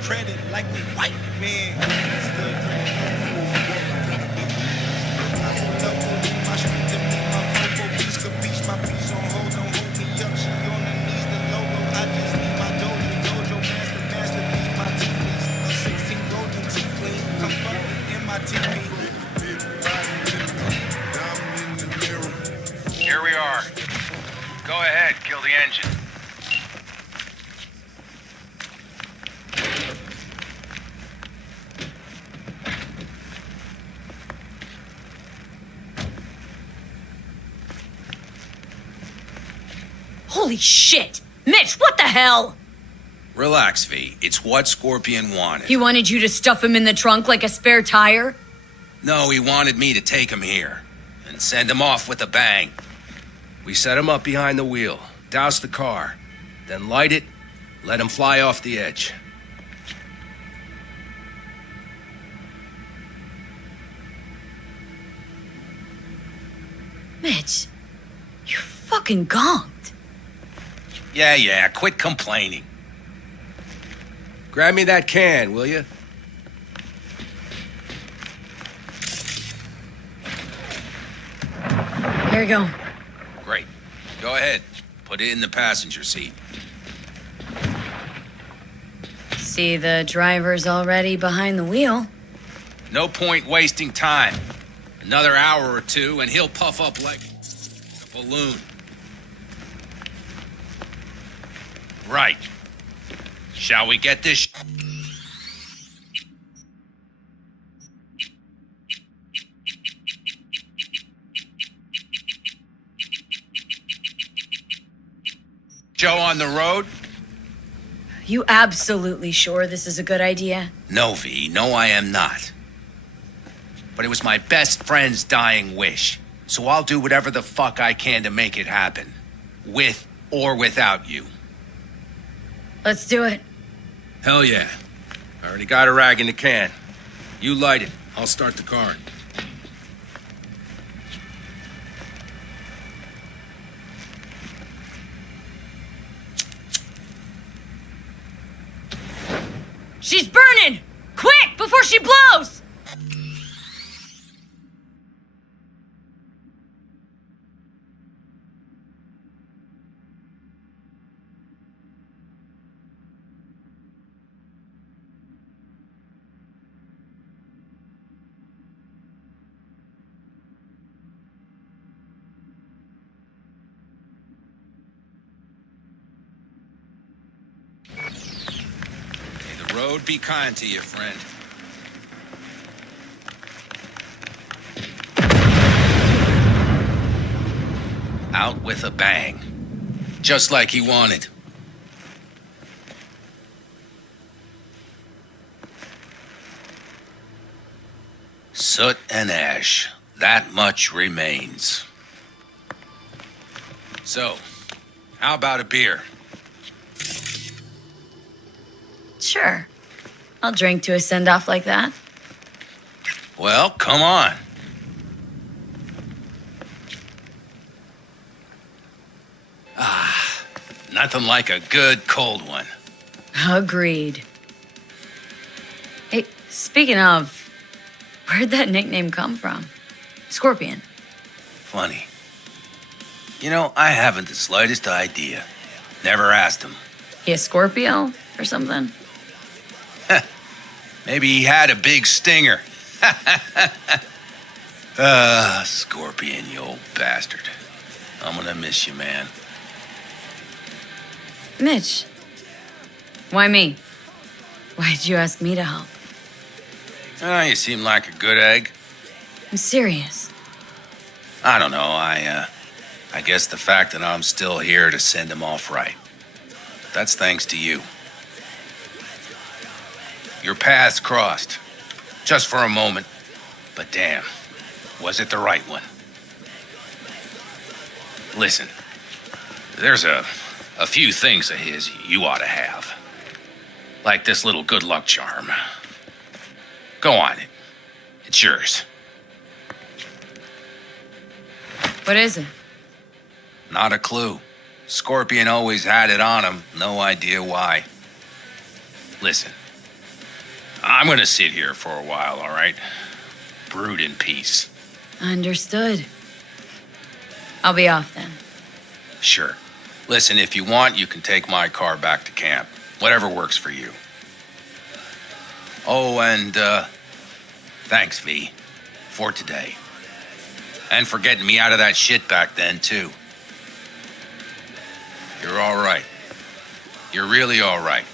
Credit like a white man. Here we are. Go ahead, kill the engine. Holy shit! Mitch, what the hell? Relax, V. It's what Scorpion wanted. He wanted you to stuff him in the trunk like a spare tire? No, he wanted me to take him here and send him off with a bang. We set him up behind the wheel, douse the car, then light it, let him fly off the edge. Mitch, you're fucking gonged. Yeah, quit complaining. Grab me that can, will you? Here we go. Great. Go ahead. Put it in the passenger seat. See, the driver's already behind the wheel. No point wasting time. Another hour or two, and he'll puff up like a balloon. Right. Shall we get this? Joe on the road? You absolutely sure this is a good idea? No, V. No, I am not. But it was my best friend's dying wish. So I'll do whatever the fuck I can to make it happen. With or without you. Let's do it. Hell yeah. I already got a rag in the can. You light it. I'll start the car. She's burning! Quick, before she blows! May the road be kind to you, friend. Out with a bang. Just like he wanted. Soot and ash. That much remains. So, how about a beer? Sure. I'll drink to a send-off like that. Well, come on. Ah, nothing like a good cold one. Agreed. Hey, speaking of, where'd that nickname come from? Scorpion. Funny. You know, I haven't the slightest idea. Never asked him. He a Scorpio or something? Maybe he had a big stinger. Scorpion, you old bastard. I'm gonna miss you, man. Mitch. Why me? Why'd you ask me to help? You seem like a good egg. I'm serious. I don't know, I guess the fact that I'm still here to send him off right. That's thanks to you. Your paths crossed. Just for a moment. But damn, was it the right one? Listen, there's a few things of his you ought to have. Like this little good luck charm. Go on, it's yours. What is it? Not a clue. Scorpion always had it on him, no idea why. Listen, I'm gonna sit here for a while, all right? Brood in peace. Understood. I'll be off then. Sure. Listen, if you want, you can take my car back to camp. Whatever works for you. Oh, and, thanks, V, for today. And for getting me out of that shit back then, too. You're all right. You're really all right.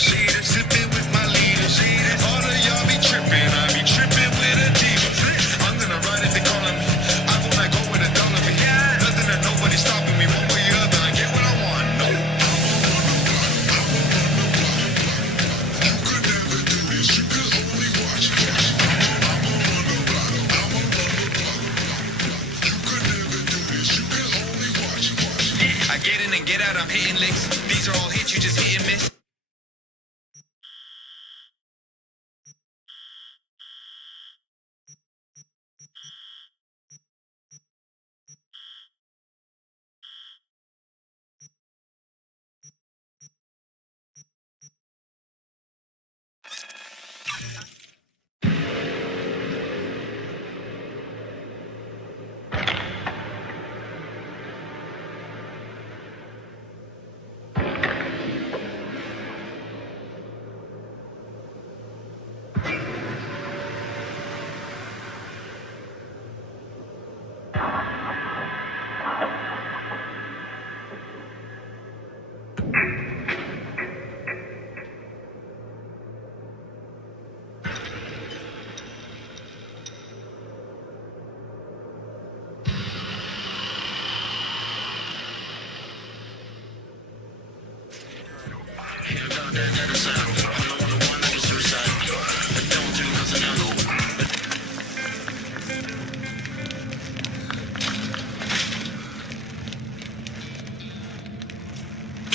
Sipping with my leaders. All of y'all be tripping. I be tripping with a diva. I'm gonna ride if they calling me. I will not go with a dollar me. Nothing that nobody stopping me. One way or other, I get what I want. No. You could never do this. You could only watch. I get in and get out, I'm hitting licks. These are all hits, you just hit and miss.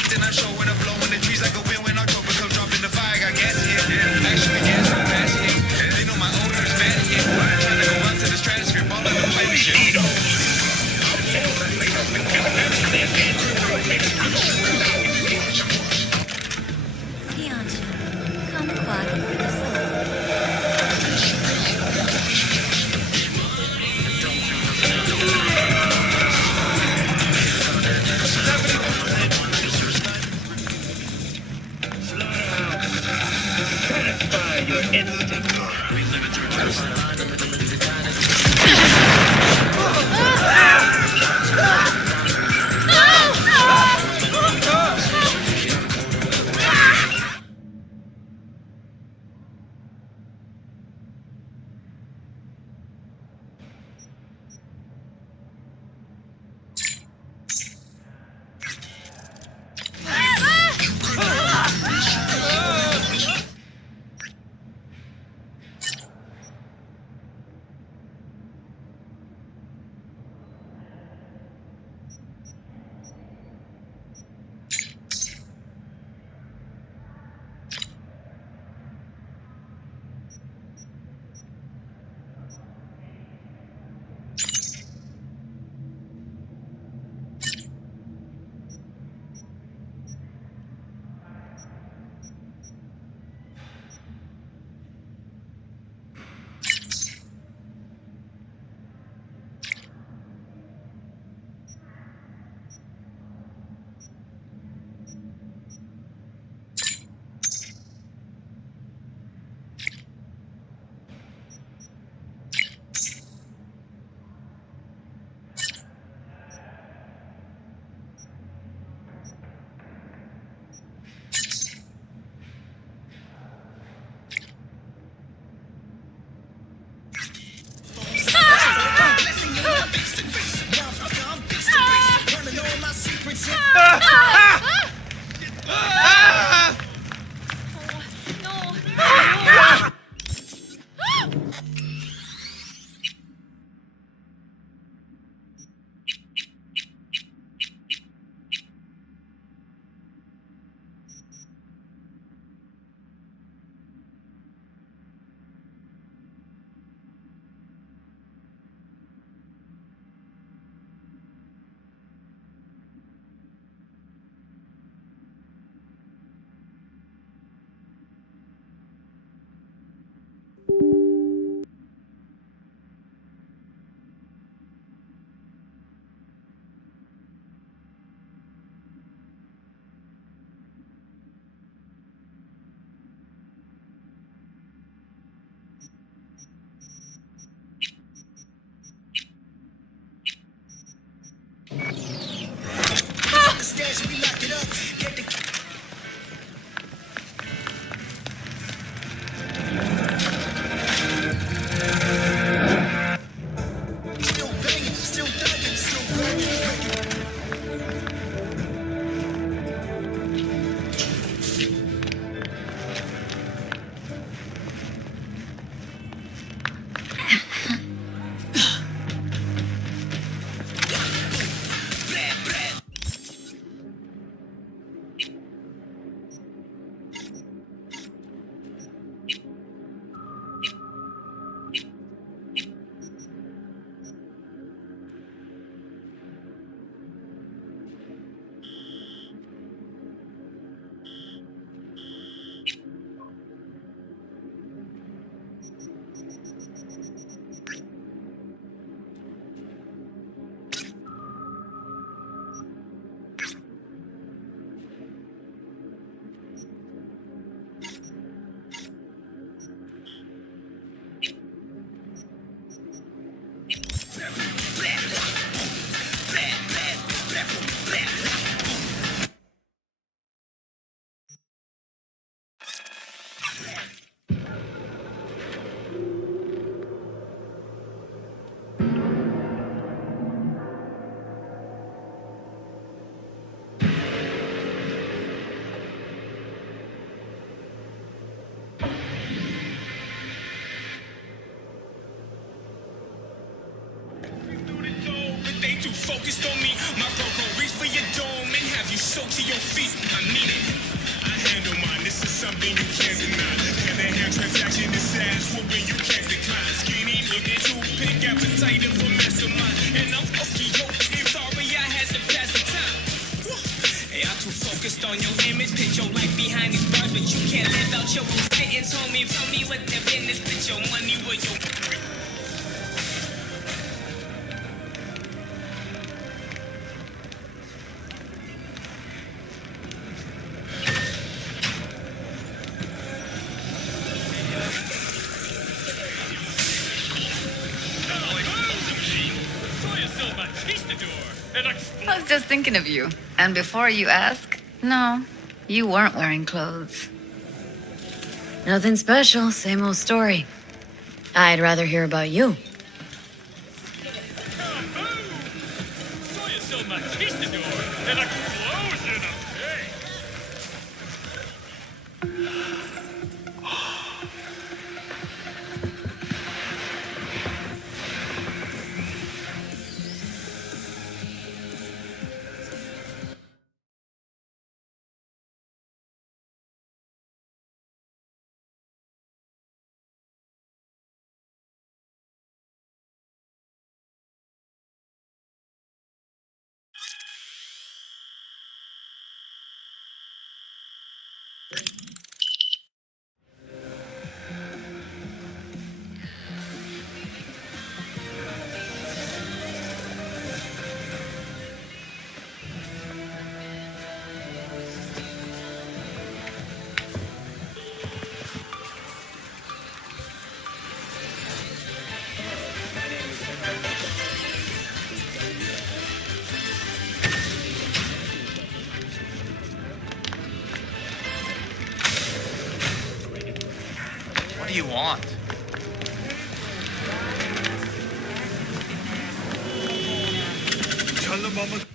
Then I show when I'm blowing the trees like a wind when October comes dropping the fire. I gas here. Actually, gas from passing it. They know my odor is bad here. I'm trying to go out to the stratosphere, ball in the play shit. ain't too focused on me. My bro gon' reach for your dome and have you soaked to your feet. I mean it. I handle mine. This is something you can't deny. Hand-to-hand transaction is ass whooping you can't decline. Skinny looking toothpick appetite for mastermind. And I'm fucking yo. I'm sorry I had to pass the time. Hey, I'm too focused on your image. Put your life behind these bars, but you can't live out your own sentence. Homie, tell me what the business. Put your money where your I was just thinking of you. And before you ask, no, you weren't wearing clothes. Nothing special, same old story. I'd rather hear about you. What do you want? Tell them I'm a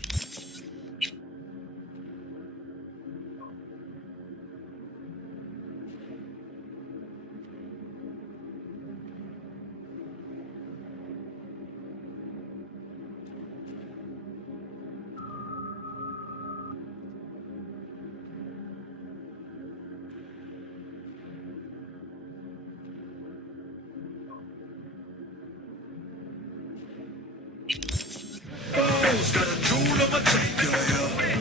got a jewel on my tank, yeah.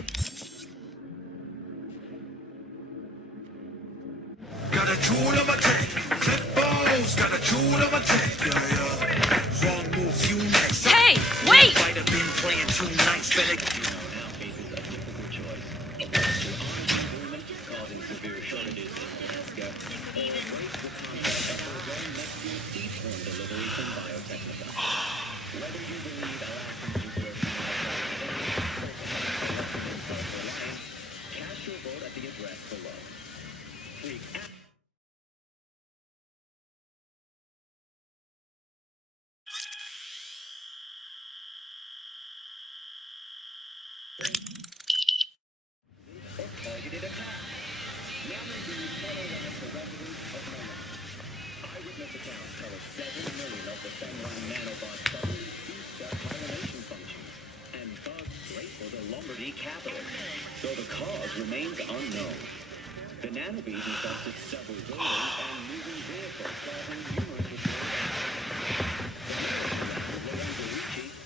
Got a jewel on my tank. Flip balls, got a jewel on my tank, yeah. Wrong move, you next. Hey, wait! Might have been playing too nice, better. Though the cause remains unknown. The nanobees infested several buildings and moving vehicles, causing numerous repairs.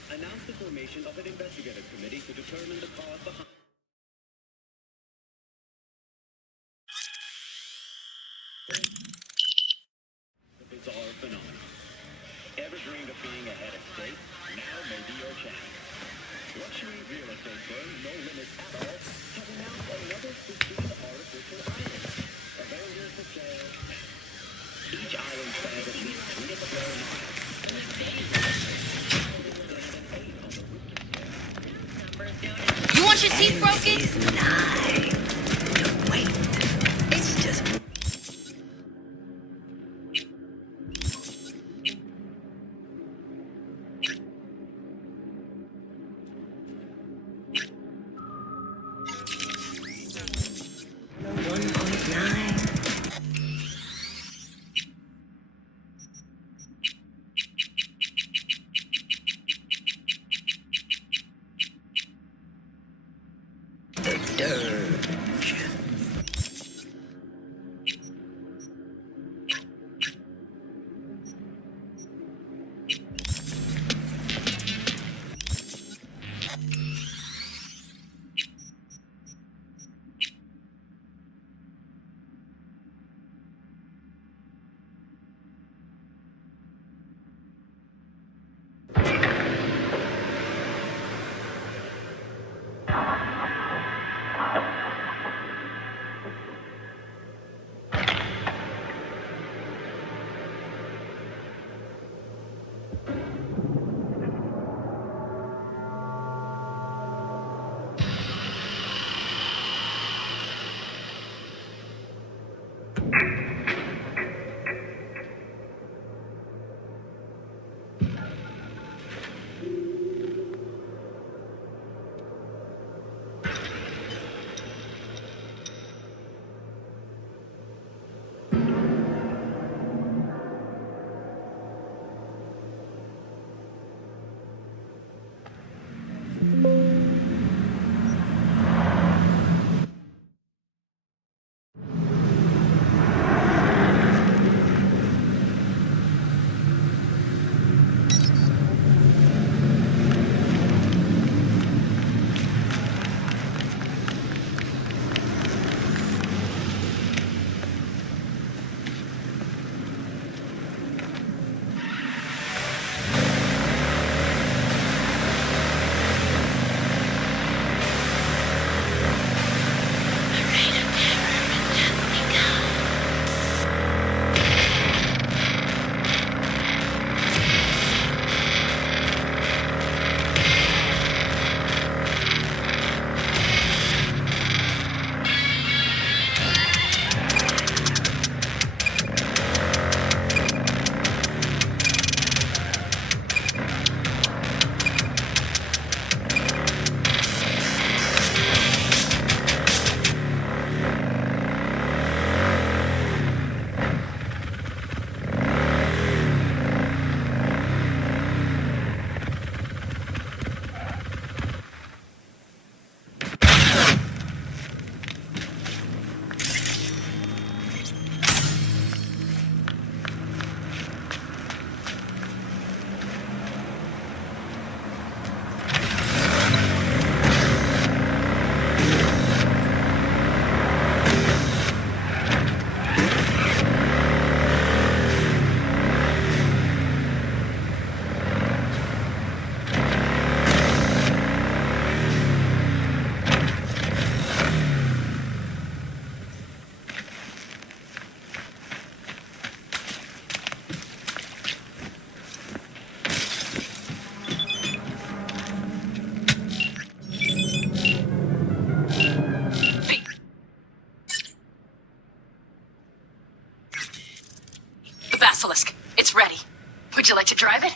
The announced the formation of an investigative committee to determine the cause behind. The bizarre phenomenon. Ever dreamed of being ahead of state? Now may be your chance. Luxury real estate firm No Limits at All has announced another 15 artificial islands available for sale now. Each island spans at least 3 square miles. You want your teeth broken? It's just The Basilisk. It's ready. Would you like to drive it?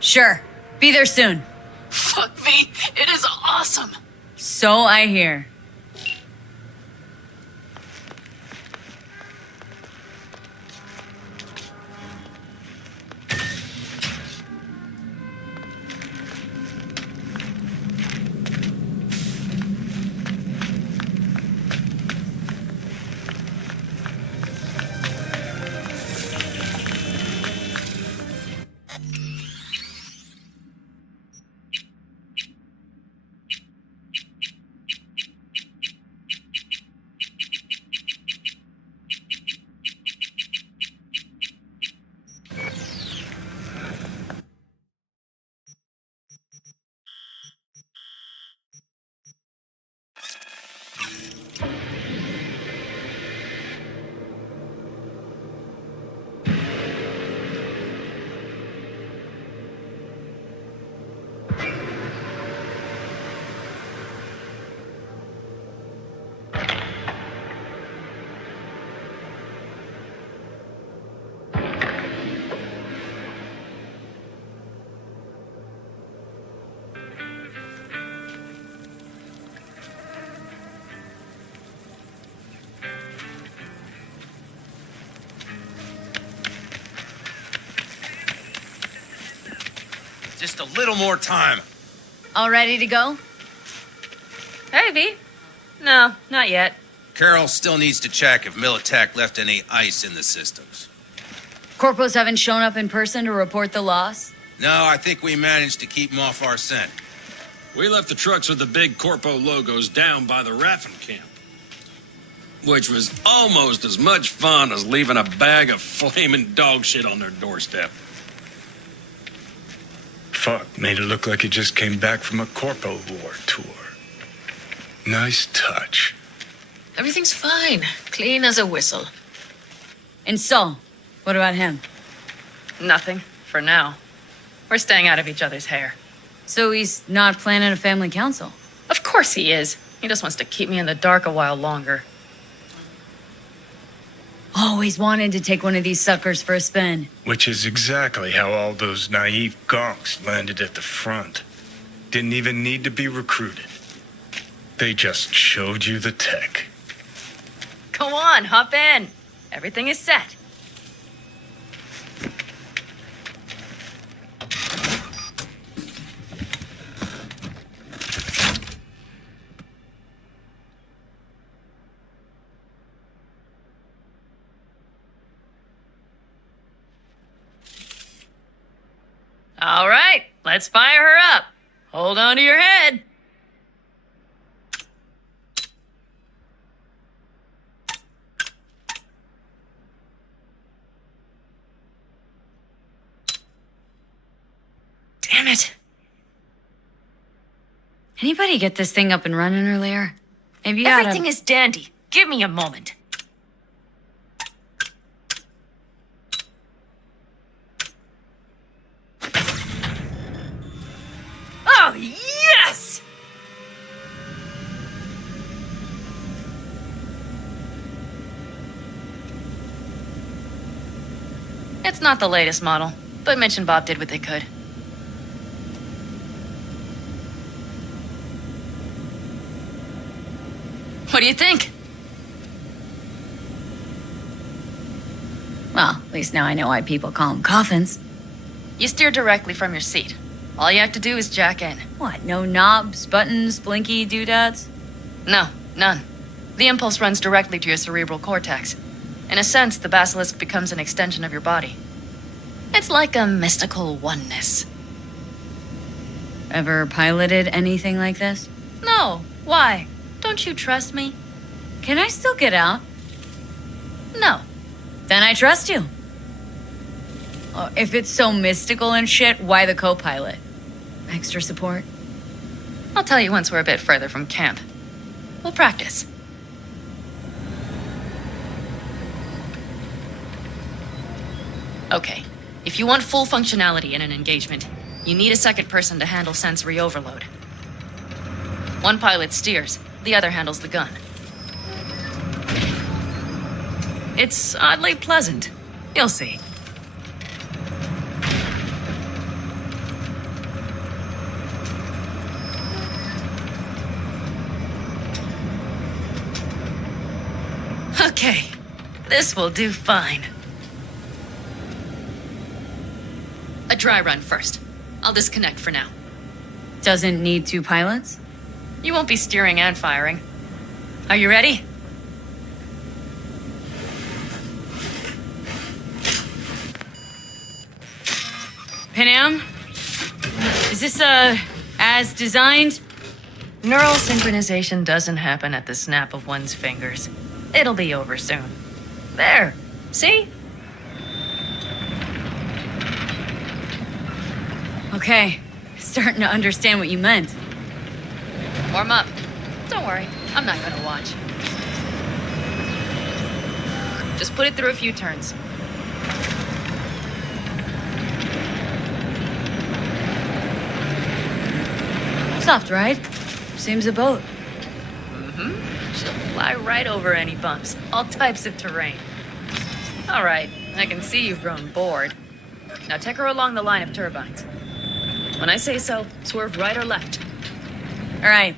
Sure. Be there soon. Fuck me. It is awesome. So I hear. Just a little more time. All ready to go? Hey, V. No, not yet. Carol still needs to check if Militech left any ice in the systems. Corpos haven't shown up in person to report the loss? No, I think we managed to keep them off our scent. We left the trucks with the big Corpo logos down by the Raffin camp, which was almost as much fun as leaving a bag of flaming dog shit on their doorstep. Fuck, made it look like he just came back from a Corpo War tour. Nice touch. Everything's fine. Clean as a whistle. And Saul, what about him? Nothing, for now. We're staying out of each other's hair. So he's not planning a family council? Of course he is. He just wants to keep me in the dark a while longer. Always wanted to take one of these suckers for a spin. Which is exactly how all those naive gonks landed at the front. Didn't even need to be recruited. They just showed you the tech. Go on, hop in. Everything is set. All right, let's fire her up. Hold on to your head. Damn it. Anybody get this thing up and running earlier? Maybe you oughta- Everything is dandy. Give me a moment. Oh, yes! It's not the latest model, but Mitch and Bob did what they could. What do you think? Well, at least now I know why people call them coffins. You steer directly from your seat. All you have to do is jack in. What, no knobs, buttons, blinky doodads? No, none. The impulse runs directly to your cerebral cortex. In a sense, the basilisk becomes an extension of your body. It's like a mystical oneness. Ever piloted anything like this? No, why? Don't you trust me? Can I still get out? No. Then I trust you. Oh, if it's so mystical and shit, why the co-pilot? Extra support? I'll tell you once we're a bit further from camp. We'll practice. Okay, if you want full functionality in an engagement, you need a second person to handle sensory overload. One pilot steers, the other handles the gun. It's oddly pleasant. You'll see. Okay, this will do fine. A dry run first. I'll disconnect for now. Doesn't need two pilots? You won't be steering and firing. Are you ready? Panam? Is this, as designed? Neural synchronization doesn't happen at the snap of one's fingers. It'll be over soon. There. See? Okay. Starting to understand what you meant. Warm up. Don't worry. I'm not gonna watch. Just put it through a few turns. Soft ride. Seems a boat. Mm-hmm. She'll fly right over any bumps. All types of terrain. All right. I can see you've grown bored. Now take her along the line of turbines. When I say so, swerve right or left. All right.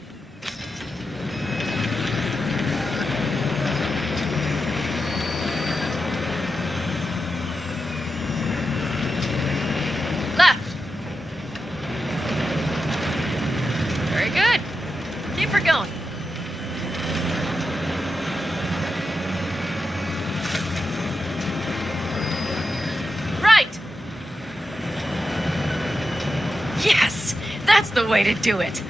Left. Very good. Keep her going. Right. Yes, that's the way to do it.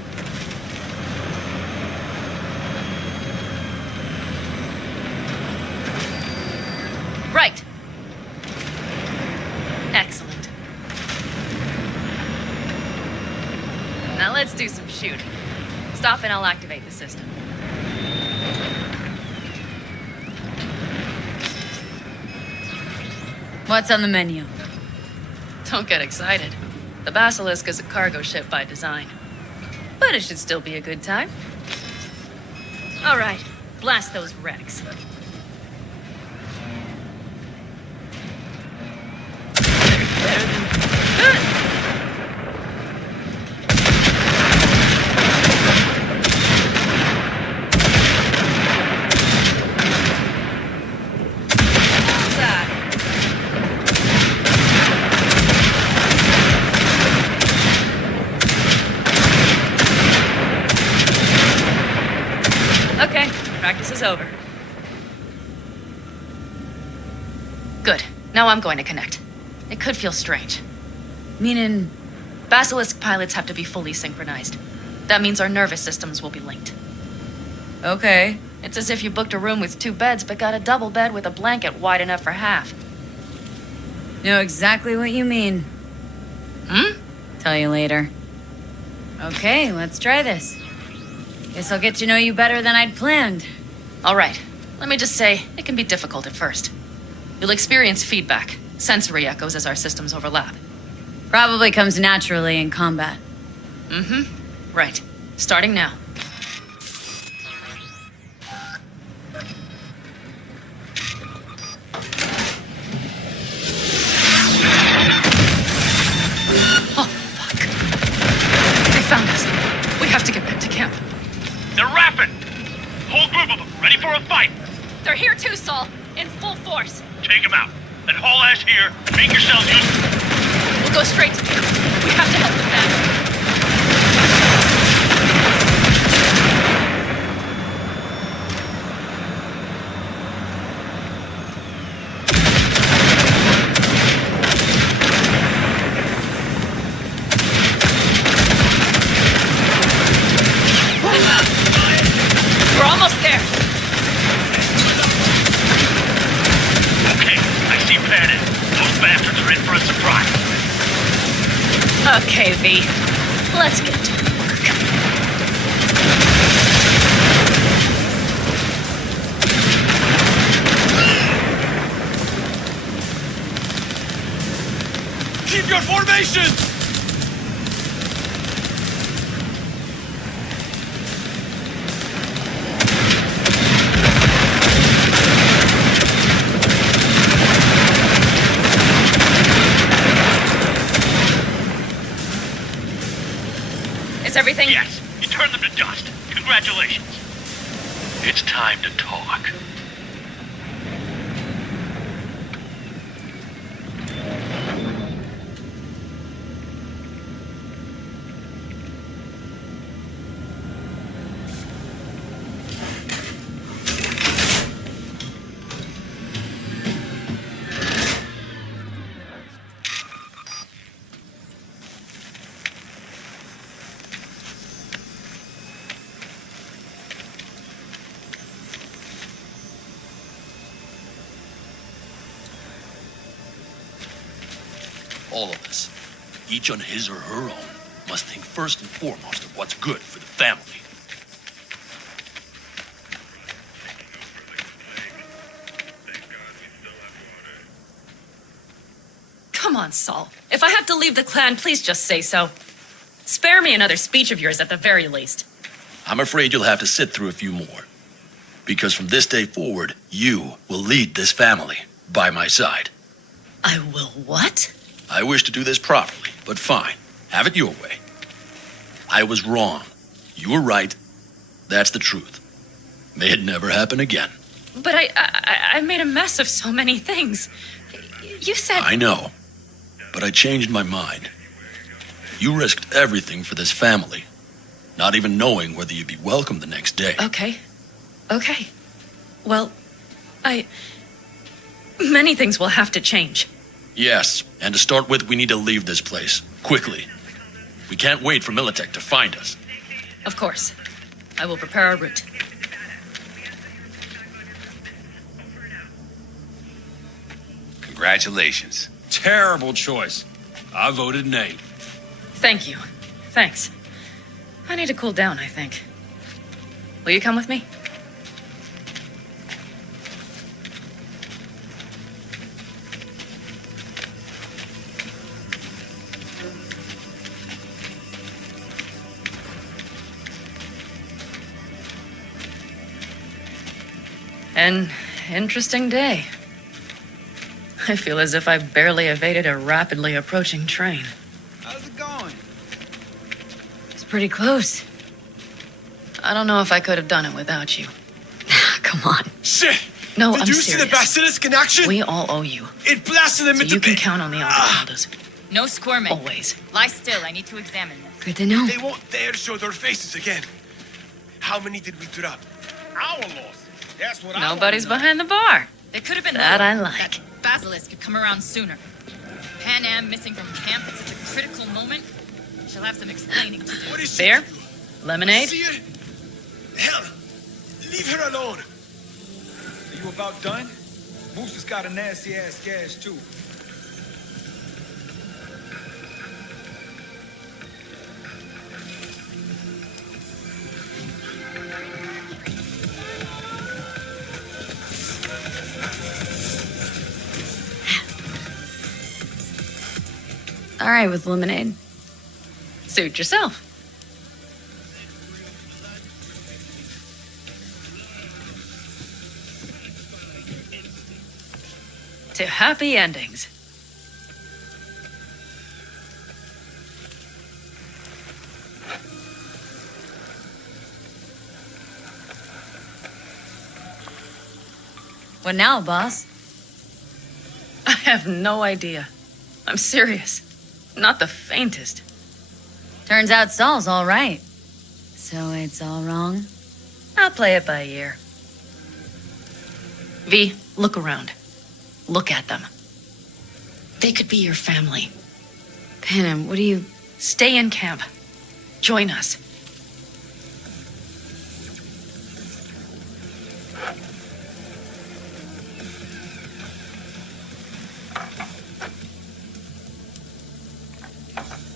Right. Excellent. Now let's do some shooting. Stop and I'll activate the system. What's on the menu? Don't get excited. The Basilisk is a cargo ship by design. But it should still be a good time. All right, blast those wrecks. Okay, practice is over. Good. Now I'm going to connect. It could feel strange. Meaning, Basilisk pilots have to be fully synchronized. That means our nervous systems will be linked. okay. It's as if you booked a room with 2 beds but got a double bed with a blanket wide enough for half. Know exactly what you mean. Hmm? Tell you later. Okay, let's try this. Guess I'll get to know you better than I'd planned. All right. Let me just say, it can be difficult at first. You'll experience feedback, sensory echoes as our systems overlap. Probably comes naturally in combat. Mm-hmm. Right. Starting now. Oh, fuck. They found us. We have to get back to camp. They're rapping! Whole group of them, ready for a fight. They're here too, Saul. In full force. Take them out. Then haul ass here. Make yourselves useful. We'll go straight to camp. We have to help the family. We're almost there. Okay, I see Patton. Those bastards are in for a surprise. Okay, V. Let's get to work. Keep your formation! Is everything? Yes, you turned them to dust. Congratulations. It's time to talk. All of us, each on his or her own, must think first and foremost of what's good for the family. Come on, Saul. If I have to leave the clan, please just say so. Spare me another speech of yours at the very least. I'm afraid you'll have to sit through a few more. Because from this day forward, you will lead this family by my side. I will what? I wish to do this properly, but fine. Have it your way. I was wrong. You were right. That's the truth. May it never happen again. But I made a mess of so many things. You said... I know. But I changed my mind. You risked everything for this family, not even knowing whether you'd be welcome the next day. Okay. Okay. Well, many things will have to change. Yes, and to start with, we need to leave this place. Quickly. We can't wait for Militech to find us. Of course. I will prepare our route. Congratulations. Terrible choice. I voted nay. Thank you. Thanks. I need to cool down, I think. Will you come with me? An interesting day. I feel as if I barely evaded a rapidly approaching train. How's it going? It's pretty close. I don't know if I could have done it without you. Come on. Shit! No, Did I'm you serious. see the basilisk in action? We all owe you. It blasted them So into you can count on the anacondas. No squirming. Always. Lie still. I need to examine this. Good to know. They won't dare show their faces again. How many did we drop? Our loss. That's what Nobody's behind the bar. There could have been That more. I like. That basilisk could come around sooner. Pan Am missing from camp at such a critical moment. She'll have some explaining to do. What is Beer? Lemonade? See her? Hell, leave her alone. Are you about done? Moose has got a nasty ass gash too. All right with lemonade. Suit yourself. To happy endings. What now, boss? I have no idea. I'm serious. Not the faintest. Turns out Saul's all right. So it's all wrong? I'll play it by ear. V, look around. Look at them. They could be your family. Panem, what do you... Stay in camp. Join us.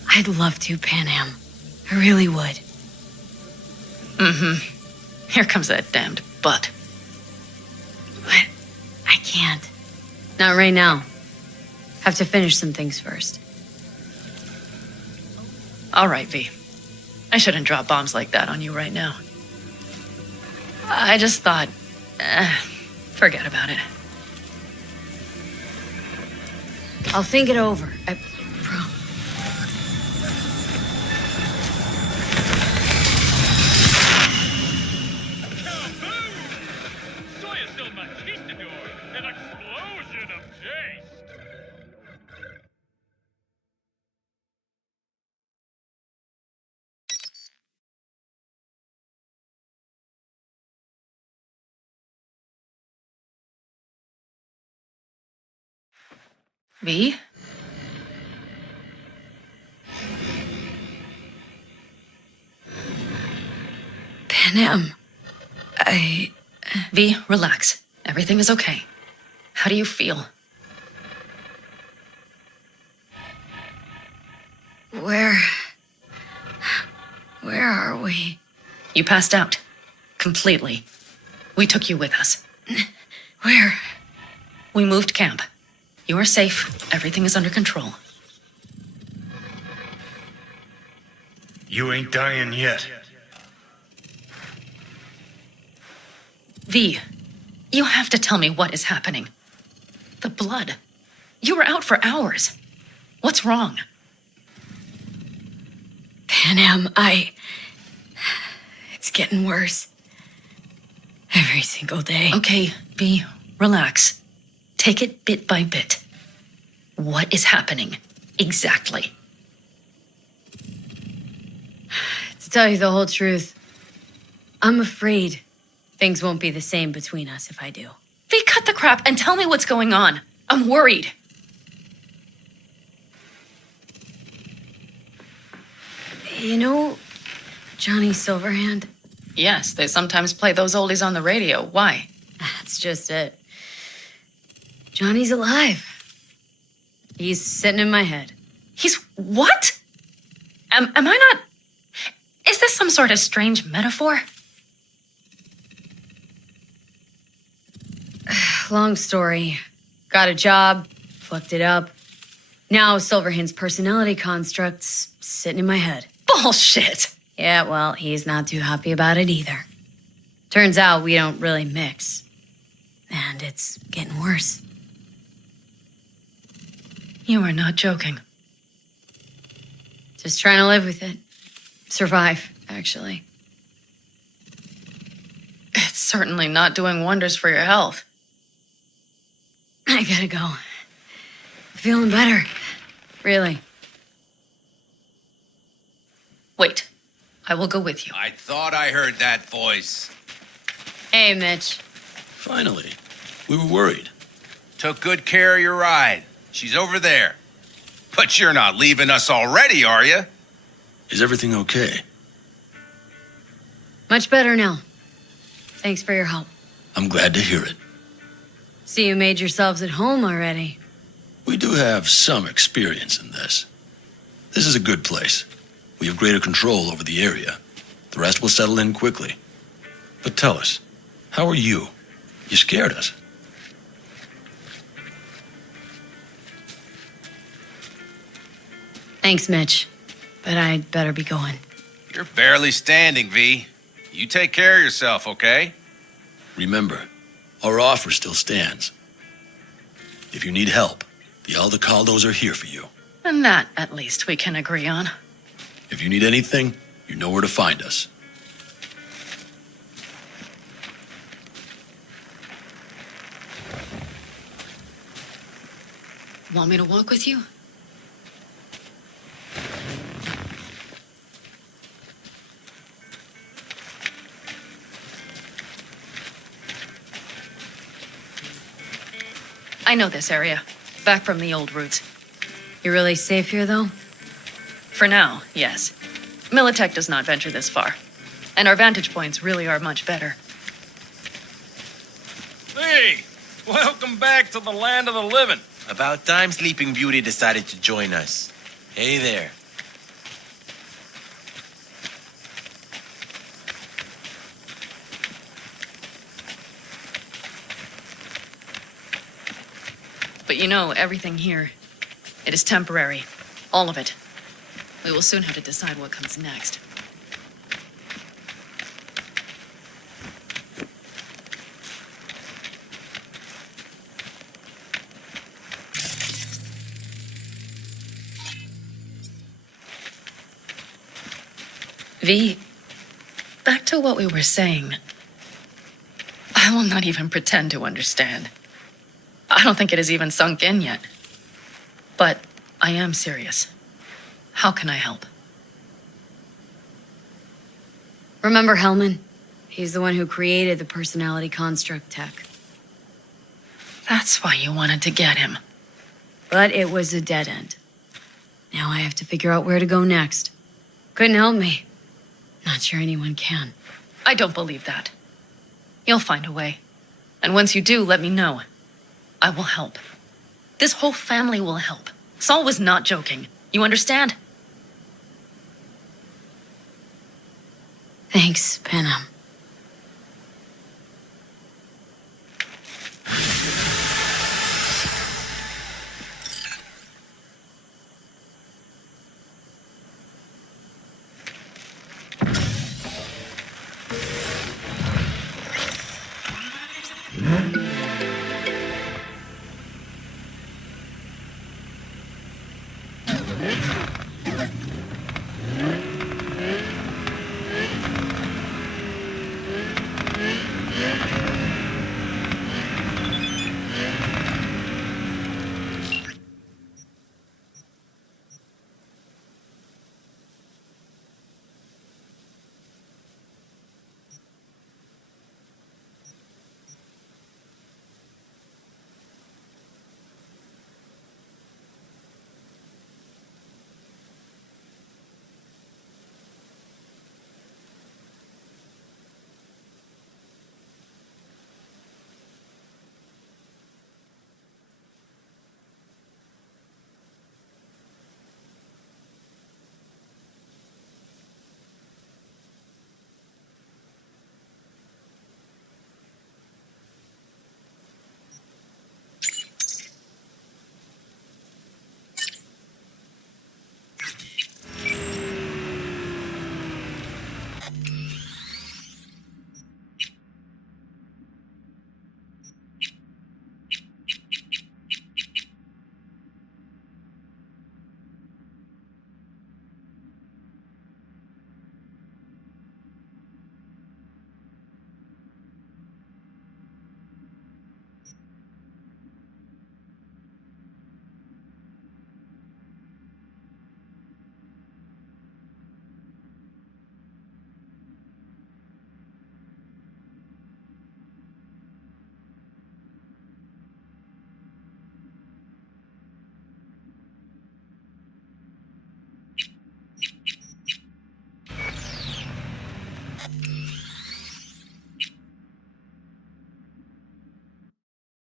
I'd love to, Panem. I really would. Mm-hmm. Here comes that damned butt. But I can't. Not right now. Have to finish some things first. All right, V. I shouldn't drop bombs like that on you right now. I just thought, forget about it. I'll think it over. I promise. Soy es el machistador. An explosion of taste. V? Panem. V, relax. Everything is okay. How do you feel? Where are we? You passed out. Completely. We took you with us. Where? We moved camp. You are safe. Everything is under control. You ain't dying yet. V, you have to tell me what is happening. The blood. You were out for hours. What's wrong? Panem, it's getting worse. Every single day. Okay, V, relax. Take it bit by bit. What is happening? Exactly. To tell you the whole truth, I'm afraid things won't be the same between us if I do. V, cut the crap and tell me what's going on. I'm worried. You know Johnny Silverhand? Yes, they sometimes play those oldies on the radio. Why? That's just it. Johnny's alive. He's sitting in my head. He's what? Am I not... Is this some sort of strange metaphor? Long story. Got a job, fucked it up. Now Silverhand's personality construct's sitting in my head. Bullshit! Yeah, well, he's not too happy about it either. Turns out we don't really mix. And it's getting worse. You are not joking. Just trying to live with it. Survive, actually. It's certainly not doing wonders for your health. I gotta go. Feeling better. Really. Wait. I will go with you. I thought I heard that voice. Hey, Mitch. Finally. We were worried. Took good care of your ride. She's over there. But you're not leaving us already, are you? Is everything okay? Much better now. Thanks for your help. I'm glad to hear it. See, you made yourselves at home already. We do have some experience in this. This is a good place. We have greater control over the area. The rest will settle in quickly. But tell us, how are you? You scared us. Thanks, Mitch. But I'd better be going. You're barely standing, V. You take care of yourself, okay? Remember, our offer still stands. If you need help, the Aldecaldos are here for you. And that, at least, we can agree on. If you need anything, you know where to find us. Want me to walk with you? I know this area. Back from the old routes. You really safe here, though? For now, yes. Militech does not venture this far. And our vantage points really are much better. Hey, welcome back to the land of the living. About time Sleeping Beauty decided to join us. Hey there. But you know, everything here, it is temporary. All of it. We will soon have to decide what comes next. V, back to what we were saying. I will not even pretend to understand. I don't think it has even sunk in yet. But I am serious. How can I help? Remember Hellman? He's the one who created the personality construct tech. That's why you wanted to get him. But it was a dead end. Now I have to figure out where to go next. Couldn't help me. Not sure anyone can. I don't believe that. You'll find a way. And once you do, let me know. I will help. This whole family will help. Saul was not joking. You understand? Thanks, Panam.